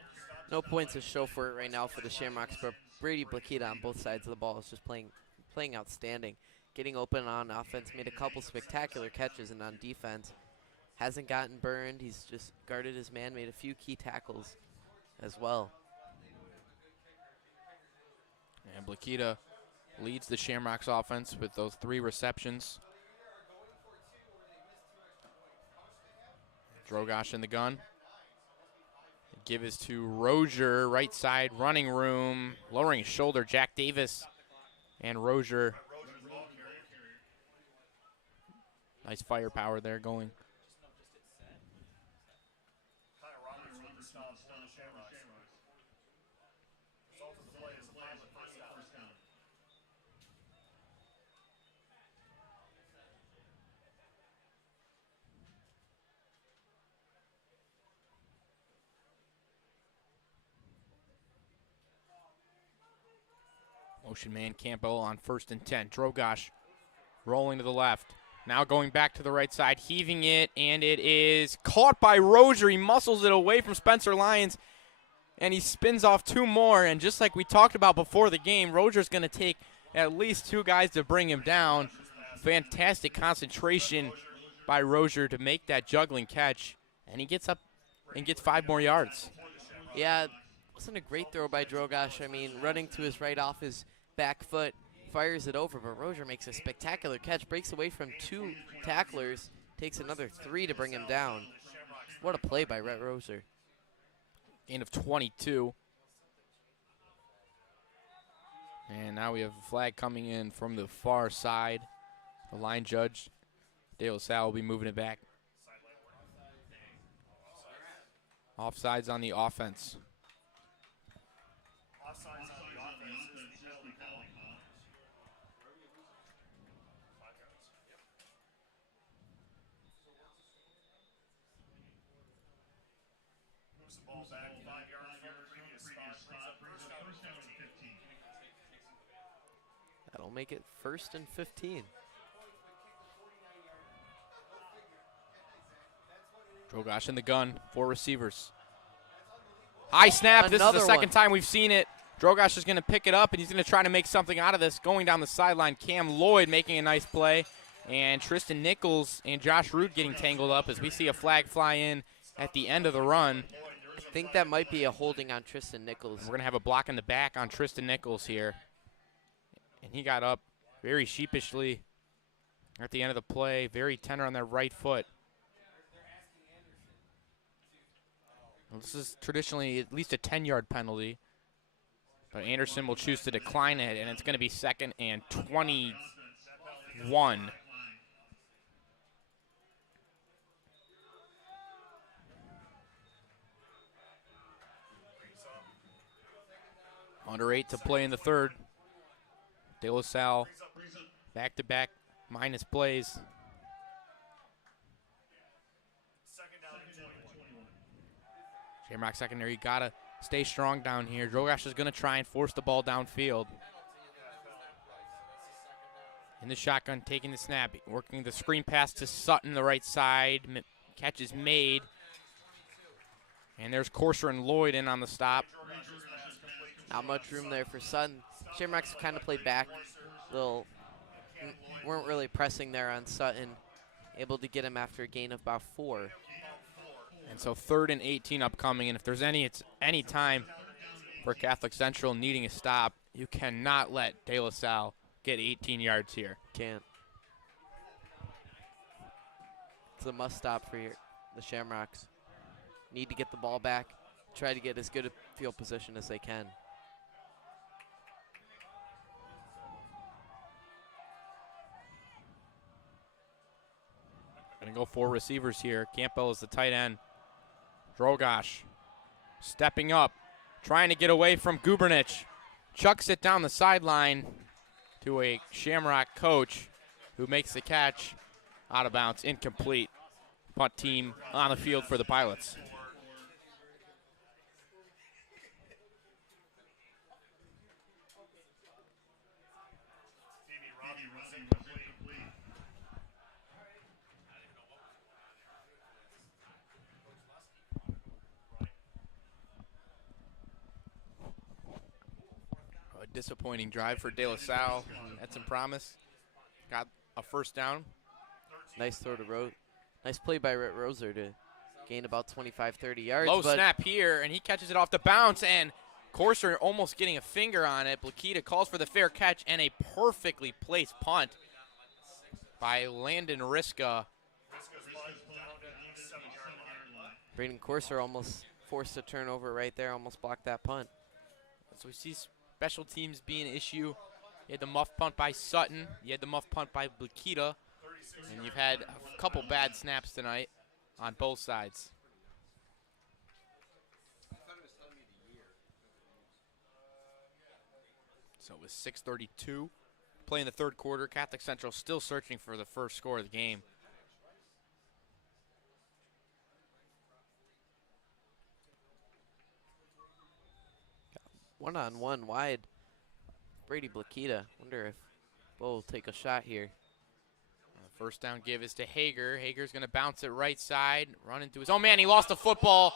No points to show for it right now for the Shamrocks, but Brady Blakita on both sides of the ball is just playing outstanding. Getting open on offense, made a couple spectacular catches, and on defense, hasn't gotten burned. He's just guarded his man, made a few key tackles as well. And Blakita leads the Shamrocks offense with those 3 receptions. Drogosh in the gun. Give is to Rozier, right side, running room, lowering his shoulder, Jack Davis and Rozier. Nice firepower there going. Motion man Campbell on 1st and 10. Drogosh rolling to the left. Now going back to the right side, heaving it, and it is caught by Rozier. He muscles it away from Spencer Lyons, and he spins off 2 more. And just like we talked about before the game, Rozier's going to take at least 2 guys to bring him down. Fantastic concentration by Rozier to make that juggling catch, and he gets up and gets 5 more yards. Yeah, wasn't a great throw by Drogosh. I mean, running to his right off his back foot, fires it over, but Rozier makes a spectacular catch, breaks away from 2 tacklers, takes another 3 to bring him down. What a play by Rhett Rozier. Gain of 22. And now we have a flag coming in from the far side. The line judge, De La Salle, will be moving it back. Offsides on the offense. Moves the ball back 5 yards from the previous spot. Brings up first down and 15. That'll make it 1st and 15. Drogosh in the gun, 4 receivers. High snap. This is the Another second one. time we've seen it. Drogosh is going to pick it up, and he's going to try to make something out of this. Going down the sideline, Cam Lloyd making a nice play. And Tristan Nichols and Josh Root getting tangled up as we see a flag fly in at the end of the run. I think that might be a holding on Tristan Nichols. We're going to have a block in the back on Tristan Nichols here. And he got up very sheepishly at the end of the play. Very tender on their right foot. Well, this is traditionally at least a 10-yard penalty. But Anderson will choose to decline it, and it's going to be 2nd and 21. Under 8 to play in the third. De La Salle back-to-back minus plays. Shamrock secondary got to stay strong down here. Drogosh is going to try and force the ball downfield. In the shotgun, taking the snap, working the screen pass to Sutton, the right side. Catch is made. And there's Courser and Lloyd in on the stop. Not much room there for Sutton. Shamrocks kind of played back. Weren't really pressing there on Sutton. Able to get him after a gain of about 4. And so 3rd and 18 upcoming, and if there's any time for Catholic Central needing a stop, you cannot let De La Salle get 18 yards here. Can't. It's a must stop for the Shamrocks. Need to get the ball back, try to get as good a field position as they can. Gonna go 4 receivers here. Campbell is the tight end. Drogosh stepping up, trying to get away from Gubernich. Chucks it down the sideline to a Shamrock coach who makes the catch out of bounds, incomplete. Punt team on the field for the Pilots. A disappointing drive for De La Salle. Had some promise. Got a first down. Nice throw to Rose. Nice play by Rhett Rozier to gain about 25, 30 yards. Low snap here, and he catches it off the bounce, and Courser almost getting a finger on it. Blakita calls for the fair catch, and a perfectly placed punt by Landon Riska. Braden Courser almost forced a turnover right there, almost blocked that punt. So we see special teams being an issue. You had the muff punt by Sutton. You had the muff punt by Blakita. And you've had a couple bad snaps tonight on both sides. So it was 6:32. Playing the third quarter. Catholic Central still searching for the first score of the game. One-on-one wide. Brady Blakita. Wonder if Bo will take a shot here. First down give is to Hager. Hager's going to bounce it right side, run into his own man. He lost the football,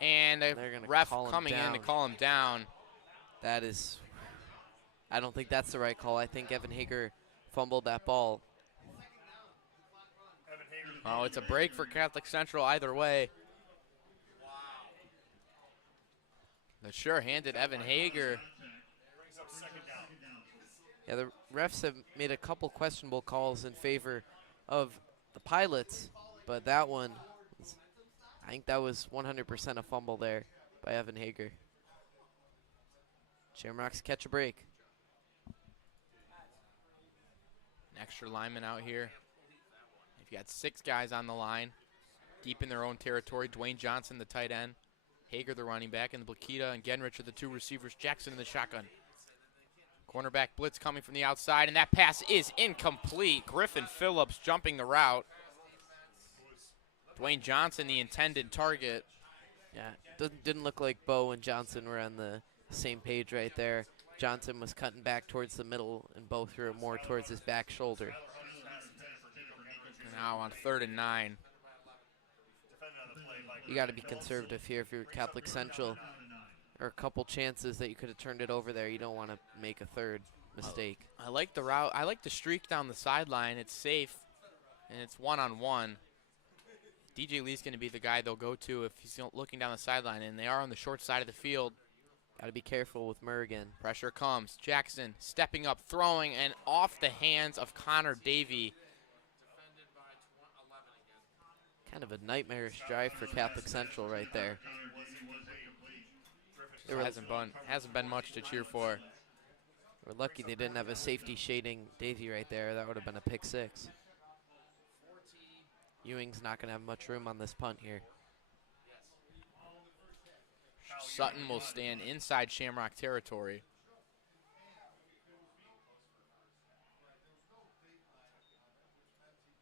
and the ref coming in to call him down. That is, I don't think that's the right call. I think Evan Hager fumbled that ball. Oh, it's a break for Catholic Central either way. The sure-handed Evan Hager. Yeah, the refs have made a couple questionable calls in favor of the Pilots, but that one, I think that was 100% a fumble there by Evan Hager. Shamrocks catch a break. An extra lineman out here. You've got 6 guys on the line, deep in their own territory. Dwayne Johnson, the tight end. Hager, the running back, and the Blakita and Genrich are the 2 receivers. Jackson in the shotgun. Cornerback blitz coming from the outside, and that pass is incomplete. Griffin Phillips jumping the route. Dwayne Johnson, the intended target. Yeah, didn't look like Bo and Johnson were on the same page right there. Johnson was cutting back towards the middle, and Bo threw it more towards his back shoulder. Now on 3rd and 9. You got to be conservative here if you're Catholic Central. Or a couple chances that you could have turned it over there. You don't want to make a third mistake. I like the route. I like the streak down the sideline. It's safe, and it's one-on-one. DJ Lee's going to be the guy they'll go to if he's looking down the sideline, and they are on the short side of the field. Got to be careful with Murrigan. Pressure comes. Jackson stepping up, throwing, and off the hands of Connor Davey. Kind of a nightmarish drive for Catholic Central right there. Hasn't been much to cheer for. We're lucky they didn't have a safety shading Davey right there. That would have been a pick 6. Ewing's not going to have much room on this punt here. Sutton will stand inside Shamrock territory.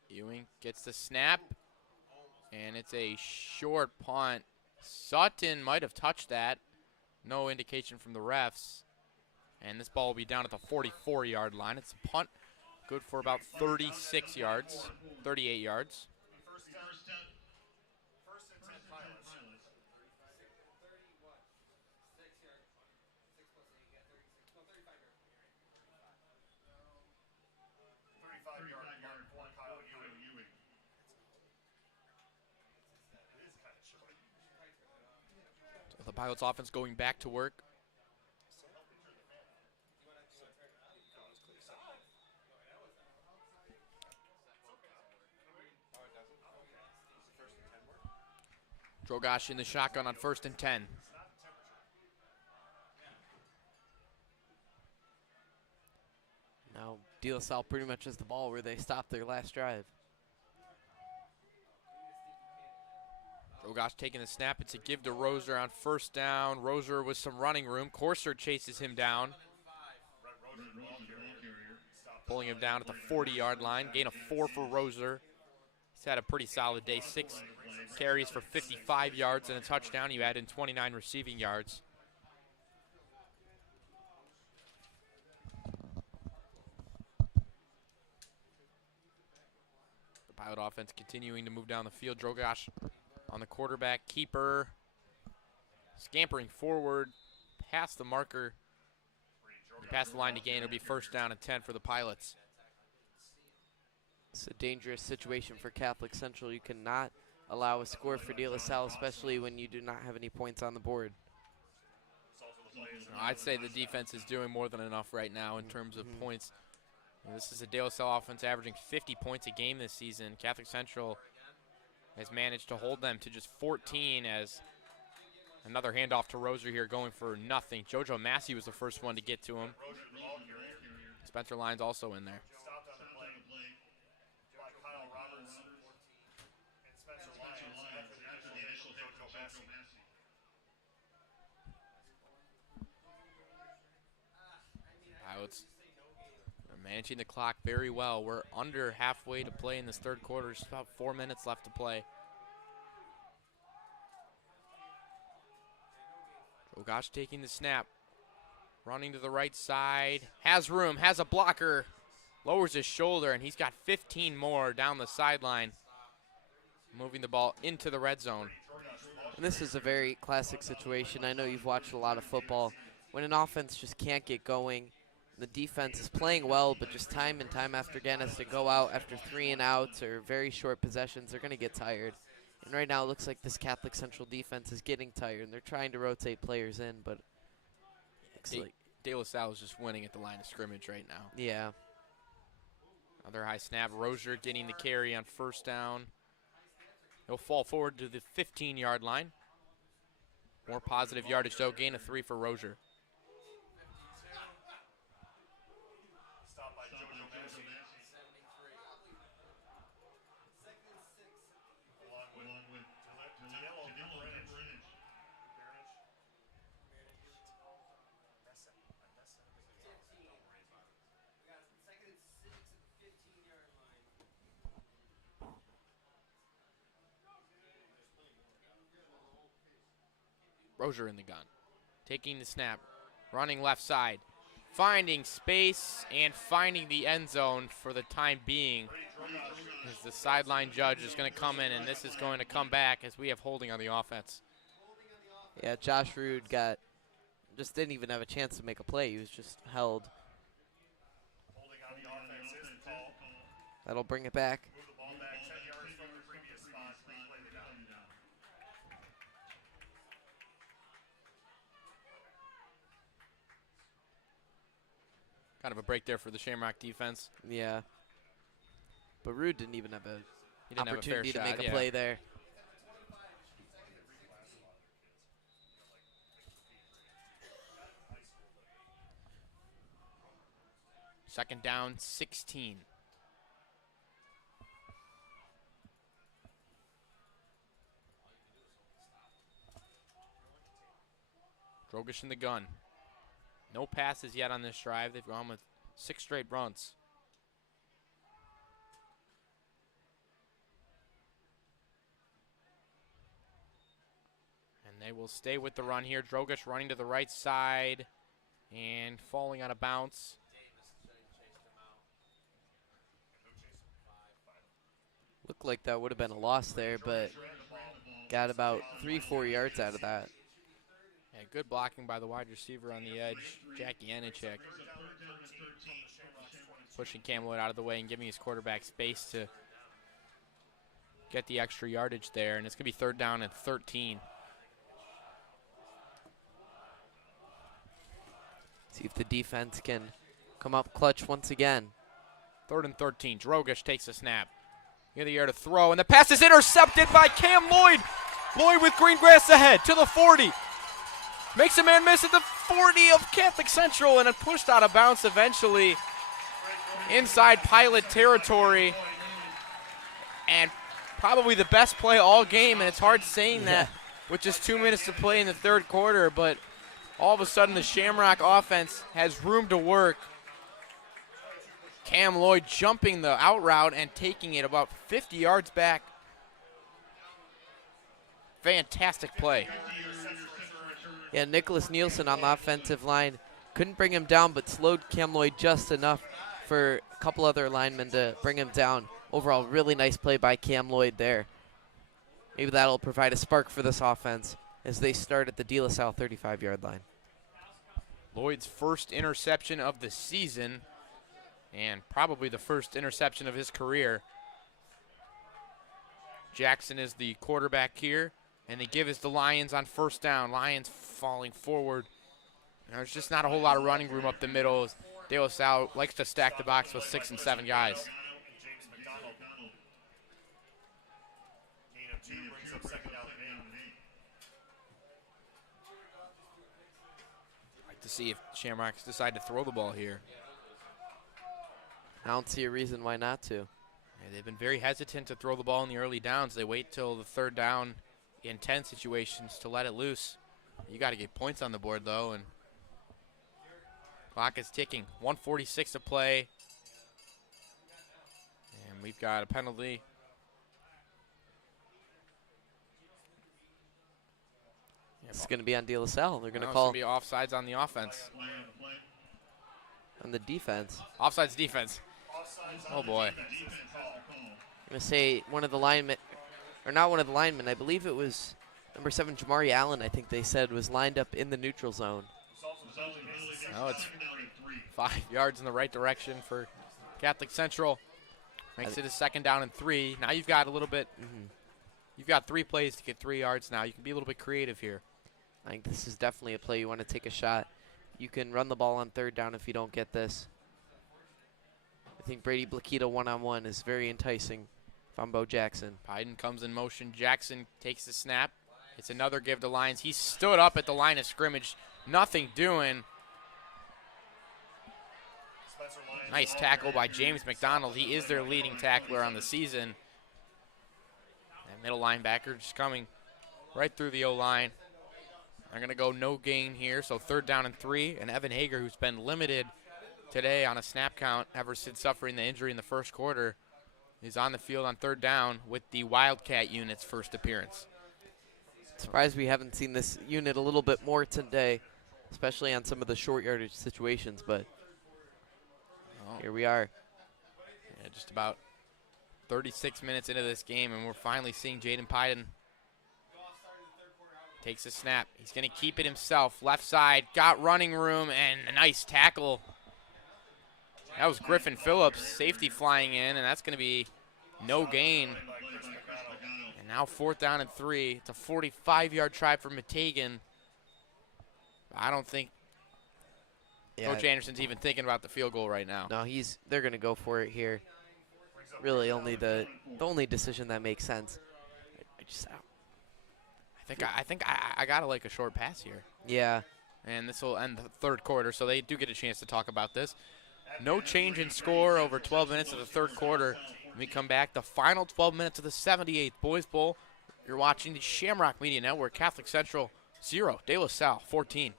Ewing gets the snap, and it's a short punt. Sutton might have touched that. No indication from the refs. And this ball will be down at the 44-yard line. It's a punt, good for about 36 yards, 38 yards. So the Pilots offense going back to work. Drogosh in the shotgun on 1st and 10. Now De La Salle pretty much has the ball where they stopped their last drive. Drogosh taking the snap. It's a give to Roser on 1st down. Roser with some running room. Corser chases him down. Pulling him down at the 40-yard line. Gain of 4 for Roser. He's had a pretty solid day. 6 carries for 55 yards and a touchdown. You add in 29 receiving yards. The Pilot offense continuing to move down the field. Drogosh on the quarterback keeper. Scampering forward past the marker. Past the line to gain. It'll be 1st down and 10 for the Pilots. It's a dangerous situation for Catholic Central. You cannot allow a score for De La Salle, especially when you do not have any points on the board. I'd say the defense is doing more than enough right now in terms of points. This is a De La Salle offense averaging 50 points a game this season. Catholic Central has managed to hold them to just 14 as another handoff to Roser here going for nothing. JoJo Massey was the first one to get to him. Spencer Lyons also in there. Pilots are managing the clock very well. We're under halfway to play in this 3rd quarter. Just about 4 minutes left to play. Drogosh taking the snap. Running to the right side. Has room, has a blocker. Lowers his shoulder, and he's got 15 more down the sideline. Moving the ball into the red zone. And this is a very classic situation. I know you've watched a lot of football. When an offense just can't get going, the defense is playing well, but just time and time after again has to go out after 3 and outs or very short possessions. They're going to get tired. And right now it looks like this Catholic Central defense is getting tired, and they're trying to rotate players in, but looks like De La Salle is just winning at the line of scrimmage right now. yeah. Another high snap. Rozier getting the carry on first down. He'll fall forward to the 15-yard line. More positive yardage, though. Gain of 3 for Rozier. Rozier in the gun. Taking the snap. Running left side. Finding space and finding the end zone for the time being. As the sideline judge is going to come in, and this is going to come back as we have holding on the offense. Yeah, Josh Rude just didn't even have a chance to make a play. He was just held. That'll bring it back. Kind of a break there for the Shamrock defense. Yeah. But Rude didn't even have an opportunity to make a yeah. play there. Second down, 16. Drogish in the gun. No passes yet on this drive. They've gone with 6 straight runs. And they will stay with the run here. Drogish running to the right side and falling out of bounds. Looked like that would have been a loss there, but got about 3-4 yards out of that. Yeah, good blocking by the wide receiver on the edge, Jackie Anichek. Pushing Cam Lloyd out of the way and giving his quarterback space to get the extra yardage there. And it's going to be third down and 13. See if the defense can come up clutch once again. Third and 13. Drogish takes a snap. In the air to throw, and the pass is intercepted by Cam Lloyd. Lloyd with green grass ahead to the 40. Makes a man miss at the 40 of Catholic Central, and then pushed out of bounds eventually inside Pilot territory. And probably the best play all game, and it's hard saying that with just 2 minutes to play in the third quarter, but all of a sudden the Shamrock offense has room to work. Cam Lloyd jumping the out route and taking it about 50 yards back. Fantastic play. Yeah, Nicholas Nielsen on the offensive line couldn't bring him down, but slowed Cam Lloyd just enough for a couple other linemen to bring him down. Overall, really nice play by Cam Lloyd there. Maybe that'll provide a spark for this offense as they start at the De La Salle 35-yard line. Lloyd's first interception of the season, and probably the first interception of his career. Jackson is the quarterback here, and they give us the Lions on first down. Lions falling forward. There's just not a whole lot of running room up the middle. De La Salle likes to stack the box with 6 and 7 guys. Like to see if Shamrocks decide to throw the ball here. I don't see a reason why not to. Yeah, they've been very hesitant to throw the ball in the early downs. They wait till the third down in 10 situations to let it loose. You got to get points on the board, though, and clock is ticking. 1:46 to play, and we've got a penalty. It's going to be on De La Salle. They're going to It's call. going to be offsides on the offense. on the defense. Offsides defense. Oh, boy. I'm going to say one of the linemen, or not one of the linemen, I believe it was number 7, Jamari Allen, I think they said, was lined up in the neutral zone. Oh, it's 5 yards in the right direction for Catholic Central. Makes it a 2nd down and 3. Now you've got a little bit, you've got 3 plays to get 3 yards now. You can be a little bit creative here. I think this is definitely a play you want to take a shot. You can run the ball on 3rd down if you don't get this. I think Brady Blakita one-on-one is very enticing if I'm Bo Jackson. Biden comes in motion. Jackson takes the snap. It's another give to Lyons. He stood up at the line of scrimmage. Nothing doing. Nice tackle by James McDonald. He is their leading tackler on the season. That middle linebacker just coming right through the O-line. They're going to go no gain here, so 3rd down and 3. And Evan Hager, who's been limited today on a snap count ever since suffering the injury in the 1st quarter, is on the field on 3rd down with the Wildcat unit's first appearance. Surprised we haven't seen this unit a little bit more today, especially on some of the short yardage situations, but here we are. Yeah, just about 36 minutes into this game, and we're finally seeing Jaden Piden. Takes a snap. He's going to keep it himself. Left side, got running room, and a nice tackle. That was Griffin Phillips, safety flying in, and that's going to be no gain. And now 4th down and 3. It's a 45-yard try for Matagan. I don't think Coach Anderson's even thinking about the field goal right now. No, they're going to go for it here. Really, only the only decision that makes sense. I think I gotta like a short pass here. Yeah. And this will end the 3rd quarter, so they do get a chance to talk about this. No change in score over 12 minutes of the 3rd quarter. When we come back, the final 12 minutes of the 78th Boys Bowl. You're watching the Shamrock Media Network. Catholic Central 0, De La Salle 14.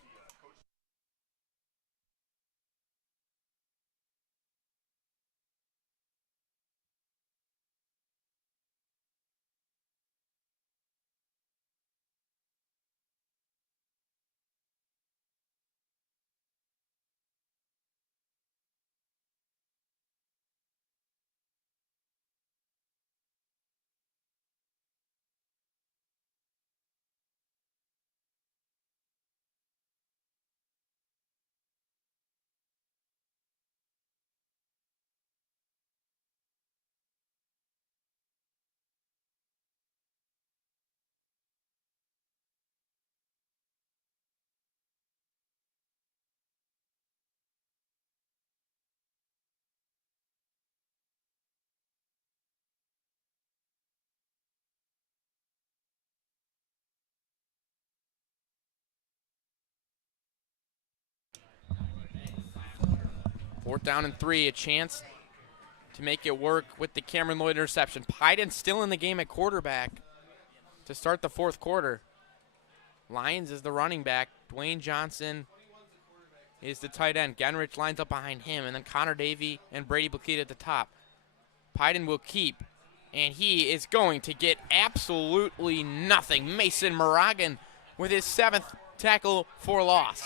Fourth down and 3, a chance to make it work with the Cameron Lloyd interception. Piden still in the game at quarterback to start the 4th quarter. Lyons is the running back. Dwayne Johnson is the tight end. Genrich lines up behind him, and then Connor Davey and Brady Blakita at the top. Piden will keep, and he is going to get absolutely nothing. Mason Moragan with his 7th tackle for loss.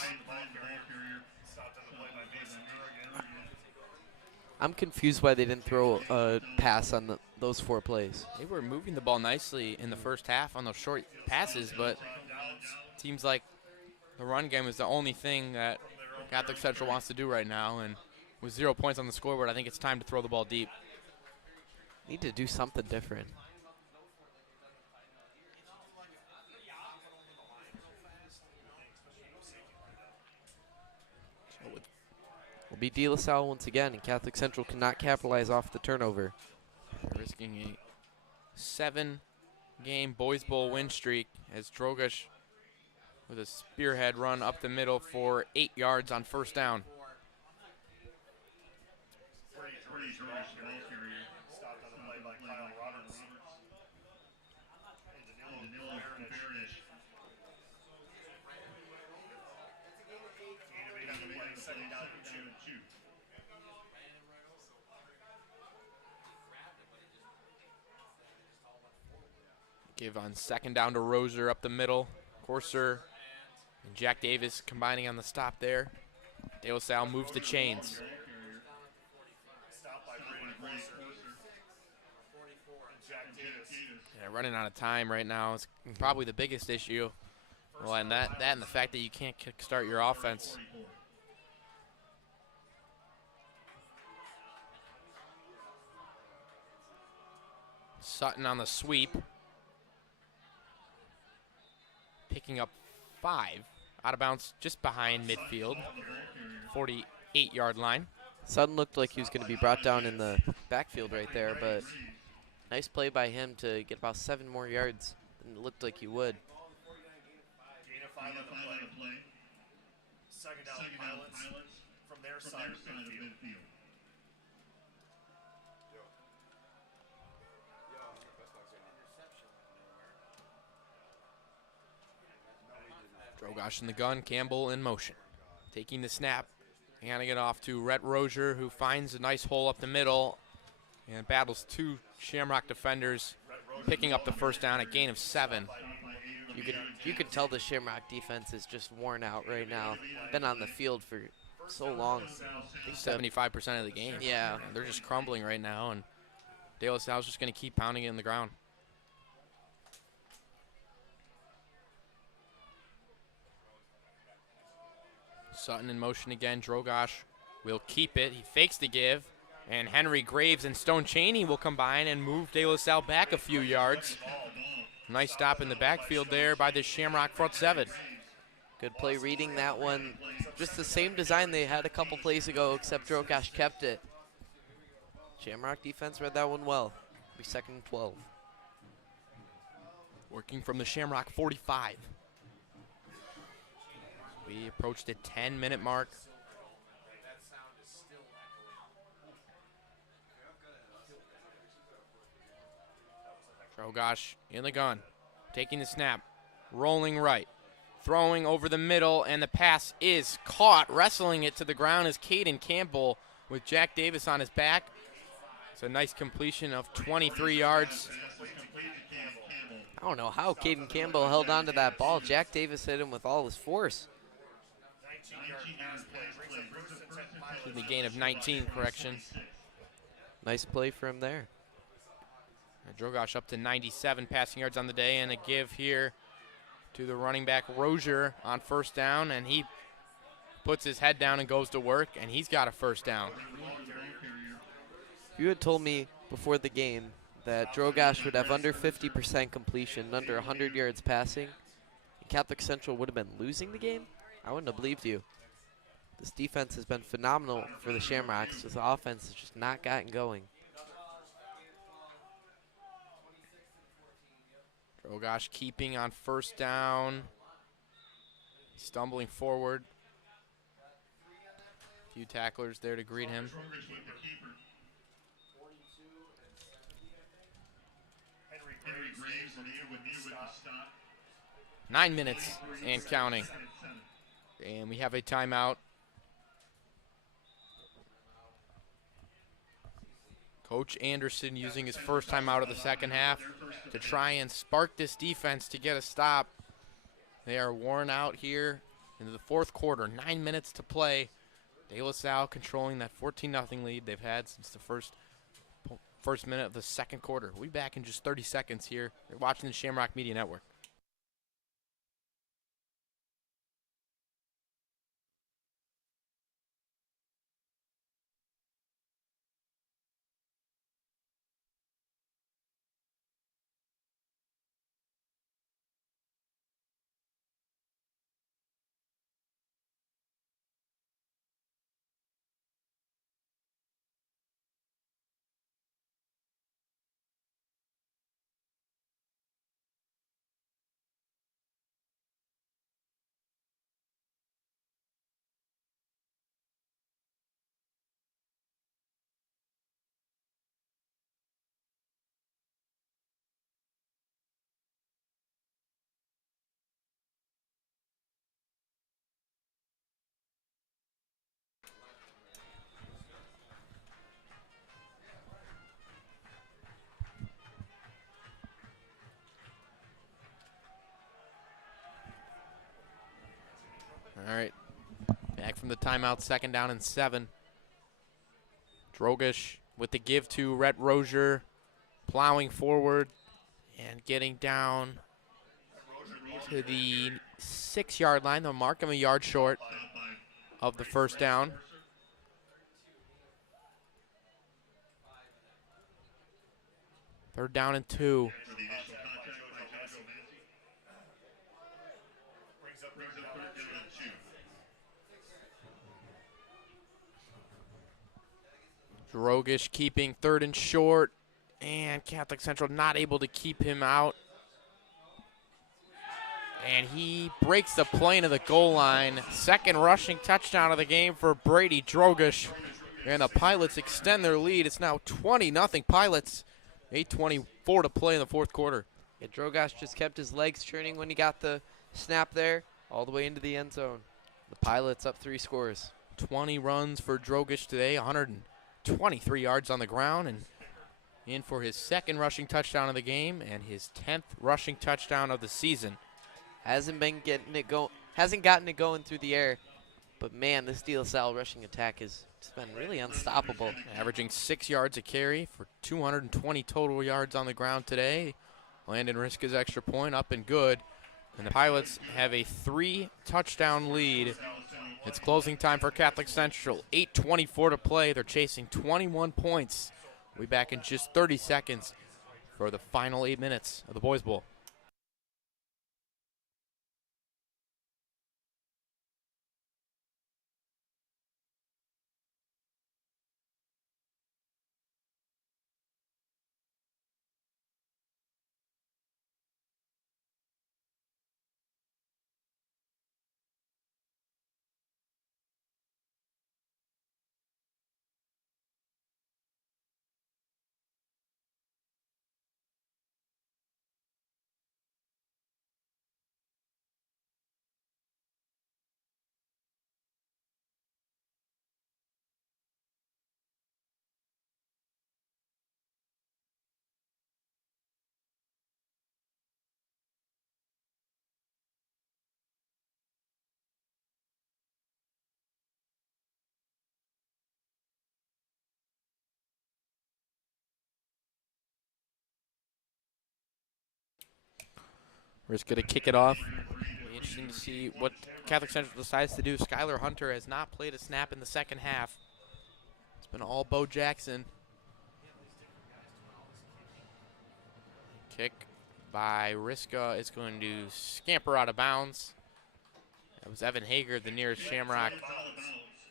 I'm confused why they didn't throw a pass on those 4 plays. They were moving the ball nicely in the first half on those short passes, but it seems like the run game is the only thing that Catholic Central wants to do right now. And with 0 points on the scoreboard, I think it's time to throw the ball deep. Need to do something different. Will be De La Salle once again, and Catholic Central cannot capitalize off the turnover. They're risking a 7-game Boys Bowl win streak as Drogosh with a spearhead run up the middle for 8 yards on 1st down. Give on 2nd down to Roser up the middle. Corser and Jack Davis combining on the stop there. De La Salle moves the chains. Yeah, running out of time right now is probably the biggest issue. Well, and that and the fact that you can't kickstart your offense. Sutton on the sweep. Picking up 5. Out of bounds just behind midfield. 48-yard line. Sutton looked like he was going to be brought down in the backfield right there, but nice play by him to get about 7 more yards than it looked like he would. Gain of 5 on the play. Second down pilots from their side of midfield. Drogosh in the gun, Campbell in motion. Taking the snap, handing it off to Rhett Rozier, who finds a nice hole up the middle and battles 2 Shamrock defenders, picking up the first down, a gain of 7. You could tell the Shamrock defense is just worn out right now. Been on the field for so long. I think 75% of the game. Yeah. And they're just crumbling right now, and De La Salle's just going to keep pounding it in the ground. Sutton in motion again. Drogosh will keep it. He fakes the give. And Henry Graves and Stone Chaney will combine and move De La Salle back a few yards. Nice stop in the backfield there by the Shamrock front 7. Good play reading that one. Just the same design they had a couple plays ago, except Drogosh kept it. Shamrock defense read that one well. It'll be 2nd and 12. Working from the Shamrock 45. We approached the 10-minute mark. Drogosh in the gun, taking the snap, rolling right, throwing over the middle, and the pass is caught. Wrestling it to the ground is Caden Campbell with Jack Davis on his back. It's a nice completion of 23 yards. I don't know how Caden Campbell held on to that ball. Jack Davis hit him with all his force. The gain of 19, correction. Nice play for him there. Drogosh up to 97 passing yards on the day, and a give here to the running back Rozier on first down, and he puts his head down and goes to work, and he's got a first down. If you had told me before the game that Drogosh would have under 50% completion, under 100 yards passing, and Catholic Central would have been losing the game, I wouldn't have believed you. This defense has been phenomenal for the Shamrocks. This offense has just not gotten going. Drogosh keeping on first down. Stumbling forward. A few tacklers there to greet him. 9 minutes and counting. And we have a timeout. Coach Anderson using his first timeout of the second half to try and spark this defense to get a stop. They are worn out here into the fourth quarter. 9 minutes to play. De La Salle controlling that 14-0 lead they've had since the first minute of the second quarter. We'll be back in just 30 seconds here. You're watching the Shamrock Media Network. All right, Back from the timeout, 2nd down and 7. Drogish with the give to Rhett Rozier, plowing forward and getting down to the 6-yard line. They'll mark him a yard short of the first down. Third down and 2. Drogish keeping 3rd and short, and Catholic Central not able to keep him out. And he breaks the play into the goal line. 2nd rushing touchdown of the game for Brady Drogish. And the Pilots extend their lead. It's now 20-0 Pilots. 8:24 to play in the 4th quarter. Yeah, Drogosh just kept his legs churning when he got the snap there, all the way into the end zone. The Pilots up 3 scores. 20 runs for Drogish today, 123 yards on the ground, and in for his 2nd rushing touchdown of the game and his 10th rushing touchdown of the season. Hasn't gotten it going through the air, but man, this De La Salle rushing attack has been really unstoppable. Averaging 6 yards a carry for 220 total yards on the ground today. Landon Riska's extra point up and good. And the Pilots have a 3-touchdown lead. It's closing time for Catholic Central. 8:24 to play. They're chasing 21 points. We'll be back in just 30 seconds for the final 8 minutes of the Boys Bowl. Riska to kick it off. Be interesting to see what Catholic Central decides to do. Skylar Hunter has not played a snap in the 2nd half. It's been all Bo Jackson. Kick by Riska is going to scamper out of bounds. That was Evan Hager, the nearest Shamrock,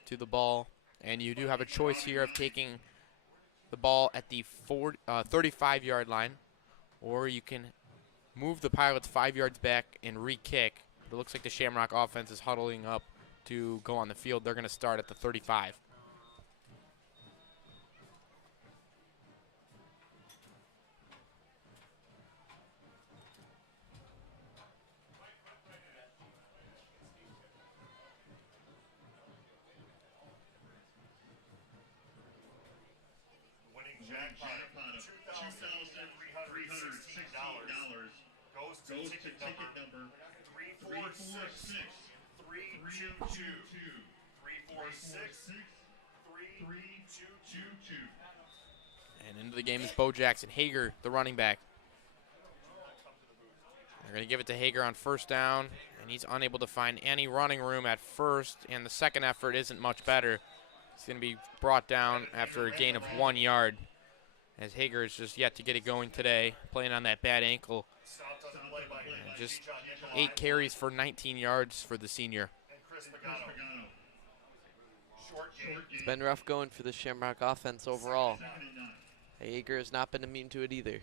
to the ball. And you do have a choice here of taking the ball at the 35-yard line, or you can move the Pilots 5 yards back and re-kick. It looks like the Shamrock offense is huddling up to go on the field. They're going to start at the 35. Winning jackpot of $2,316 goes to ticket number 346-322. 346-322. And into the game is Bo Jackson. Hager, the running back. They're going to give it to Hager on 1st down, and he's unable to find any running room at first, and the 2nd effort isn't much better. He's going to be brought down after a gain of 1 yard, as Hager is just yet to get it going today, playing on that bad ankle. And just 8 carries for 19 yards for the senior. It's been rough going for the Shamrock offense overall. Hager has not been immune to it either.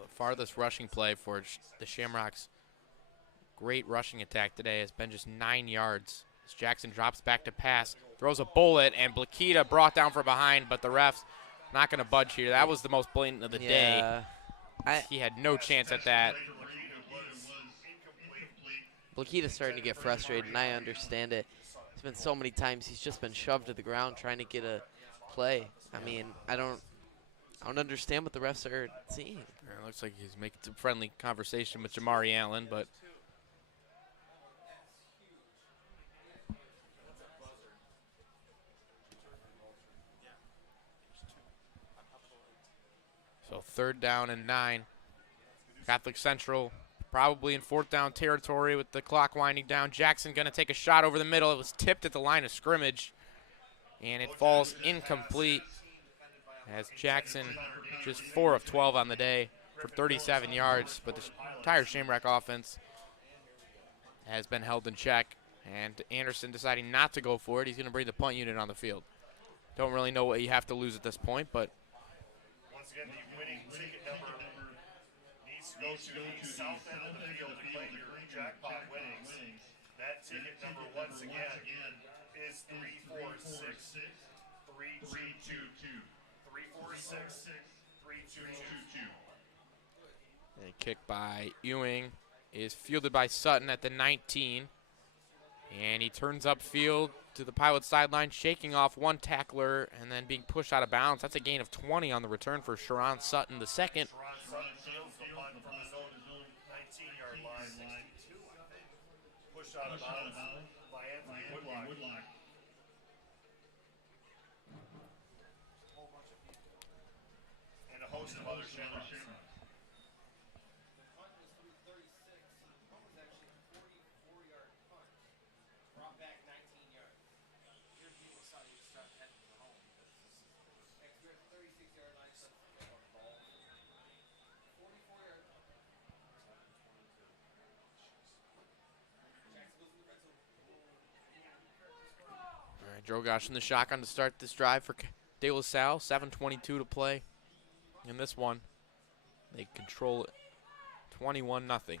The farthest rushing play for the Shamrocks' great rushing attack today has been just 9 yards. As Jackson drops back to pass, throws a bullet, and Blakita brought down from behind, but the refs not going to budge here. That was the most blatant of the day. He had no chance at that. Blakita's starting to get frustrated, and I understand it. It's been so many times he's just been shoved to the ground trying to get a play. I mean, I don't I don't understand what the refs are seeing. It looks like he's making some friendly conversation with Jamari Allen, but so 3rd down and 9. Catholic Central probably in 4th down territory with the clock winding down. Jackson going to take a shot over the middle. It was tipped at the line of scrimmage, and it falls incomplete as Jackson just 4 of 12 on the day for 37 yards. But the entire Shamrock offense has been held in check, and Anderson deciding not to go for it. He's going to bring the punt unit on the field. Don't really know what you have to lose at this point, but Once again, the winning ticket number needs to go to the south end of the field to claim your jackpot winnings. That ticket number, once again, is 346 322. 346 322. a kick by Ewing is fielded by Sutton at the 19. And he turns upfield to the Pilot sideline, shaking off one tackler and then being pushed out of bounds. That's a gain of 20 on the return for Sharon Sutton, the second. Sutton fields the punt from his own 19-yard line. Pushed out of bounds by Anthony Woodlock. And a host of other Shamrocks. Drogosh in the shotgun to start this drive for De La Salle. 7:22 to play in this one. They control it 21-0.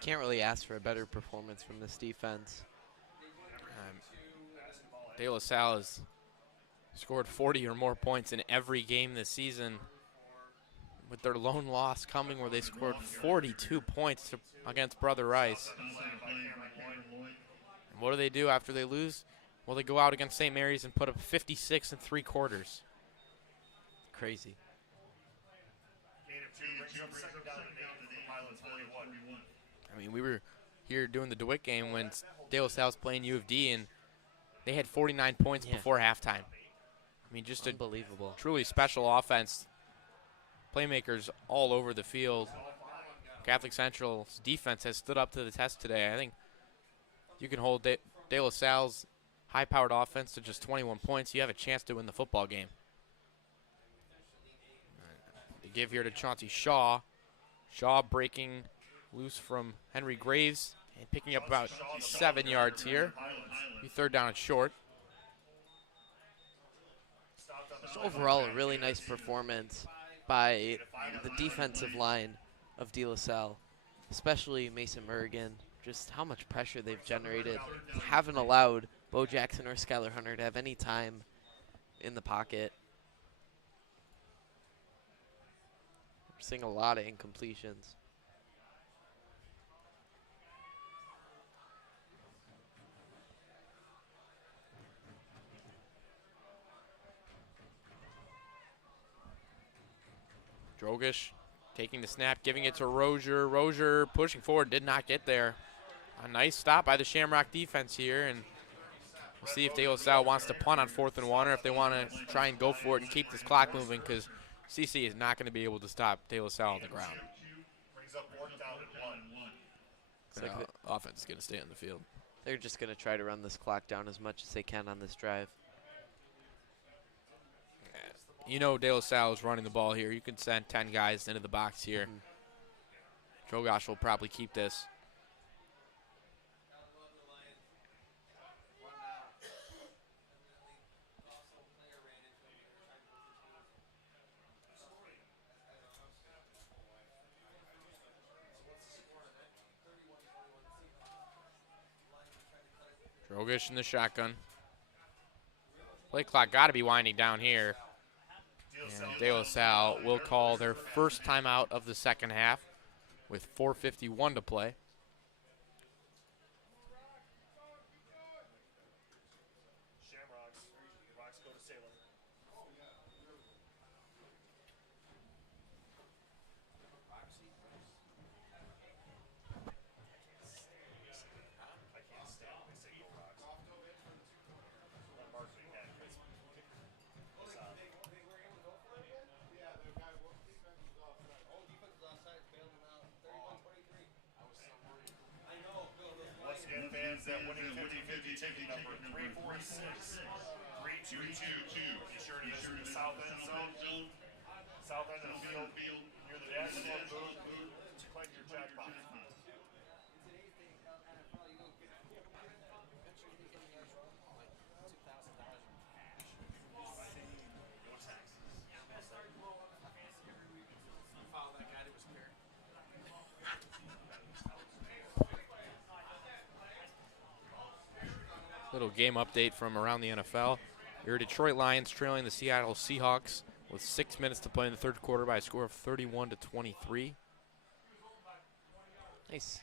Can't really ask for a better performance from this defense. De La Salle has scored 40 or more points in every game this season, with their lone loss coming where they scored 42 points against Brother Rice. And what do they do after they lose? Well, they go out against St. Mary's and put up 56 and 3/4. Crazy. I mean, we were here doing the DeWitt game when De La Salle was playing U of D, and they had 49 points before halftime. I mean, just unbelievable. A truly special offense. Playmakers all over the field. Catholic Central's defense has stood up to the test today. I think you can hold De La Salle's high-powered offense to just 21 points. You have a chance to win the football game. They give here to Chauncey Shaw. Shaw breaking loose from Henry Graves and picking up about 7 yards here. 3rd down and short. Just overall, a really nice performance by the defensive line of De La Salle, especially Mason Murrigan. Just how much pressure they've generated. Haven't allowed Bo Jackson or Skylar Hunter to have any time in the pocket. We're seeing a lot of incompletions. Drogish taking the snap, giving it to Rozier. Rozier pushing forward, did not get there. A nice stop by the Shamrock defense here, and we'll see if De La Salle wants to punt on 4th and 1 or if they want to try and go for it and keep this clock moving, because CC is not going to be able to stop De La Salle on the ground. Offense is going to stay on the field. They're just going to try to run this clock down as much as they can on this drive. You know De La Salle is running the ball here. You can send 10 guys into the box here. Drogosh will probably keep this. Drogish in the shotgun. Play clock got to be winding down here. And De La Salle will call their first timeout of the second half with 4:51 to play. Shamrocks that winning 50-50 ticket number 346 3222. Be sure to visit the south end zone, south end of the field, near the dashboard booth to claim your jackpot. Little game update from around the NFL. Your Detroit Lions trailing the Seattle Seahawks with 6 minutes to play in the third quarter by a score of 31-23. Nice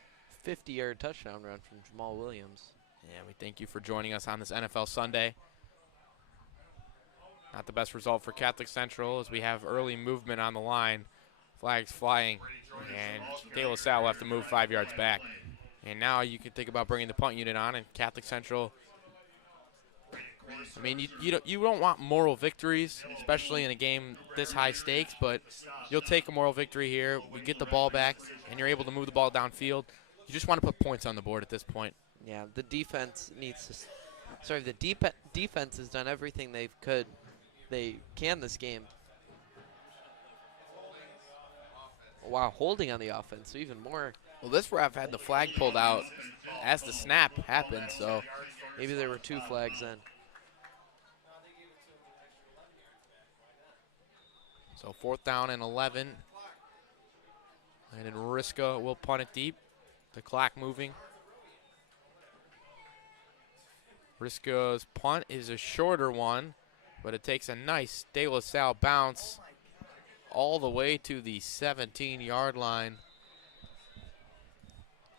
50-yard touchdown run from Jamal Williams. Yeah, we thank you for joining us on this NFL Sunday. Not the best result for Catholic Central as we have early movement on the line. Flags flying, and De La Salle will have to move 5 yards back. And now you can think about bringing the punt unit on, and Catholic Central, I mean, you don't want moral victories, especially in a game this high stakes, but you'll take a moral victory here. We get the ball back, and you're able to move the ball downfield. You just want to put points on the board at this point. Yeah, the defense needs to. Sorry, the defense has done everything they can this game. Wow, holding on the offense, so even more. Well, this ref had the flag pulled out as the snap happened, so maybe there were 2 flags then. So 4th down and 11. And then Riska will punt it deep. The clock moving. Riska's punt is a shorter one, but it takes a nice De La Salle bounce all the way to the 17-yard line.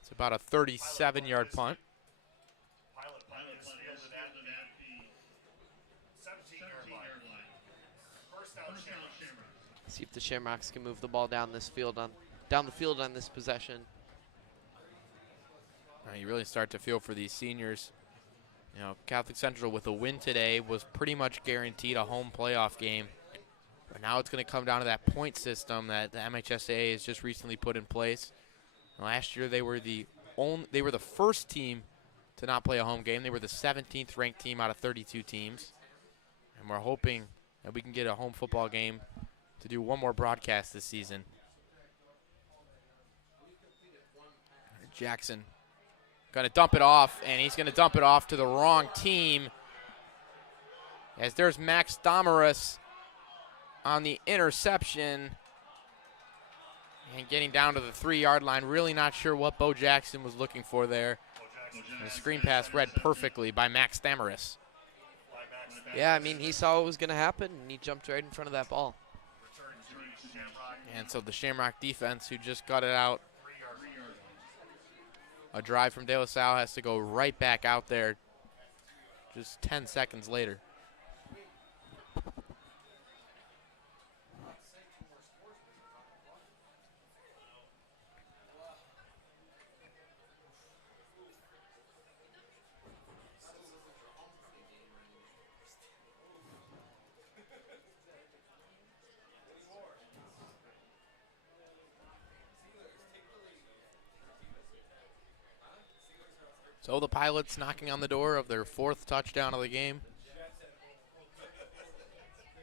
It's about a 37-yard punt. See if the Shamrocks can move the ball down the field on this possession. You really start to feel for these seniors. You know, Catholic Central with a win today was pretty much guaranteed a home playoff game. But now it's going to come down to that point system that the MHSAA has just recently put in place. Last year they were the first team to not play a home game. They were the 17th ranked team out of 32 teams. And we're hoping that we can get a home football game to do one more broadcast this season. Jackson going to dump it off, and he's going to dump it off to the wrong team. As there's Max Damaris on the interception. And getting down to the 3-yard line. Really not sure what Bo Jackson was looking for there. The screen pass read perfectly by Max Damaris. Yeah, I mean, he saw what was going to happen, and he jumped right in front of that ball. And so the Shamrock defense, who just got it out, a drive from De La Salle, has to go right back out there just 10 seconds later. So the Pilots knocking on the door of their 4th touchdown of the game.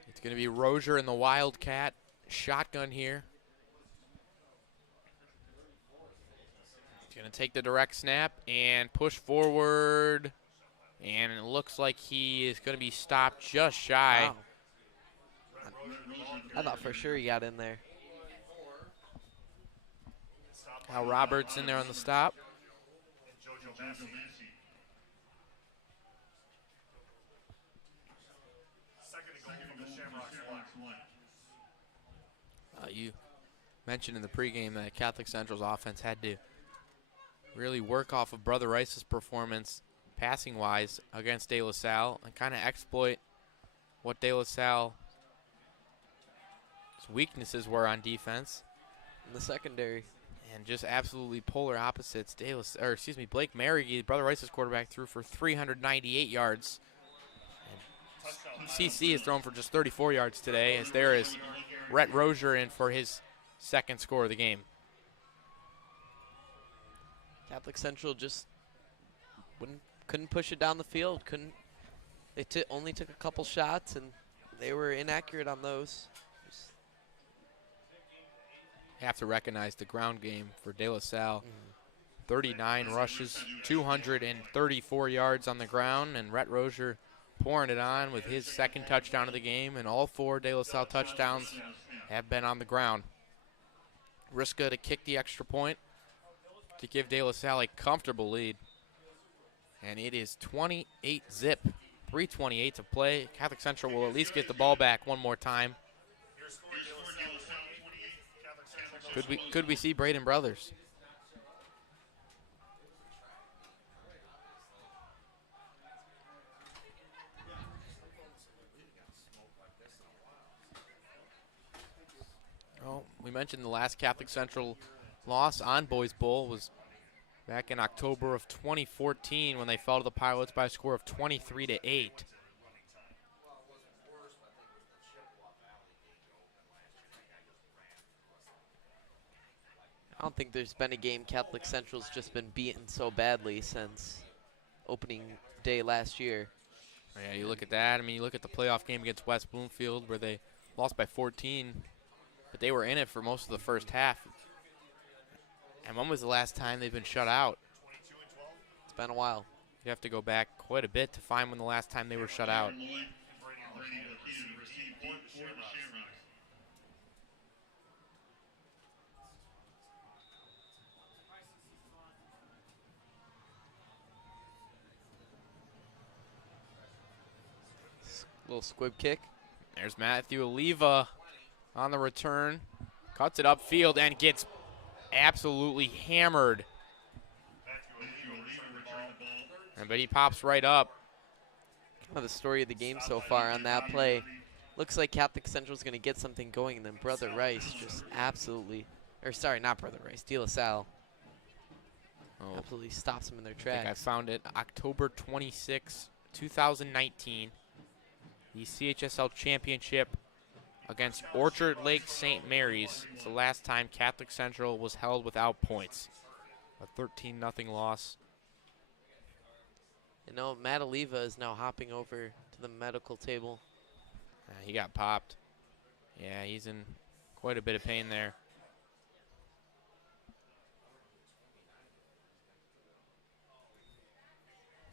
It's going to be Rozier in the Wildcat shotgun here. He's going to take the direct snap and push forward. And it looks like he is going to be stopped just shy. Wow. I thought for sure he got in there. Now Roberts in there on the stop. You mentioned in the pregame that Catholic Central's offense had to really work off of Brother Rice's performance passing-wise against De La Salle and kind of exploit what De La Salle's weaknesses were on defense. In the secondary. And just absolutely polar opposites. Blake Merrigue, Brother Rice's quarterback, threw for 398 yards. And CC has thrown for just 34 yards today, as there is Rhett Rozier in for his 2nd score of the game. Catholic Central just couldn't push it down the field. They only took a couple shots, and they were inaccurate on those. Have to recognize the ground game for De La Salle. 39 rushes, 234 yards on the ground, and Rhett Rozier pouring it on with his second touchdown of the game, and all 4 De La Salle touchdowns have been on the ground. Riska to kick the extra point to give De La Salle a comfortable lead. And it is 28-zip, 3:28 to play. Catholic Central will at least get the ball back one more time. Could we see Braden Brothers? Well, we mentioned the last Catholic Central loss on Boys Bowl was back in October of 2014 when they fell to the Pilots by a score of 23-8. I don't think there's been a game Catholic Central's just been beaten so badly since opening day last year. Yeah, you look at that. I mean, you look at the playoff game against West Bloomfield where they lost by 14, but they were in it for most of the first half. And when was the last time they've been shut out? It's been a while. You have to go back quite a bit to find when the last time they were shut out. Little squib kick. There's Matthew Oliva on the return. Cuts it upfield and gets absolutely hammered. But he pops right up. The story of the game so far on that play. Looks like Catholic Central's going to get something going, and then Brother Rice just absolutely, or sorry, not Brother Rice, De La Salle absolutely stops them in their I tracks. think I found it. October 26, 2019. The CHSL Championship against Orchard Lake St. Mary's. It's the last time Catholic Central was held without points. A 13-0 loss. You know, Matt Oliva is now hopping over to the medical table. He got popped. Yeah, he's in quite a bit of pain there.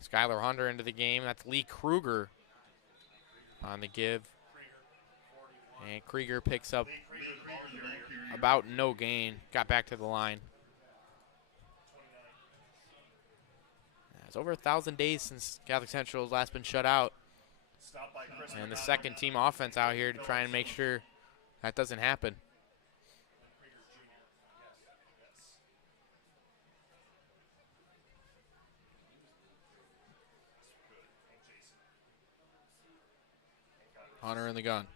Skylar Hunter into the game. That's Lee Kruger on the give. And Krieger picks up about no gain. Got back to the line. It's over 1,000 days since Catholic Central has last been shut out. And the second team offense out here to try and make sure that doesn't happen. Hunter in the gun.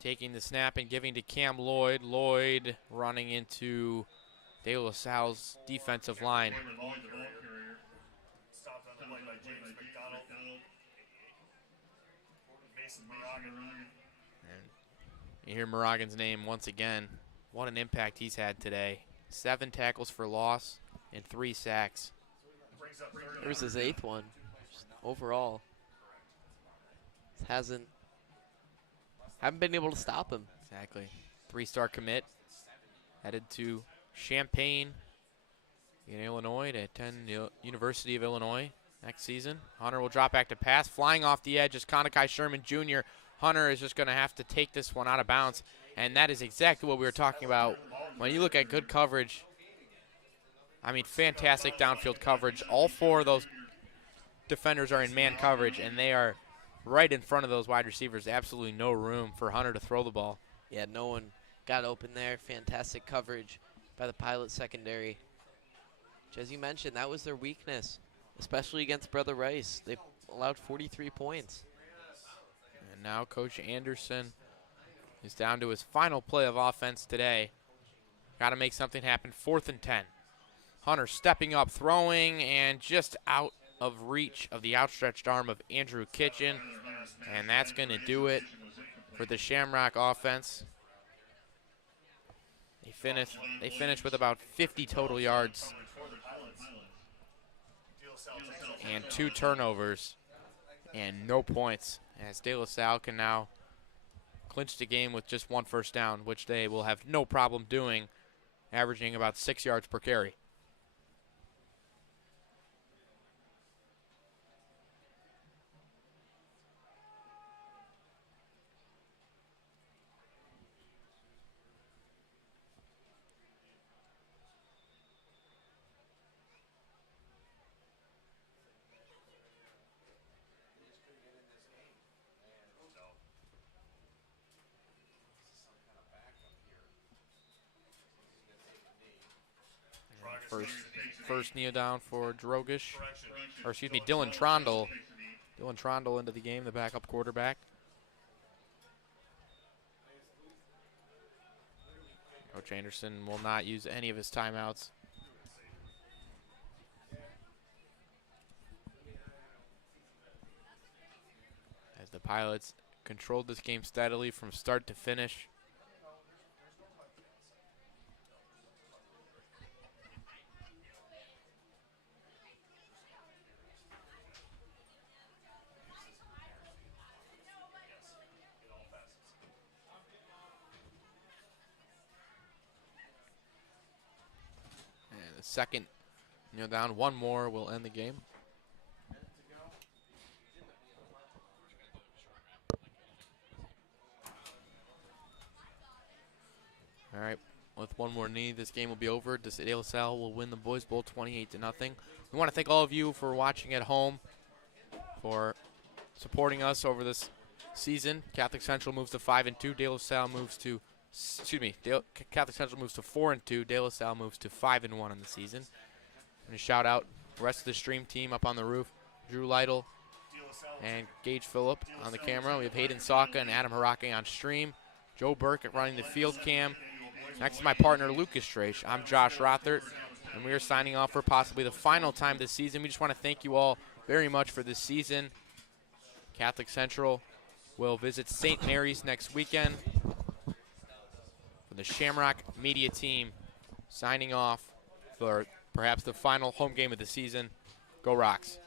Taking the snap and giving to Cam Lloyd. Lloyd running into De La Salle's defensive line. And you hear Moragan's name once again. What an impact he's had today. 7 tackles for loss and 3 sacks. There's his 8th one. Just overall, haven't been able to stop him. Exactly. 3-star commit. Headed to Champaign in Illinois to attend the University of Illinois next season. Hunter will drop back to pass. Flying off the edge is Konakai Sherman Jr. Hunter is just going to have to take this one out of bounds. And that is exactly what we were talking about. When you look at good coverage, I mean, fantastic downfield coverage. All 4 of those defenders are in man coverage, and they are right in front of those wide receivers. Absolutely no room for Hunter to throw the ball. Yeah, no one got open there. Fantastic coverage by the Pilot secondary. Which, as you mentioned, that was their weakness, especially against Brother Rice. They allowed 43 points. And now Coach Anderson is down to his final play of offense today. Got to make something happen. 4th and 10. Hunter stepping up, throwing, and just out of reach of the outstretched arm of Andrew Kitchen. And that's going to do it for the Shamrock offense. They finished with about 50 total yards. and 2 turnovers and no points, as De La Salle can now clinch the game with just 1 first down, which they will have no problem doing, averaging about 6 yards per carry. First kneel down for Drogish, or excuse me, Dylan Trondle. Dylan Trondle into the game, the backup quarterback. Coach Anderson will not use any of his timeouts. As the Pilots controlled this game steadily from start to finish. Second kneel down, 1 more will end the game. All right, with 1 more knee, this game will be over. De La Salle will win the Boys Bowl 28-0. We want to thank all of you for watching at home, for supporting us over this season. Catholic Central moves to 5-2. De La Salle moves to Catholic Central moves to 4-2. De La Salle moves to 5-1 in the season. I'm going to shout out the rest of the stream team up on the roof. Drew Lytle and Gage Phillip on the camera. We have Hayden Saka and Adam Harake on stream. Joe Burke running the field cam. Next to my partner, Lucas Strach. I'm Josh Rothert, and we are signing off for possibly the final time this season. We just want to thank you all very much for this season. Catholic Central will visit St. Mary's next weekend. For the Shamrock Media team, signing off for perhaps the final home game of the season. Go Rocks.